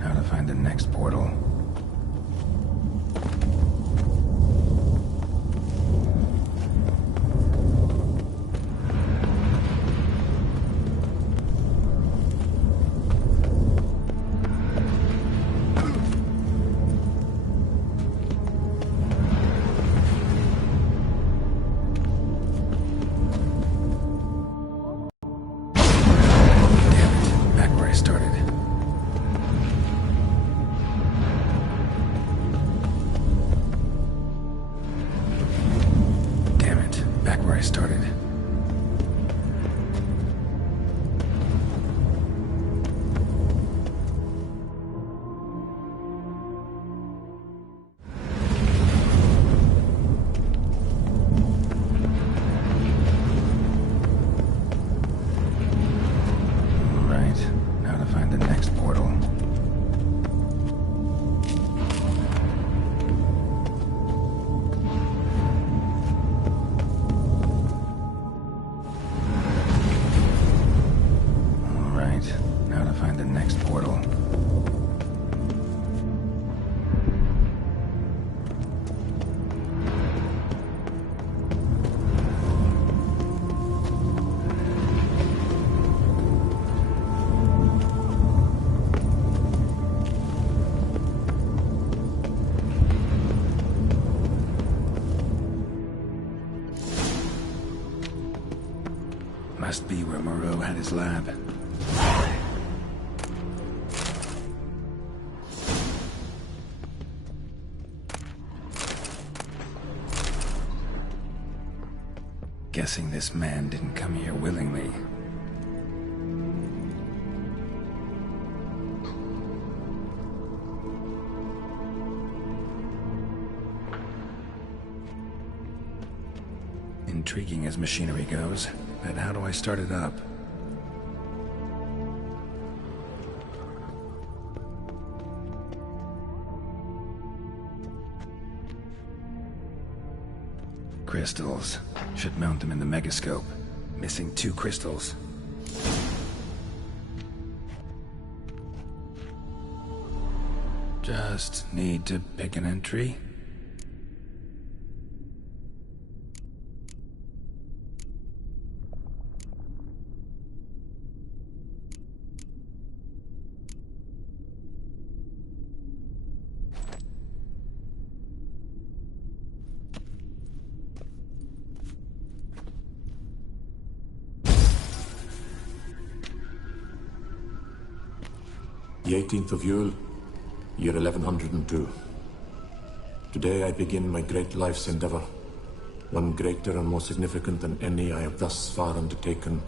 Now to find the next portal. Started. Right, now to find the next portal. Now to find the next portal. Must be where Moreau had his lab. Guessing this man didn't come here willingly. Intriguing as machinery goes, but how do I start it up? Crystals. Should mount them in the megascope. Missing 2 crystals. Just need to pick an entry. The 18th of Yule, year 1102. Today I begin my great life's endeavor, one greater and more significant than any I have thus far undertaken,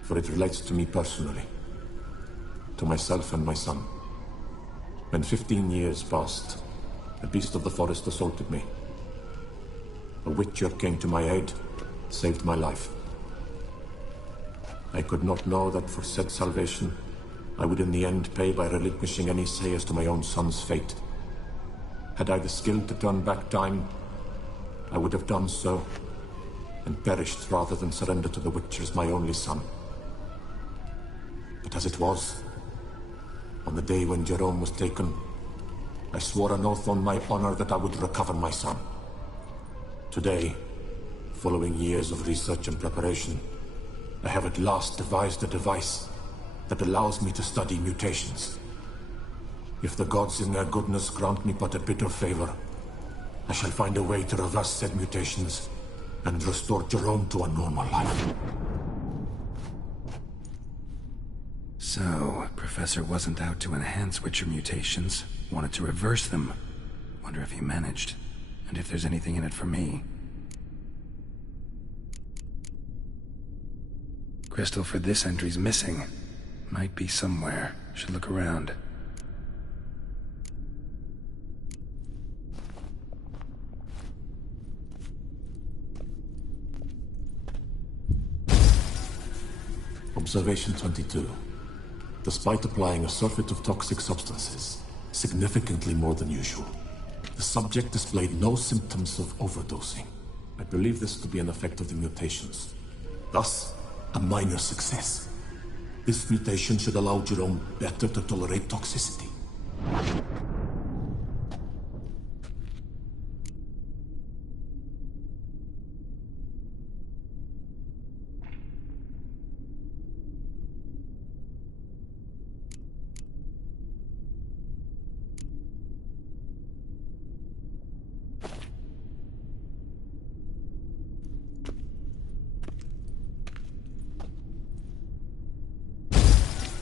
for it relates to me personally, to myself and my son. When 15 years passed, a beast of the forest assaulted me. A witcher came to my aid, saved my life. I could not know that for said salvation, I would in the end pay by relinquishing any say as to my own son's fate. Had I the skill to turn back time, I would have done so, and perished rather than surrender to the Witcher as my only son. But as it was, on the day when Jerome was taken, I swore an oath on my honor that I would recover my son. Today, following years of research and preparation, I have at last devised a device that allows me to study mutations. If the gods in their goodness grant me but a bit of favor, I shall find a way to reverse said mutations and restore Jerome to a normal life. So, Professor wasn't out to enhance Witcher mutations, wanted to reverse them. Wonder if he managed, and if there's anything in it for me. Crystal for this entry's missing. Might be somewhere. Should look around. Observation 22. Despite applying a surfeit of toxic substances, significantly more than usual, the subject displayed no symptoms of overdosing. I believe this to be an effect of the mutations. Thus, a minor success. This mutation should allow Jerome better to tolerate toxicity.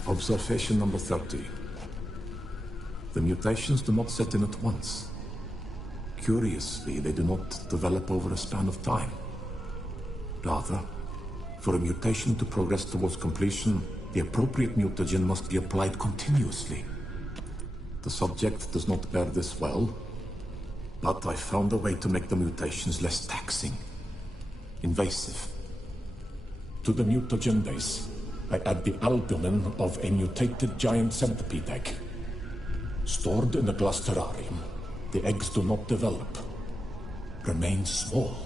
Observation number 30. The mutations do not set in at once. Curiously, they do not develop over a span of time. Rather, for a mutation to progress towards completion, the appropriate mutagen must be applied continuously. The subject does not bear this well, but I found a way to make the mutations less taxing, invasive. To the mutagen base, I add the albumin of a mutated giant centipede egg. Stored in a glass terrarium, the eggs do not develop, remain small.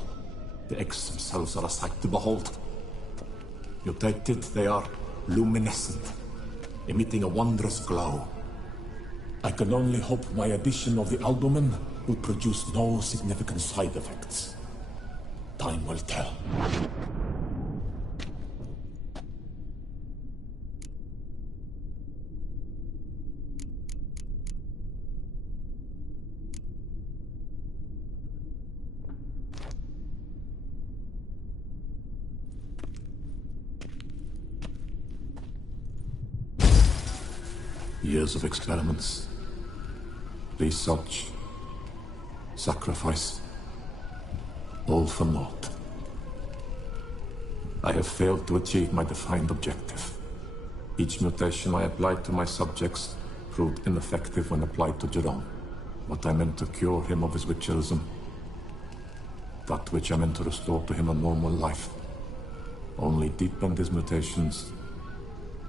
The eggs themselves are a sight to behold. Mutated, they are luminescent, emitting a wondrous glow. I can only hope my addition of the albumin will produce no significant side effects. Time will tell. Years of experiments, research, sacrifice, all for naught. I have failed to achieve my defined objective. Each mutation I applied to my subjects proved ineffective when applied to Jerome. What I meant to cure him of his witcherism, that which I meant to restore to him a normal life, only deepened his mutations,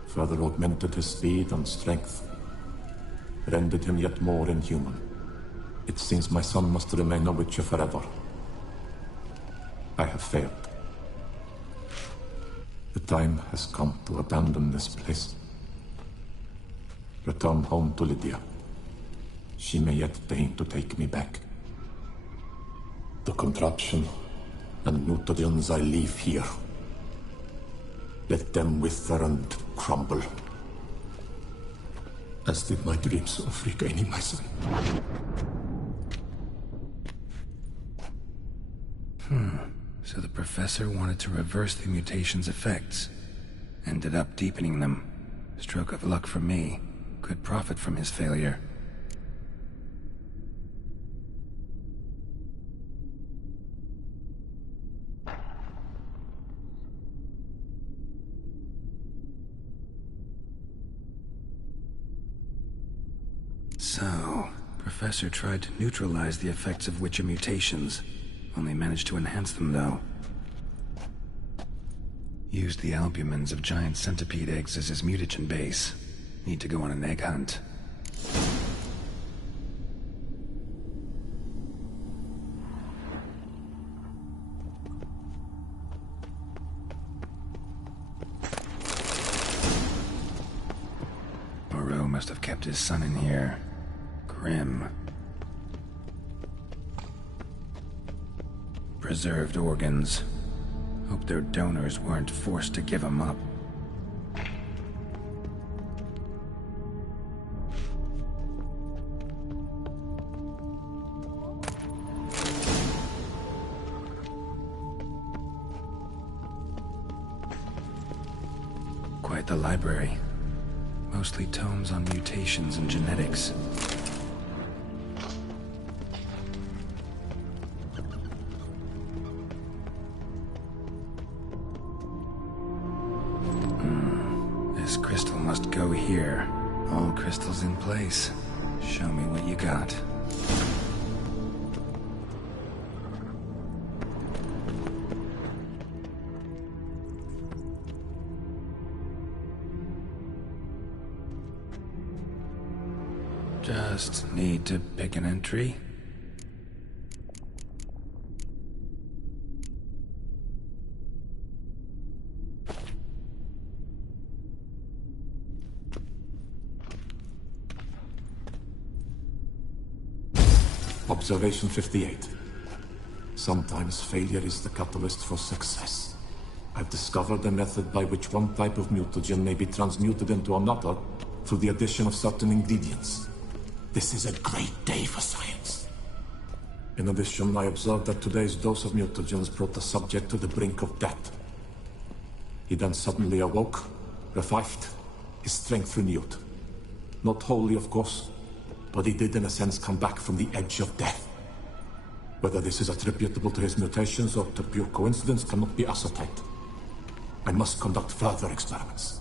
further augmented his speed and strength, rendered him yet more inhuman. It seems my son must remain a Witcher forever. I have failed. The time has come to abandon this place. Return home to Lydia. She may yet deign to take me back. The contraption and mutagens I leave here. Let them wither and crumble. As did my dreams of regaining my son. So the professor wanted to reverse the mutation's effects. Ended up deepening them. Stroke of luck for me. Could profit from his failure. So, Professor tried to neutralize the effects of Witcher mutations. Only managed to enhance them, though. Used the albumins of giant centipede eggs as his mutagen base. Need to go on an egg hunt. Moreau must have kept his son in here. Grim. Preserved organs. Hope their donors weren't forced to give them up. Quite the library. Mostly tomes on mutations and genetics. This crystal must go here. All crystals in place. Show me what you got. Just need to pick an entry. Observation 58. Sometimes failure is the catalyst for success. I've discovered a method by which one type of mutagen may be transmuted into another through the addition of certain ingredients. This is a great day for science. In addition, I observed that today's dose of mutagens brought the subject to the brink of death. He then suddenly awoke, revived, his strength renewed. Not wholly, of course, but he did in a sense come back from the edge of death. Whether this is attributable to his mutations or to pure coincidence cannot be ascertained. I must conduct further experiments.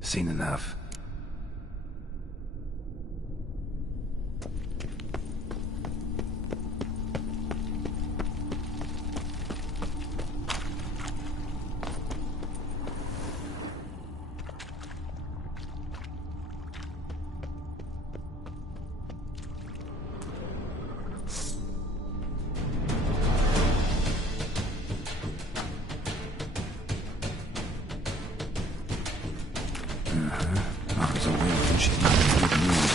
Seen enough. Mom's away when she's not in a good mood.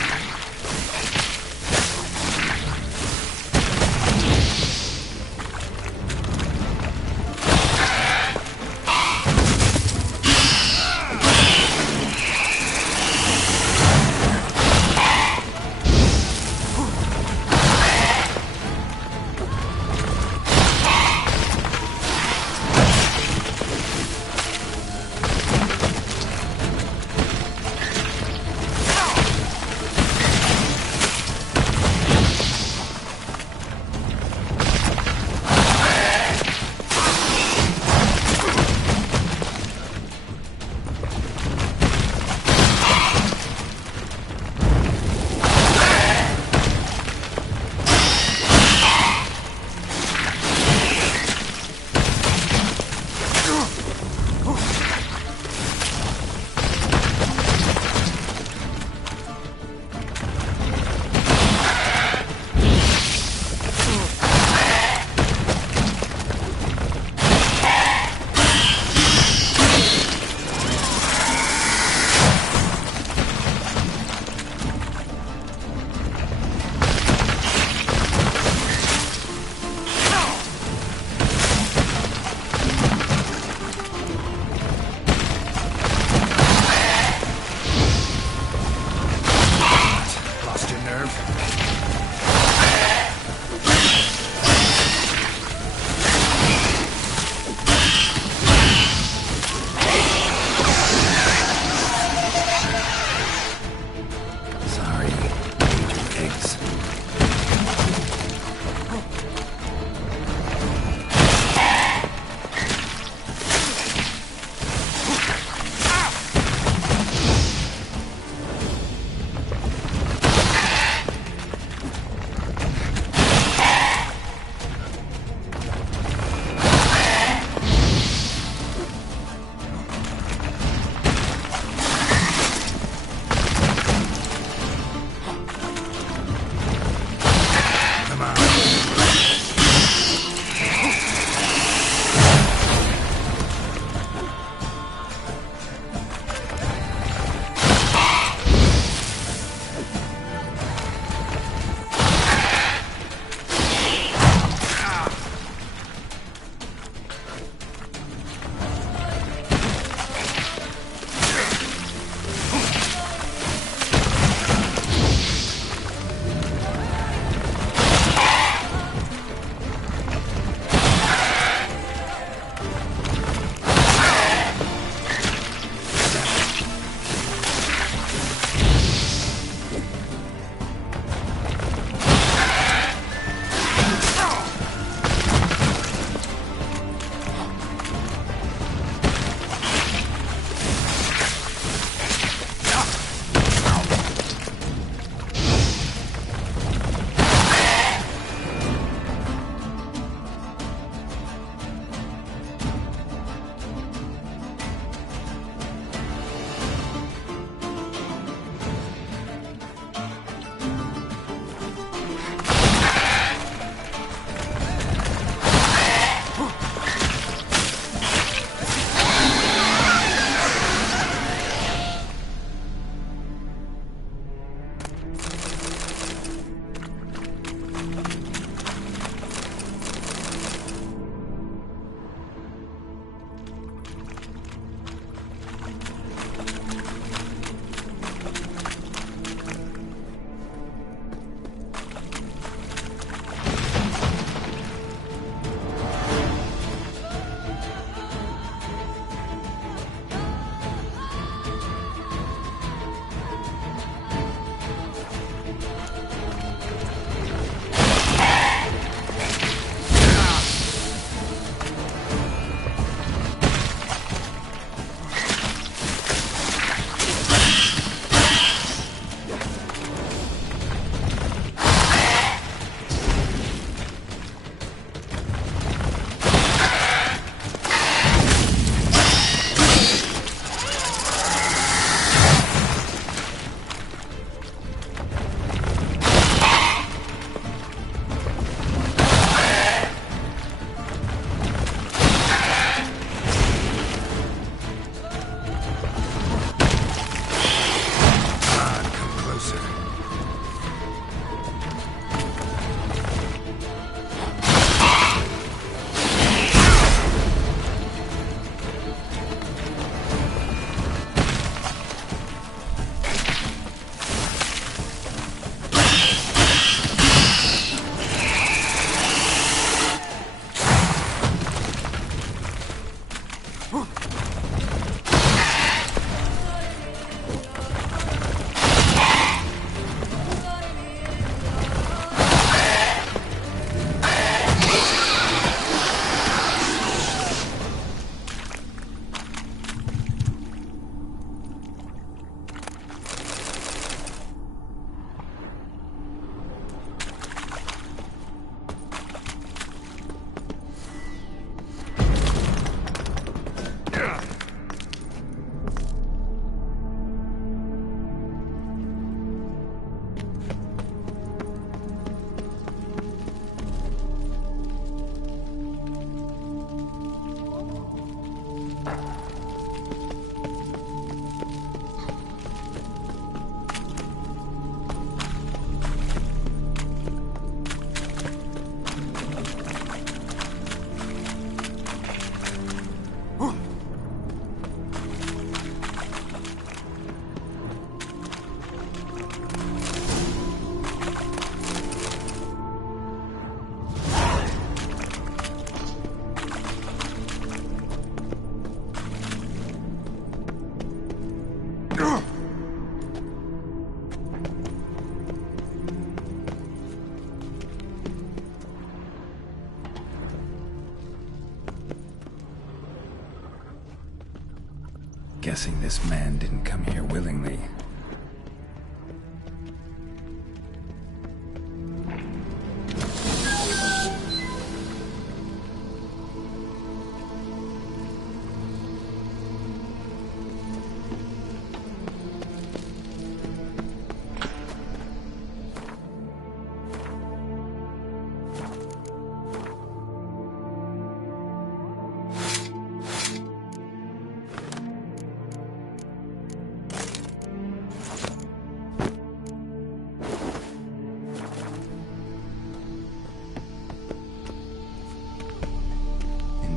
Guessing this man didn't come here willingly.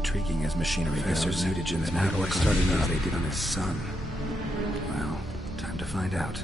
Intriguing as machinery goes, mutagens might work starting as they did on his son. Well, time to find out.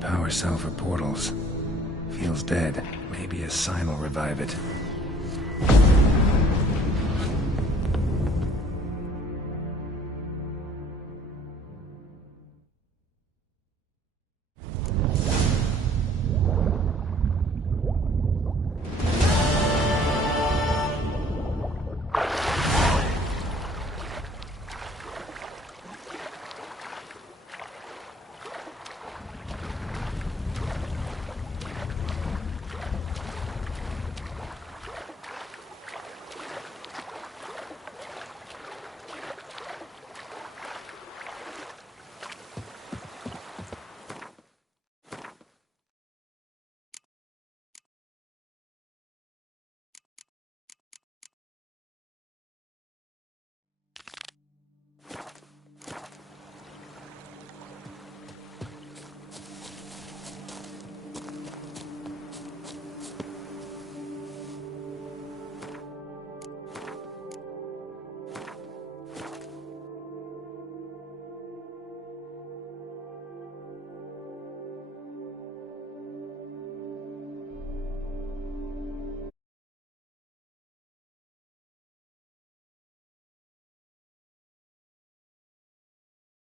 Power cell for portals. Feels dead. Maybe a sign will revive it.